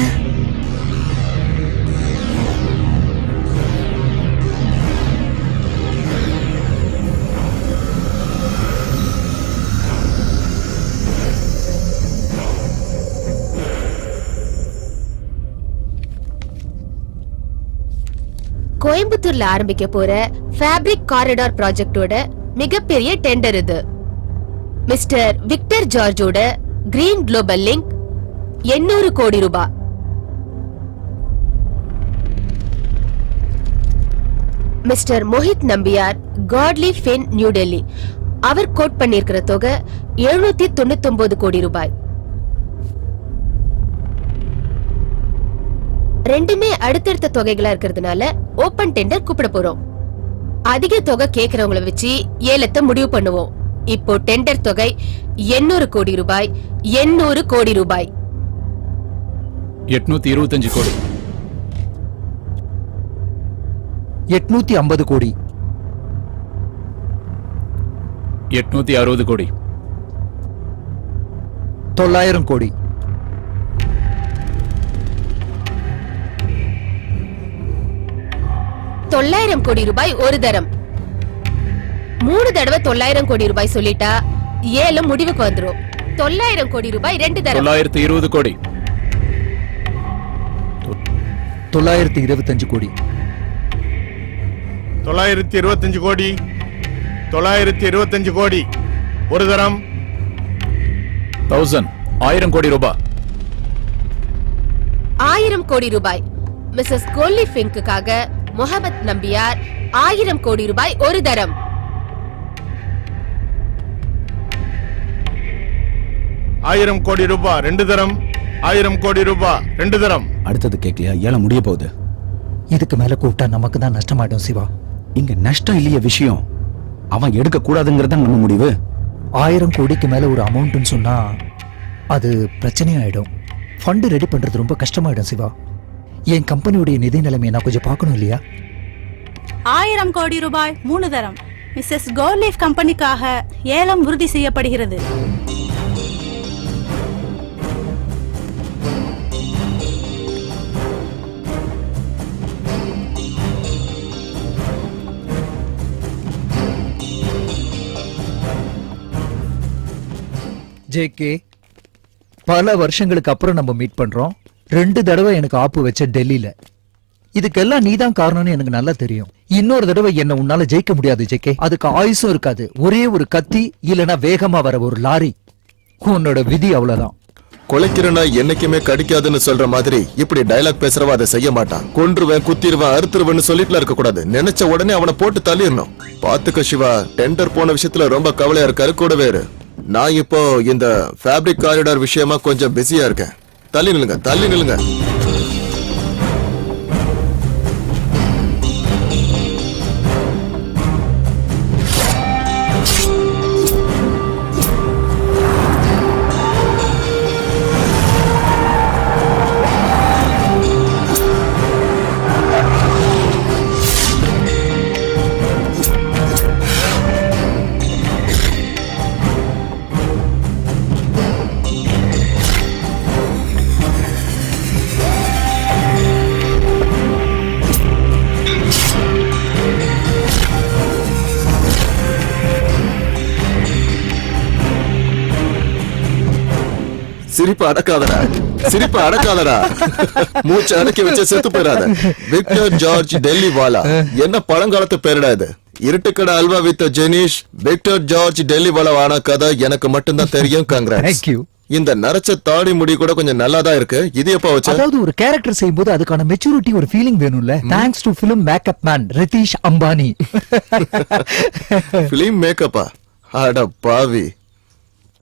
கோயம்புத்தூர்ல ஆரம்பிக்க போற ஃபேப்ரிக் காரிடார் ப்ராஜெக்டோட மிகப்பெரிய டெண்டர் இது. மிஸ்டர் விக்டர் ஜார்ஜோட கிரீன் குளோபல் லிங்க் 800 கோடி ரூபாய். Mister Mohit Nambiar, godly fin, new Delhi, அவர் கோட் பண்ணிருக்கிற தொகை 799 கோடி ரூபாய். ரெண்டுமே அடுத்தடுத்த தொகைகளா இருக்கிறதுனால ஓபன் டெண்டர் கூப்பிட போறோம். அதிக தொகை கேக்குறவங்கள வச்சு ஏலத்தை முடிவு பண்ணுவோம். இப்போ டெண்டர் தொகை 800 கோடி ரூபாய். 800 கோடி ரூபாய். 825 கோடி. 850 கோடி. 860 கோடி. 900 கோடி. 900 கோடி ரூபாய் ஒரு தரம். 3 தடவை 900 கோடி ரூபாய் சொல்லிட்டா ஏலம் முடிவுக்கு வந்துரும். 900 கோடி ரூபாய் 2 தரம். 920 கோடி. 925 கோடி. 925 கோடி. 925 கோடி. ஒரு தரம் 1000 கோடி ரூபாய். 1000 கோடி ரூபாய். மிஸ்ஸஸ் கோலி ஃபிங்க்குக்காக முகமது நம்பியார் 1000 கோடி ரூபாய் ஒரு தரம். 1000 கோடி ரூபாய் 2 தரம். 1000 கோடி ரூபாய் 2 தரம். அடுத்தது கேட்கலையா? ஏழை முடிய போகுது. இதுக்கு மேல கூப்பிட்டா நமக்கு தான் நஷ்டமாயிடும் சிவா. இங்க நஷ்டம் இல்லைய விஷயம், அவன் எடுக்க கூடாதுங்கிறத நம்ம முடிவு. 1000 கோடிக்கு மேல ஒரு அமௌண்ட்னு சொன்னா அது பிரச்சனையாயிடும். ஃபண்ட் ரெடி பண்றது ரொம்ப கஷ்டமாயிடும் சிவா. என் கம்பெனியுடைய நிதி நிலைமையை நான் கொஞ்சம் பார்க்கணும் இல்லையா? 1000 கோடி ரூபாய் 3 தரம். மிஸ்ஸஸ் கோலீஃப் கம்பெனிக்காக ஏலம் உறுதி செய்யப்படுகிறது. ஜேகே, பல வருஷங்களுக்கு அப்புறம் நம்ம மீட் பண்றோம். 2 தடவை எனக்கு ஆப்பு வச்ச டெல்லியில. இதுக்கெல்லாம் நீதான் காரணம்னு எனக்கு நல்லா தெரியும். இன்னொரு தடவை என்ன உன்னால ஜெயிக்க முடியாது ஜேகே. அதுக்கு ஆயுசும் இருக்காது. ஒரே ஒரு கத்தி இல்லனா வேகமா வர ஒரு லாரி. உன்னோட விதி அவ்வளவுதான். கொலைக்கிறனா என்னைக்குமே கடிக்காதுன்னு சொல்ற மாதிரி இப்படி டயலாக் பேசுறவ அதை செய்ய மாட்டான். கொன்றுவேன், குத்திடுவேன், அறுத்துருவேன்னு சொல்லிட்டுல இருக்க கூடாது. நினைச்ச உடனே அவனை போட்டு தள்ளிடணும். பாத்துக்க சிவா, டெண்டர் போன விஷயத்துல ரொம்ப கவலையா இருக்காரு. கூடவே இரு. நான் இப்போ இந்த ஃபேப்ரிக் காரிடார் விஷயமா கொஞ்சம் பிஸியா இருக்கேன். தள்ளி நில்லுங்க, தள்ளி நில்லுங்க. சிரிப்பு அடக்காதடா, சிரிப்பு அடக்காதடா. மூச்சு அடக்கி வச்சு செத்து போயிடாத. விக்டர் ஜார்ஜ் டெல்லி வாலா. என்ன பழங்காலத்து பேருடா இது? இருட்டுக்கடை அல்வா வித்த ஜெனீஷ். விக்டர் ஜார்ஜ் டெல்லி வாலா ஆன கதை எனக்கு மட்டும்தான் தெரியும். கங்க்ராட்ஸ். இந்த நரைச்ச தாடி முடி கூட கொஞ்சம் நல்லா தான் இருக்கு. இது எப்ப வச்ச? அதாவது ஒரு கேரக்டர் செய்யும்போது அதுக்கான மெச்சூரிட்டி, ஒரு ஃபீலிங் வேணும்ல. Thanks to film makeup man Ritheesh Ambani. Film மேக்கப்பா? அட பாவி.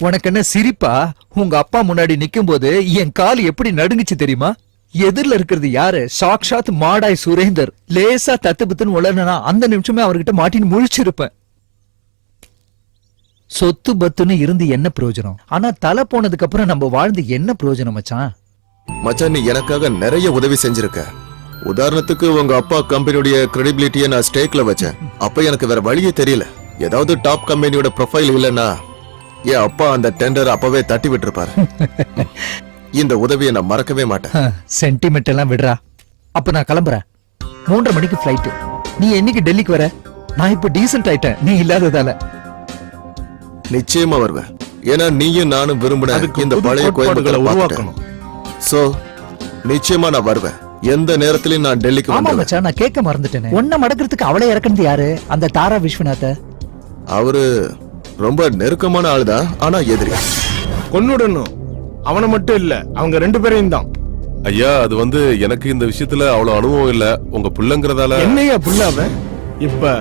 உனக்கு என்ன சிரிப்பா? உங்க அப்பா முன்னாடி நிக்கும் போது என் கால் எப்படி நடுங்குச்சு தெரியுமா? எதிரில இருக்கிறது யாரு? சாக்ஷாத் மாடாய் சுரேந்தர். லேசா தத்துபத்துன்னு உளறனா அந்த நிமிஷமே அவர்கிட்ட மாட்டின்னு முழிச்சிருப்பேன். சொத்து பத்துன்னு இருந்து என்ன பிரயோஜனம்? ஆனா தலை போனதுக்கு அப்புறம் நம்ம வாழ்ந்து என்ன பிரயோஜனம் மச்சான்? மச்சான், நீ எனக்காக நிறைய உதவி செஞ்சிருக்க. உதாரணத்துக்கு உங்க அப்பா கம்பெனியுடைய கிரெடிபிலிட்டியை நான் ஸ்டேக்ல வச்சேன். அப்ப எனக்கு வேற வழியே தெரியல. ஏதாவது டாப் கம்பெனியோட ப்ரொஃபைல் இல்லைன்னா என் அப்பா அந்த டெண்டர் அப்பவே தட்டி விட்டுருப்பாரு. இந்த உதவியை நான் மறக்கவே மாட்டேன். சென்டிமெண்ட் எல்லாம் விடுறா. அப்ப நான் கிளம்புறேன். 3:30 மணிக்கு ஃபிளைட். நீ என்னைக்கு டெல்லிக்கு வர? நான் இப்ப டீசன்ட் ஆயிட்டேன் நீ இல்லாததால. நிச்சயமா வருவேன். ஏன்னா நீயும் நானும் விரும்பின இந்த பழைய கோயம்புத்தூரை உருவாக்கணும். சோ நிச்சயமா நான் வருவேன். எந்த நேரத்திலயும் நான் டெல்லிக்கு ஆமா மச்சான், நான் கேட்க மறந்துட்டேன். ஒன்ன மடக்கிறதுக்கு அவளை இறக்குனது யாரு? அந்த தாரா விஸ்வநாத. அவரு ரொம்ப நெருக்கமான ஆளுதான், ஆனா எதிரி. கொன்னுடணும். அவனை மட்டும் இல்ல, அவங்க 2 பேரையும் தான். ஐயா, அது வந்து எனக்கு இந்த விஷயத்துல அவ்வளவு அனுபவம் இல்ல. உங்க புள்ளங்கிறதால. என்னையா புள்ளாவ? இப்ப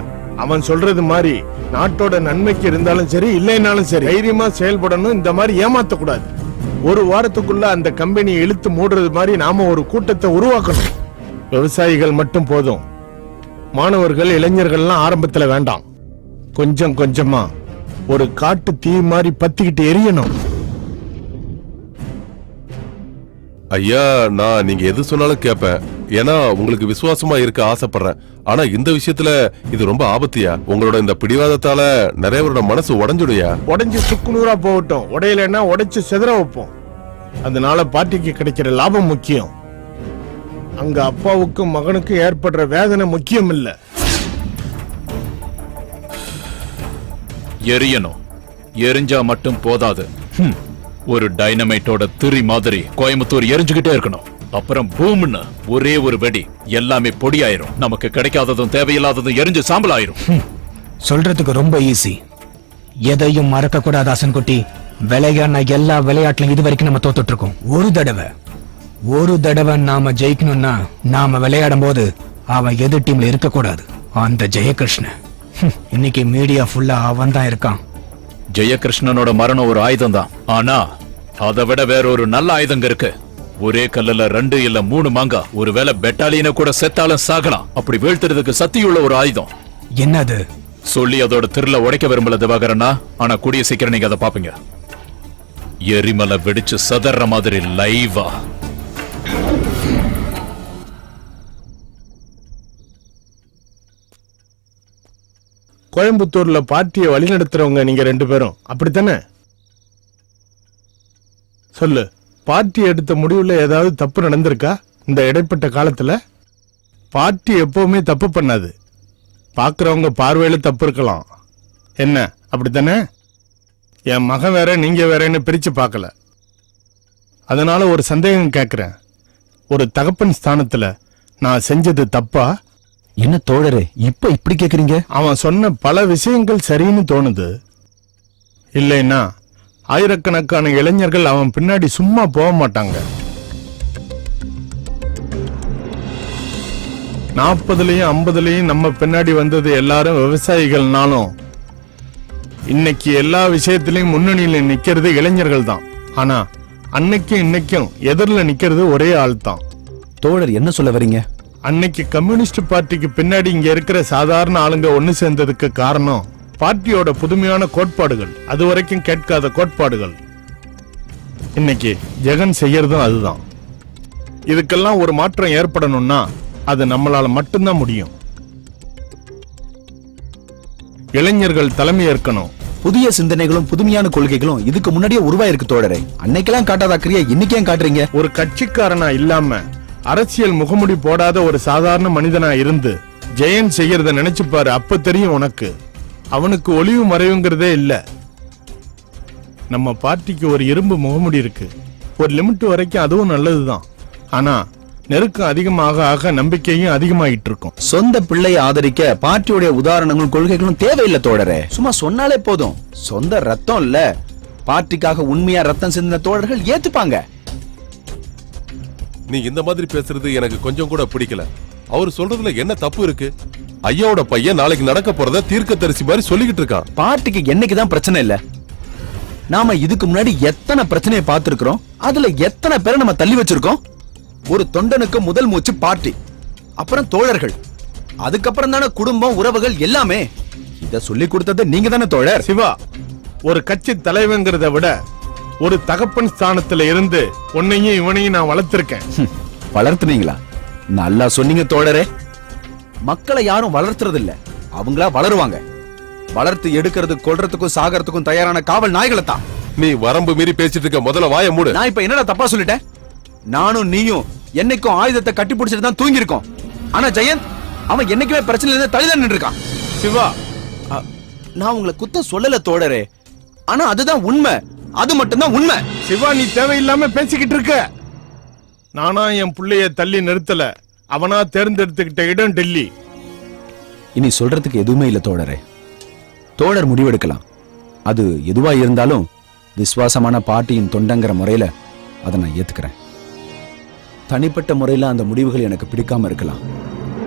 அவன் சொல்றது மாதிரி நாட்டோட நன்மைக்கு இருந்தாலும் சரி, இல்லைனாலும் சரி, தைரியமா செயல்படணும். இந்த மாதிரி ஏமாத்த கூடாது. ஒரு வாரத்துக்குள்ள அந்த கம்பெனியை இழுத்து மூடுறது மாதிரி நாம ஒரு கூட்டத்தை உருவாக்கணும். விவசாயிகள் மட்டும் போதும். மாணவர்கள், இளைஞர்கள்லாம் ஆரம்பத்துல வேண்டாம். கொஞ்சம் கொஞ்சமா ஒரு காட்டு தீ மாதிரி பத்திக்கிட்டு எரியணும். ஐயா, நான் நீங்க எது சொன்னாலும் கேட்பேன். ஏன்னா உங்களுக்கு விசுவாசமா இருக்க ஆசைப்படுறேன். ஆனா இந்த விஷயத்துல இது ரொம்ப ஆபத்தியா. உங்களோட இந்த பிடிவாதத்தால நிறையவரோட மனசு உடைஞ்சுடுயா. உடைஞ்சு சுக்குநூறா போகட்டும். உடையலன்னா உடைச்சு செதற வைப்போம். அதனால பார்ட்டிக்கு கிடைக்கிற லாபம் முக்கியம். அங்க அப்பாவுக்கும் மகனுக்கும் ஏற்படுற வேதனை முக்கியம் இல்ல. எரியணும். எரிஞ்சா மட்டும் போதாது. ஒரு டைனமைட்டோட திரி மாதிரி கோயம்புத்தூர் எரிஞ்சுகிட்டே இருக்கணும். அப்புறம் பூம்னு ஒரே ஒரு வெடி எல்லாமே பொடியாயிரும். நமக்கு கிடைக்காததும் தேவையில்லாததும் எரிஞ்சு சாம்பல் ஆயிரும். சொல்றதுக்கு ரொம்ப ஈஸி. எதையும் மறக்க கூடாது அசன்குட்டி. விளையாடின எல்லா விளையாட்டுலயும் இது வரைக்கும் நம்ம தோத்துட்டு இருக்கோம். ஒரு தடவை நாம ஜெயிக்கணும்னா நாம விளையாடும் போது அவன் எதிர் டீம்ல இருக்க கூடாது. அந்த ஜெயகிருஷ்ணன் இன்னைக்கு மீடியா ஃபுல்லா அவன் தான் இருக்கான். ஜெயகிருஷ்ணனோட மரணம் ஒரு ஆயுதம் தான், ஆனா அதை விட வேற ஒரு நல்ல ஆயுதங்க இருக்கு. ஒரே கல்லுல 2 இல்ல 3 மாங்கா. ஒருவேளை பெட்டாலியனை கூட செத்தாலும் சாகலாம். அப்படி வீழ்த்துறதுக்கு சக்தியுள்ள ஒரு ஆயுதம். என்னது? சொல்லி அதோட திருள உடைக்க விரும்பல திவாகரனா, ஆனா கூடிய சீக்கிரம் நீங்க அதை பாப்பீங்க. எரிமலை வெடிச்சு சதற மாதிரி லைவா. கோயம்புத்தூர்ல பார்ட்டியை வழிநடத்துறவங்க நீங்க 2 பேரும், அப்படித்தானே? சொல்லு, பார்ட்டி எடுத்த முடிவுல ஏதாவது தப்பு நடந்திருக்கா இந்த இடைப்பட்ட காலத்துல? பார்ட்டி எப்பவுமே தப்பு பண்ணாது. பாக்குறவங்க பார்வையில தப்பு இருக்கலாம். என்ன, அப்படித்தானே? என் மகன் வேற நீங்க வேறன்னு பிரிச்சு பார்க்கல. அதனால ஒரு சந்தேகம் கேட்கிறேன். ஒரு தகப்பன் ஸ்தானத்துல நான் செஞ்சது தப்பா? என்ன தோழரே இப்ப இப்படி கேக்குறீங்க? அவன் சொன்ன பல விஷயங்கள் சரின்னு தோணுது. இல்லைன்னா ஆயிரக்கணக்கான இளைஞர்கள் அவன் பின்னாடி சும்மா போக மாட்டாங்க. 40லயும் 50லயும் நம்ம பின்னாடி வந்தது எல்லாரும் விவசாயிகள்னாலும் இன்னைக்கு எல்லா விஷயத்திலையும் முன்னணியில நிக்கிறது இளைஞர்கள் தான். ஆனா அன்னைக்கும் இன்னைக்கும் எதிரில நிக்கிறது ஒரே ஆள் தான். தோழர் என்ன சொல்ல வரீங்க? அன்னைக்கு கம்யூனிஸ்ட் பார்ட்டிக்கு பின்னாடி இங்க இருக்கிற சாதாரண ஆளுங்க ஒண்ணு சேர்ந்ததுக்கு காரணம் பார்ட்டியோட புதுமையான கோட்பாடுகள், அது வரைக்கும் கேட்காத கோட்பாடுகள். இன்னைக்கு ஜெகன் செய்யறதும் அதுதான். இதுக்கெல்லாம் ஒரு மாற்றம் ஏற்படணும்னா அது நம்மளால மட்டும்தான் முடியும். இளைஞர்கள் தலைமை ஏற்கணும். புதிய சிந்தனைகளும் புதுமையான கொள்கைகளும் இதுக்கு முன்னாடியே உருவாயிருக்கு தோழரே. அன்னைக்கெல்லாம் காட்டாத அக்கறையா இன்னைக்கு ஏன் காட்டுறீங்க? ஒரு கட்சிக்காரனா இல்லாம அரசியல் முகமுடி போடாத ஒரு சாதாரண மனிதனா இருந்து ஜெயன் செய்யறத நினைச்சு பாரு, அப்ப தெரியும் உனக்கு. அவனுக்கு ஒளிவு மறைவுங்கிறதே இல்ல. நம்ம பார்ட்டிக்கு ஒரு இரும்பு முகமுடி இருக்கு. ஒரு லிமிட் வரைக்கும் அதுவும் நல்லதுதான். ஆனா நெருக்கம் அதிகமாக ஆக நம்பிக்கையும் அதிகமாயிட்டு இருக்கும். சொந்த பிள்ளையை ஆதரிக்க பார்ட்டியுடைய உதாரணங்களும் கொள்கைகளும் தேவையில்லை தோழரே. சும்மா சொன்னாலே போதும். சொந்த ரத்தம் இல்ல, பார்ட்டிக்காக உண்மையா ரத்தம் சிந்தின தோழர்கள் ஏத்துப்பாங்க. நீ இந்த மாதிரி பேசுறது எனக்கு கொஞ்சம் கூட பிடிக்கல. அவர் சொல்றதுல என்ன தப்பு இருக்கு? ஐயாவோட பையன் நாளைக்கு நடக்க போறத தீர்க்க தரிசி மாதிரி சொல்லிக்கிட்டு இருக்கான். பார்ட்டிக்கு என்னைக்குதான் பிரச்சனை இல்ல. நாம இதுக்கு முன்னாடி எத்தனை பிரச்சனையை பார்த்திருக்கிறோம். அதுல எத்தனை பேரை நம்ம தள்ளி வச்சிருக்கோம். ஒரு தொண்டனுக்கு முதல் மூச்சு பார்ட்டி, அப்புறம் தோழர்கள், அதுக்கப்புறம் தானே குடும்பம், உறவுகள் எல்லாமே. இத சொல்லி கொடுத்தது நீங்க தானே தோழர். சிவா, ஒரு கட்சி தலைவங்கிறத விட ஒரு தகப்பன் ஸ்தானத்துல இருந்து உன்னையும் இவனையும் நான் வளர்த்திருக்கேன். வளர்த்துனீங்களா? நல்லா சொன்னீங்க தோழரே. மக்களை யாரும் வளர்த்துறது இல்ல, அவங்களா வளருவாங்க. வளர்த்து எடுக்கிறது, கொல்றதுக்கும் சாகறதுக்கும் தயாரான காவல் நாய்களை தான். நீ வரம்பு மீறி பேசிட்டு இருக்க, முதல்ல வாய மூடு. நான் இப்ப என்னடா தப்பா சொல்லிட்டேன்? நானும் நீயும் என்னைக்கும் ஆயுதத்தை கட்டி பிடிச்சிட்டு தான் தூங்கி இருக்கோம். ஆனா ஜெயந்த் அவன் என்னைக்குமே பிரச்சனையில இருந்து தள்ளிதான் நின்று இருக்கான். சிவா, நான் உங்களை குத்த சொல்லல தோழரே, ஆனா அதுதான் உண்மை. அது மட்டும்தான் உண்மை. சிவா, நீ தேவையில்லாம பேசிக்கிட்டு இருக்க. நானா என் புள்ளைய தள்ளி நிறுத்தல, அவனா தேர்ந்தெடுத்துக்கிட்ட இடம் டெல்லி. இனி சொல்றதுக்கு எதுவுமே இல்ல தோழரே. தோழர் முடிவெடுக்கலாம். அது எதுவா இருந்தாலும் விசுவாசமான பார்ட்டியின் தொண்டங்கிற முறையில அதை நான் ஏத்துக்கிறேன். தனிப்பட்ட முறையில அந்த முடிவுகள் எனக்கு பிடிக்காம இருக்கலாம்,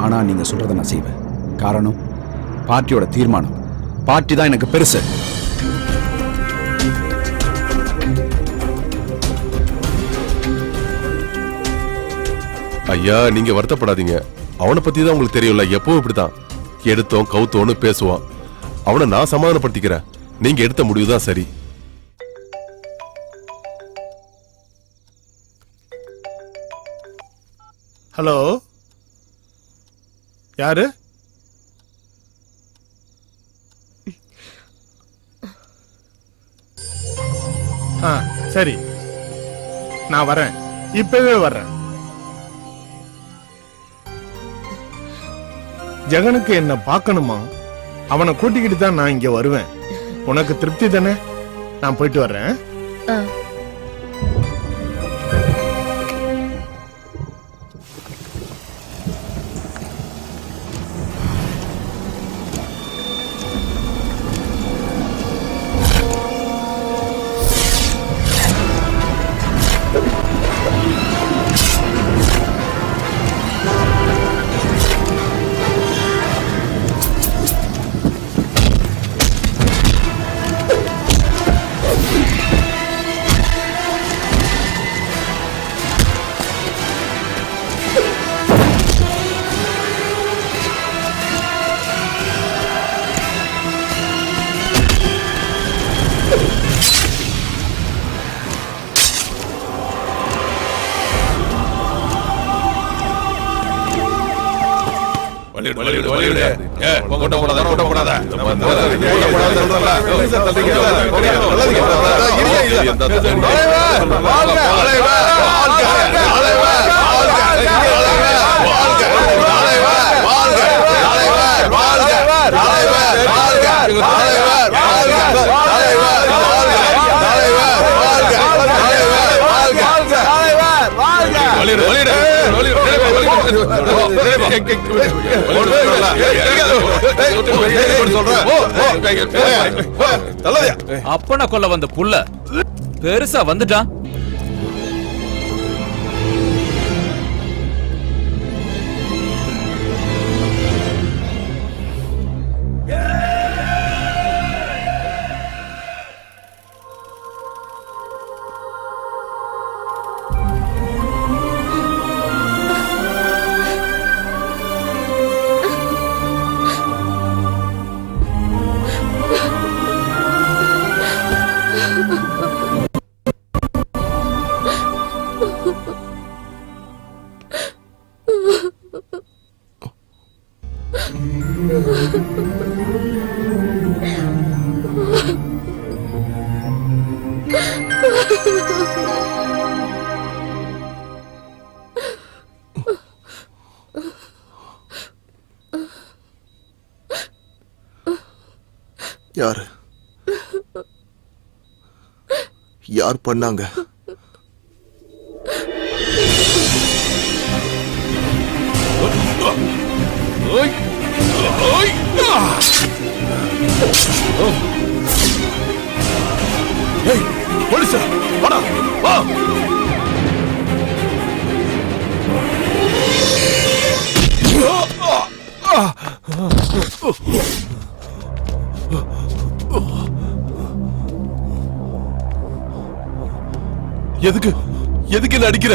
ஆனா நீங்க சொல்றதை நான் செய்வேன். காரணம் பார்ட்டியோட தீர்மானம். பார்ட்டி தான் எனக்கு பெருசு. ஐயா, நீங்க வருத்தப்படாதீங்க. அவனை பத்தி தான் உங்களுக்கு தெரியும்ல, எப்பவும் இப்படிதான் எடுத்தோம் கவுத்தோன்னு பேசுவான். அவனை நான் சமாதானப்படுத்திக்கிறேன். நீங்க எடுத்த முடிவுதான் சரி. ஹலோ, யாரு? சரி, நான் வரேன், இப்பவே வர்றேன். ஜெகனுக்கு என்ன பார்க்கணுமா? அவனை கூட்டிக்கிட்டு தான் நான் இங்க வருவேன். உனக்கு திருப்தி தானே? நான் போயிட்டு வர்றேன். கொட்ட போடாத அப்பன கொல்ல வந்த புள்ள பெருசா வந்துட்டான். யாரு யார் பண்ணாங்க? போலீஸ் வாடா வா. எதுக்கு எதுக்கு என்ன அடிக்கிற?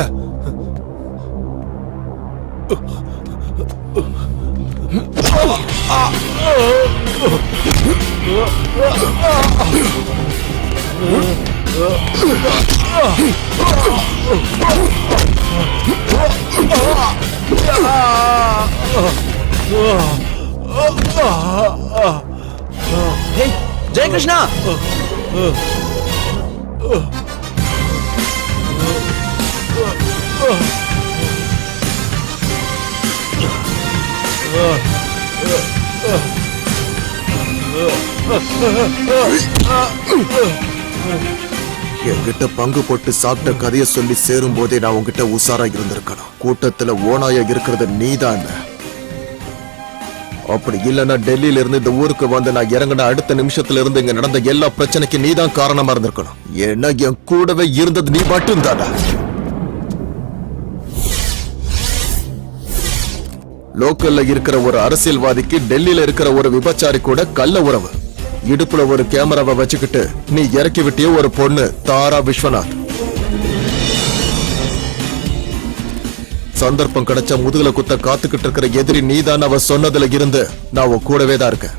ஜெயகிருஷ்ணா, என்கிட்ட பங்கு போட்டு சாப்பிட்ட கதையை சொல்லி சேரும் போதே நான் உங்ககிட்ட உசாரா இருந்திருக்கணும். கூட்டத்துல ஓனாயா இருக்கிறது நீதான். அப்படி இல்லைன்னா டெல்லியில இருந்து இந்த ஊருக்கு வந்து நான் இறங்கின அடுத்த நிமிஷத்துல இருந்து இங்க நடந்த எல்லா பிரச்சனைக்கும் நீதான் காரணமா இருந்திருக்கணும். ஏன்னா என் கூடவே இருந்தது நீ மட்டும் தானா. லோக்கல்ல இருக்கிற ஒரு அரசியல்வாதிக்கு டெல்லியில இருக்கிற ஒரு விபச்சாரி கூட கள்ள உறவு. இடுப்புல ஒரு கேமராவை வச்சுக்கிட்டு நீ இறக்கி விட்டிய ஒரு பொண்ணு தாரா விஸ்வநாத். சந்தர்ப்பம் கிடைச்ச முதுகுல குத்த காத்துக்கிட்டு இருக்கிற எதிரி நீதான். அவ சொன்னதுல இருந்து நான் உன் கூடவே தான் இருக்கேன்.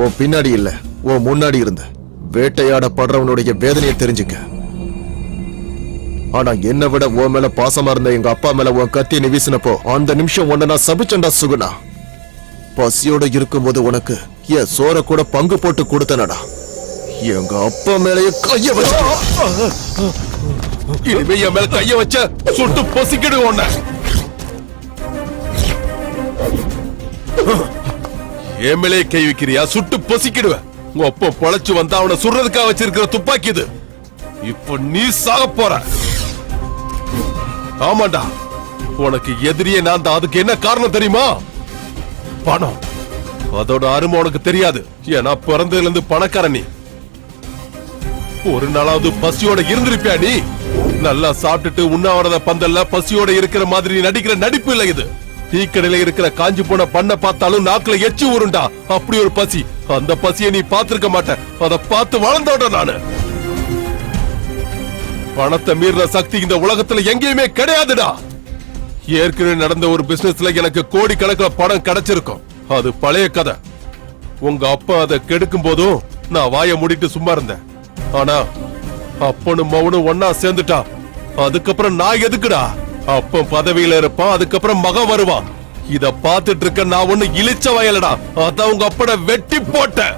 உன் பின்னாடி இல்ல, உன் முன்னாடி இருந்த வேட்டையாடப்படுறவனுடைய வேதனையை தெரிஞ்சுக்க. ஆனா என்னை விட உன் மேல பாசமா இருந்த எங்க அப்பா மேல உன் கத்தியை நீ வீசினப்போ அந்த நிமிஷம் ஒண்ணு நான் சபிச்சண்டா சுகுணா. பசியோட இருக்கும்போது உனக்கு என் சோற கூட பங்கு போட்டு கொடுத்தனடா. எங்க அப்பா மேலேயே கைய வச்ச. இனிமே என் மேல கைய வச்ச சுட்டு பொசிக்கிடுவோம். என் மேலே கை வைக்கிறியா? சுட்டு பொசிக்கிடுவேன். உங்க அப்பா பொழைச்சு வந்தா அவனை சுடுறதுக்காக வச்சிருக்கிற துப்பாக்கி இது. இப்போ நீ சாக போற. ஆமாண்டா, உனக்கு எதிரியே நான் தான். அதுக்கு என்ன காரணம் தெரியுமா? பணம். அதோட அருமை உனக்கு தெரியாது. ஏன்னா பிறந்ததுல இருந்து பணக்கார நீ. ஒரு நாளாவது பசியோட இருந்திருப்பியா நீ? நல்லா சாப்பிட்டுட்டு உண்ணாவிரத பந்தல்ல பசியோட இருக்கிற மாதிரி நடிக்கிற நடிப்பு இல்ல இது. டீக்கடையில இருக்கிற காஞ்சி போன பண்ண பார்த்தாலும் நாக்குல எச்சி ஊருண்டா. அப்படி ஒரு பசி. அந்த பசியை நீ பார்த்திருக்க மாட்ட. அதை பார்த்து வளர்ந்தோட நானு. பணத்தை மீறின சக்தி இந்த உலகத்துல எங்கேயுமே கிடையாதுடா. ஏற்கனவே நடந்த ஒரு பிசினஸ்ல எனக்கு கோடி கணக்கில் பணம் கிடைச்சிருக்கும். அது பழைய கதை. உங்க அப்பா அதை கெடுக்கும் போதும் நான் வாயை மூடிட்டு சும்மா இருந்தேன். ஆனா அப்பனும் மவனும் ஒன்னா சேர்ந்துட்டா. அதுக்கப்புறம் நான் எதுக்குடா? அப்பன் பதவியில இருப்பான், அதுக்கப்புறம் மகன் வருவான். இத பாத்துட்டு இருக்க நான் ஒண்ணு இழிச்ச வயலடா. அதான் உங்க அப்பட வெட்டி போட்டேன்.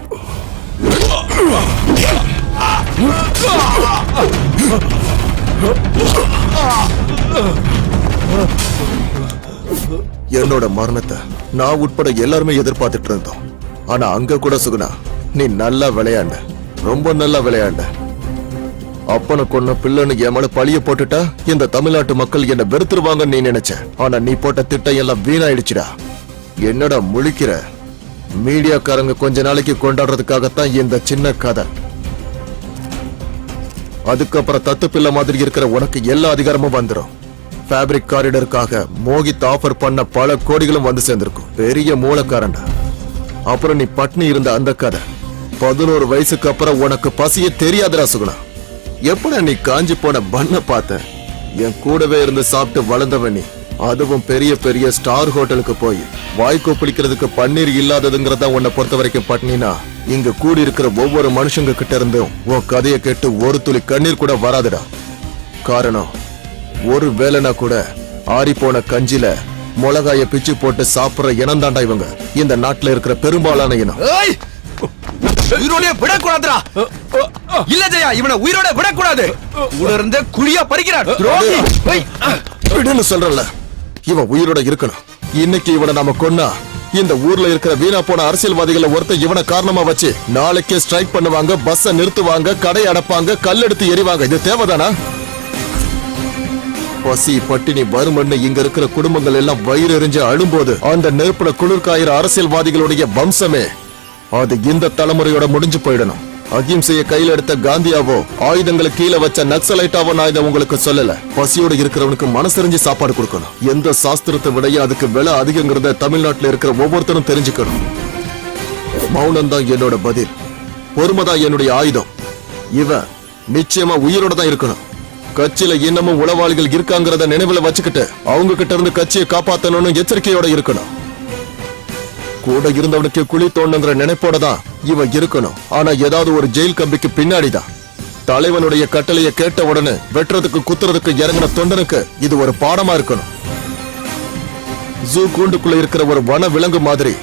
என்னோட மரணத்தை நான் உட்பட எல்லாருமே எதிர்பார்த்துட்டு இருந்தோம். ஆனா அங்க கூட சுகுணா, நீ நல்லா விளையாண்ட, ரொம்ப நல்லா விளையாண்ட. அப்பனை கொன்ன பிள்ளைன்னு என் மேல பழிய போட்டுட்டா இந்த தமிழ்நாட்டு மக்கள் என்ன வெறுத்துருவாங்கன்னு நீ நினைச்ச. ஆனா நீ போட்ட திட்டம் எல்லாம் வீணாயிடுச்சுடா. என்னடா முழிக்கிற? மீடியாக்காரங்க கொஞ்ச நாளைக்கு கொண்டாடுறதுக்காகத்தான் இந்த சின்ன கதை. அதுக்கப்புறம் தத்து பிள்ளை மாதிரி இருக்கிற உனக்கு எல்லா அதிகாரமும் வந்துடும். ஃபேப்ரிக் காரிடருக்காக மோகித் ஆஃபர் பண்ண பல கோடிகளும் வந்து சேர்ந்திருக்கும். பெரிய மூலக்காரன்டா. அப்புறம் நீ பட்னி இருந்த அந்த கதை. 11 வயசுக்கு அப்புறம் உனக்கு பசியே தெரியாதுடா சுகுணா. எப்படா நீ காஞ்சி போன பண்ண பார்த்த? என் கூடவே இருந்து சாப்பிட்டு வளர்ந்தவன் நீ. அதுவும் பெரிய பெரிய ஸ்டார் ஹோட்டலுக்கு போய் வாய்க்கு பிடிக்கிறதுக்கு பன்னீர் இல்லாததுங்கிறதா உன்னை பொறுத்த வரைக்கும் பட்னினா, இங்க கூடி இருக்கிற ஒவ்வொரு மனுஷங்க கிட்ட இருந்தும் உன் கதையை கேட்டு ஒரு துளி கண்ணீர் கூட வராதுடா. காரணம், ஒரு வேலைனா கூட ஆறி போன கஞ்சில மிளகாய பிச்சு போட்டு சாப்பிடுற இனம் தாண்டா இவங்க. இந்த நாட்டுல இருக்கிற பெரும்பாலான இனம். உயிரோட விடக்கூடாதுடா. இல்ல ஜெயா, இவனை உயிரோட விடக்கூடாது. கூட இருந்த குழியா பறிக்கிறார். விடுன்னு சொல்றல, இவன் உயிரோட இருக்கணும். இன்னைக்கு இவனை நாம கொன்னா இந்த ஊர்ல இருக்கிற வீணா போன அரசியல்வாதிகளை ஒருத்தர் இவனை காரணமா வச்சு நாளைக்கே ஸ்ட்ரைக் பண்ணுவாங்க, பஸ்ஸ நிறுத்துவாங்க, கடை அடைப்பாங்க, கல்லெடுத்து எறிவாங்க. இது தேவைதானா? பசி பட்டினி வறுமன்னு இங்க இருக்கிற குடும்பங்கள் எல்லாம் வயிறு எறிஞ்சு அழும்போது அந்த நெருப்புல குளிர்காயிற அரசியல்வாதிகளுடைய வம்சமே அது இந்த தலைமுறையோட முடிஞ்சு போயிடணும். அகிம்சைய கையில எடுத்த காந்தியாவோ ஆயுதங்களை கீழே வச்ச நக்சலைட்டாவோ நான் இதை உங்களுக்கு சொல்லல. பசியோட இருக்கிறவனுக்கு மனசறிஞ்சு சாப்பாடு கொடுக்கணும். எந்த சாஸ்திரத்தை விடைய அதுக்கு விலை அதிகங்கிறத தமிழ்நாட்டுல இருக்கிற ஒவ்வொருத்தரும் தெரிஞ்சுக்கணும். மௌனம் தான் என்னோட பதில், பொறுமைதான் என்னுடைய ஆயுதம். இவன் நிச்சயமா உயிரோட தான் இருக்கணும். கட்சியில இன்னமும் உளவாளிகள் இருக்காங்கிறத நினைவுல வச்சுக்கிட்டு அவங்க கிட்ட இருந்து கட்சியை காப்பாத்தணும்னு எச்சரிக்கையோட இருக்கணும். கூட இருந்தவனுக்கு குழி தோணுங்கிற நினைப்போட தான் இவன் இருக்கணும். ஆனா ஏதாவது ஒரு ஜெயில் கம்பிக்கு பின்னாடிதான். தலைவனுடைய கட்டளையை கேட்ட உடனே வெட்டுறதுக்கு குத்துறதுக்கு இறங்கின தொண்டனுக்கு இது ஒரு பாடமா இருக்கணும். ஜூ கூண்டுக்குள்ள இருக்கிற ஒரு வன விலங்கு மாதிரி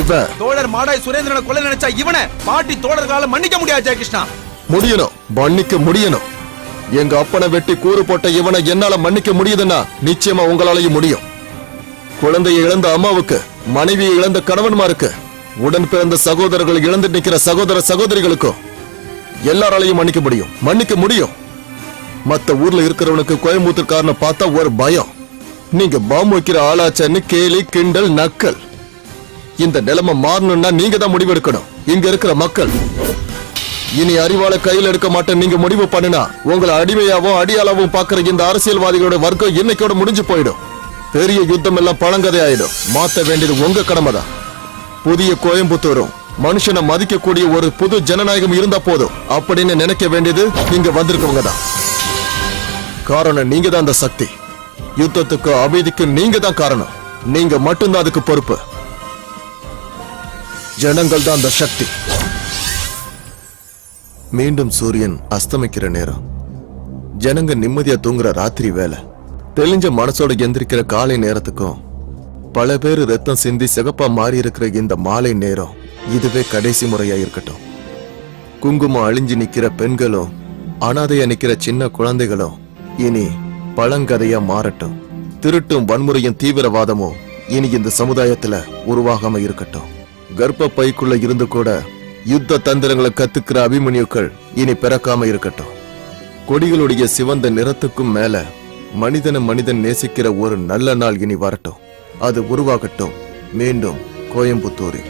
இவன். தோழர் மாடாய் சுரேந்திரனை கொலை நினைச்சா இவனை பாட்டி தோழர்களால மன்னிக்க முடியாது ஜெயகிருஷ்ணா. முடியணும், மன்னிக்க முடியணும். எங்க அப்பனை வெட்டி கூறு போட்ட இவனை என்னால மன்னிக்க முடியுதுன்னா நிச்சயமா உங்களாலையும் முடியும். குழந்தையை இழந்த அம்மாவுக்கு, மனைவியை இழந்த கணவன்மாருக்கு, உடன் பிறந்த சகோதரர்கள் இழந்து நிக்கிற சகோதர சகோதரிகளுக்கும் எல்லாராலையும் மன்னிக்க முடியும், மன்னிக்க முடியும். மத்த ஊர்ல இருக்கிறவனுக்கு கோயம்புத்தூர்காரனை பார்த்தா ஒரு பயம். நீங்க பாம்பு வைக்கிற ஆளாச்சன்னு கேலி கிண்டல் நக்கல். இந்த நிலைமை மாறணும்னா நீங்க தான் முடிவெடுக்கணும். இங்க இருக்கிற மக்கள் இனி அறிவாளை கையில் எடுக்க மாட்டேன் நீங்க முடிவு பண்ணினா உங்களை அடிமையாவும் அடியாளாவும் பாக்குற இந்த அரசியல்வாதிகளோட வர்க்கம் இன்னைக்கோட முடிஞ்சு போயிடும். பெரிய யுத்தம் எல்லாம் பழங்கதை ஆயிடும். மாத்த வேண்டியது உங்க கடமை தான். புதிய கோயம்புத்தூரும் மனுஷனை மதிக்கக்கூடிய ஒரு புது ஜனநாயகம் இருந்தா போதும் அப்படின்னு நினைக்க வேண்டியது நீங்க வந்திருக்கவங்க தான். காரணம் நீங்க தான் அந்த சக்தி. யுத்தத்துக்கு அமைதிக்கு நீங்க தான் காரணம். நீங்க மட்டும்தான் அதுக்கு பொறுப்பு. ஜனங்கள் தான் அந்த சக்தி. மீண்டும் சூரியன் அஸ்தமிக்கிற நேரம். ஜனங்க நிம்மதியா தூங்குற ராத்திரி வேலை. தெளிஞ்ச மனசோட எந்திரிக்கிற காலை நேரத்துக்கும் பல பேர் ரத்தம் சிந்தி சிகப்பா மாறி இருக்கிற இந்த மாலை நேரம் இதுவே கடைசி முறையா இருக்கட்டும். குங்குமம் அழிஞ்சு நிக்கிற பெண்களும் அனாதையா நிக்கிற சின்ன குழந்தைகளும் இனி பழங்கதையா மாறட்டும். திருட்டும் வன்முறையும் தீவிரவாதமும் இனி இந்த சமுதாயத்துல உருவாகாம இருக்கட்டும். கர்ப்ப பைக்குள்ள இருந்து கூட யுத்த தந்திரங்களை கத்துக்கிற அபிமன்யுக்கள் இனி பிறக்காம இருக்கட்டும். கொடிகளுடைய சிவந்த நிறத்துக்கும் மேல மனிதன் நேசிக்கிற ஒரு நல்ல நாள் இனி வரட்டும். அது உருவாகட்டும் மீண்டும் கோயம்புத்தூரில்.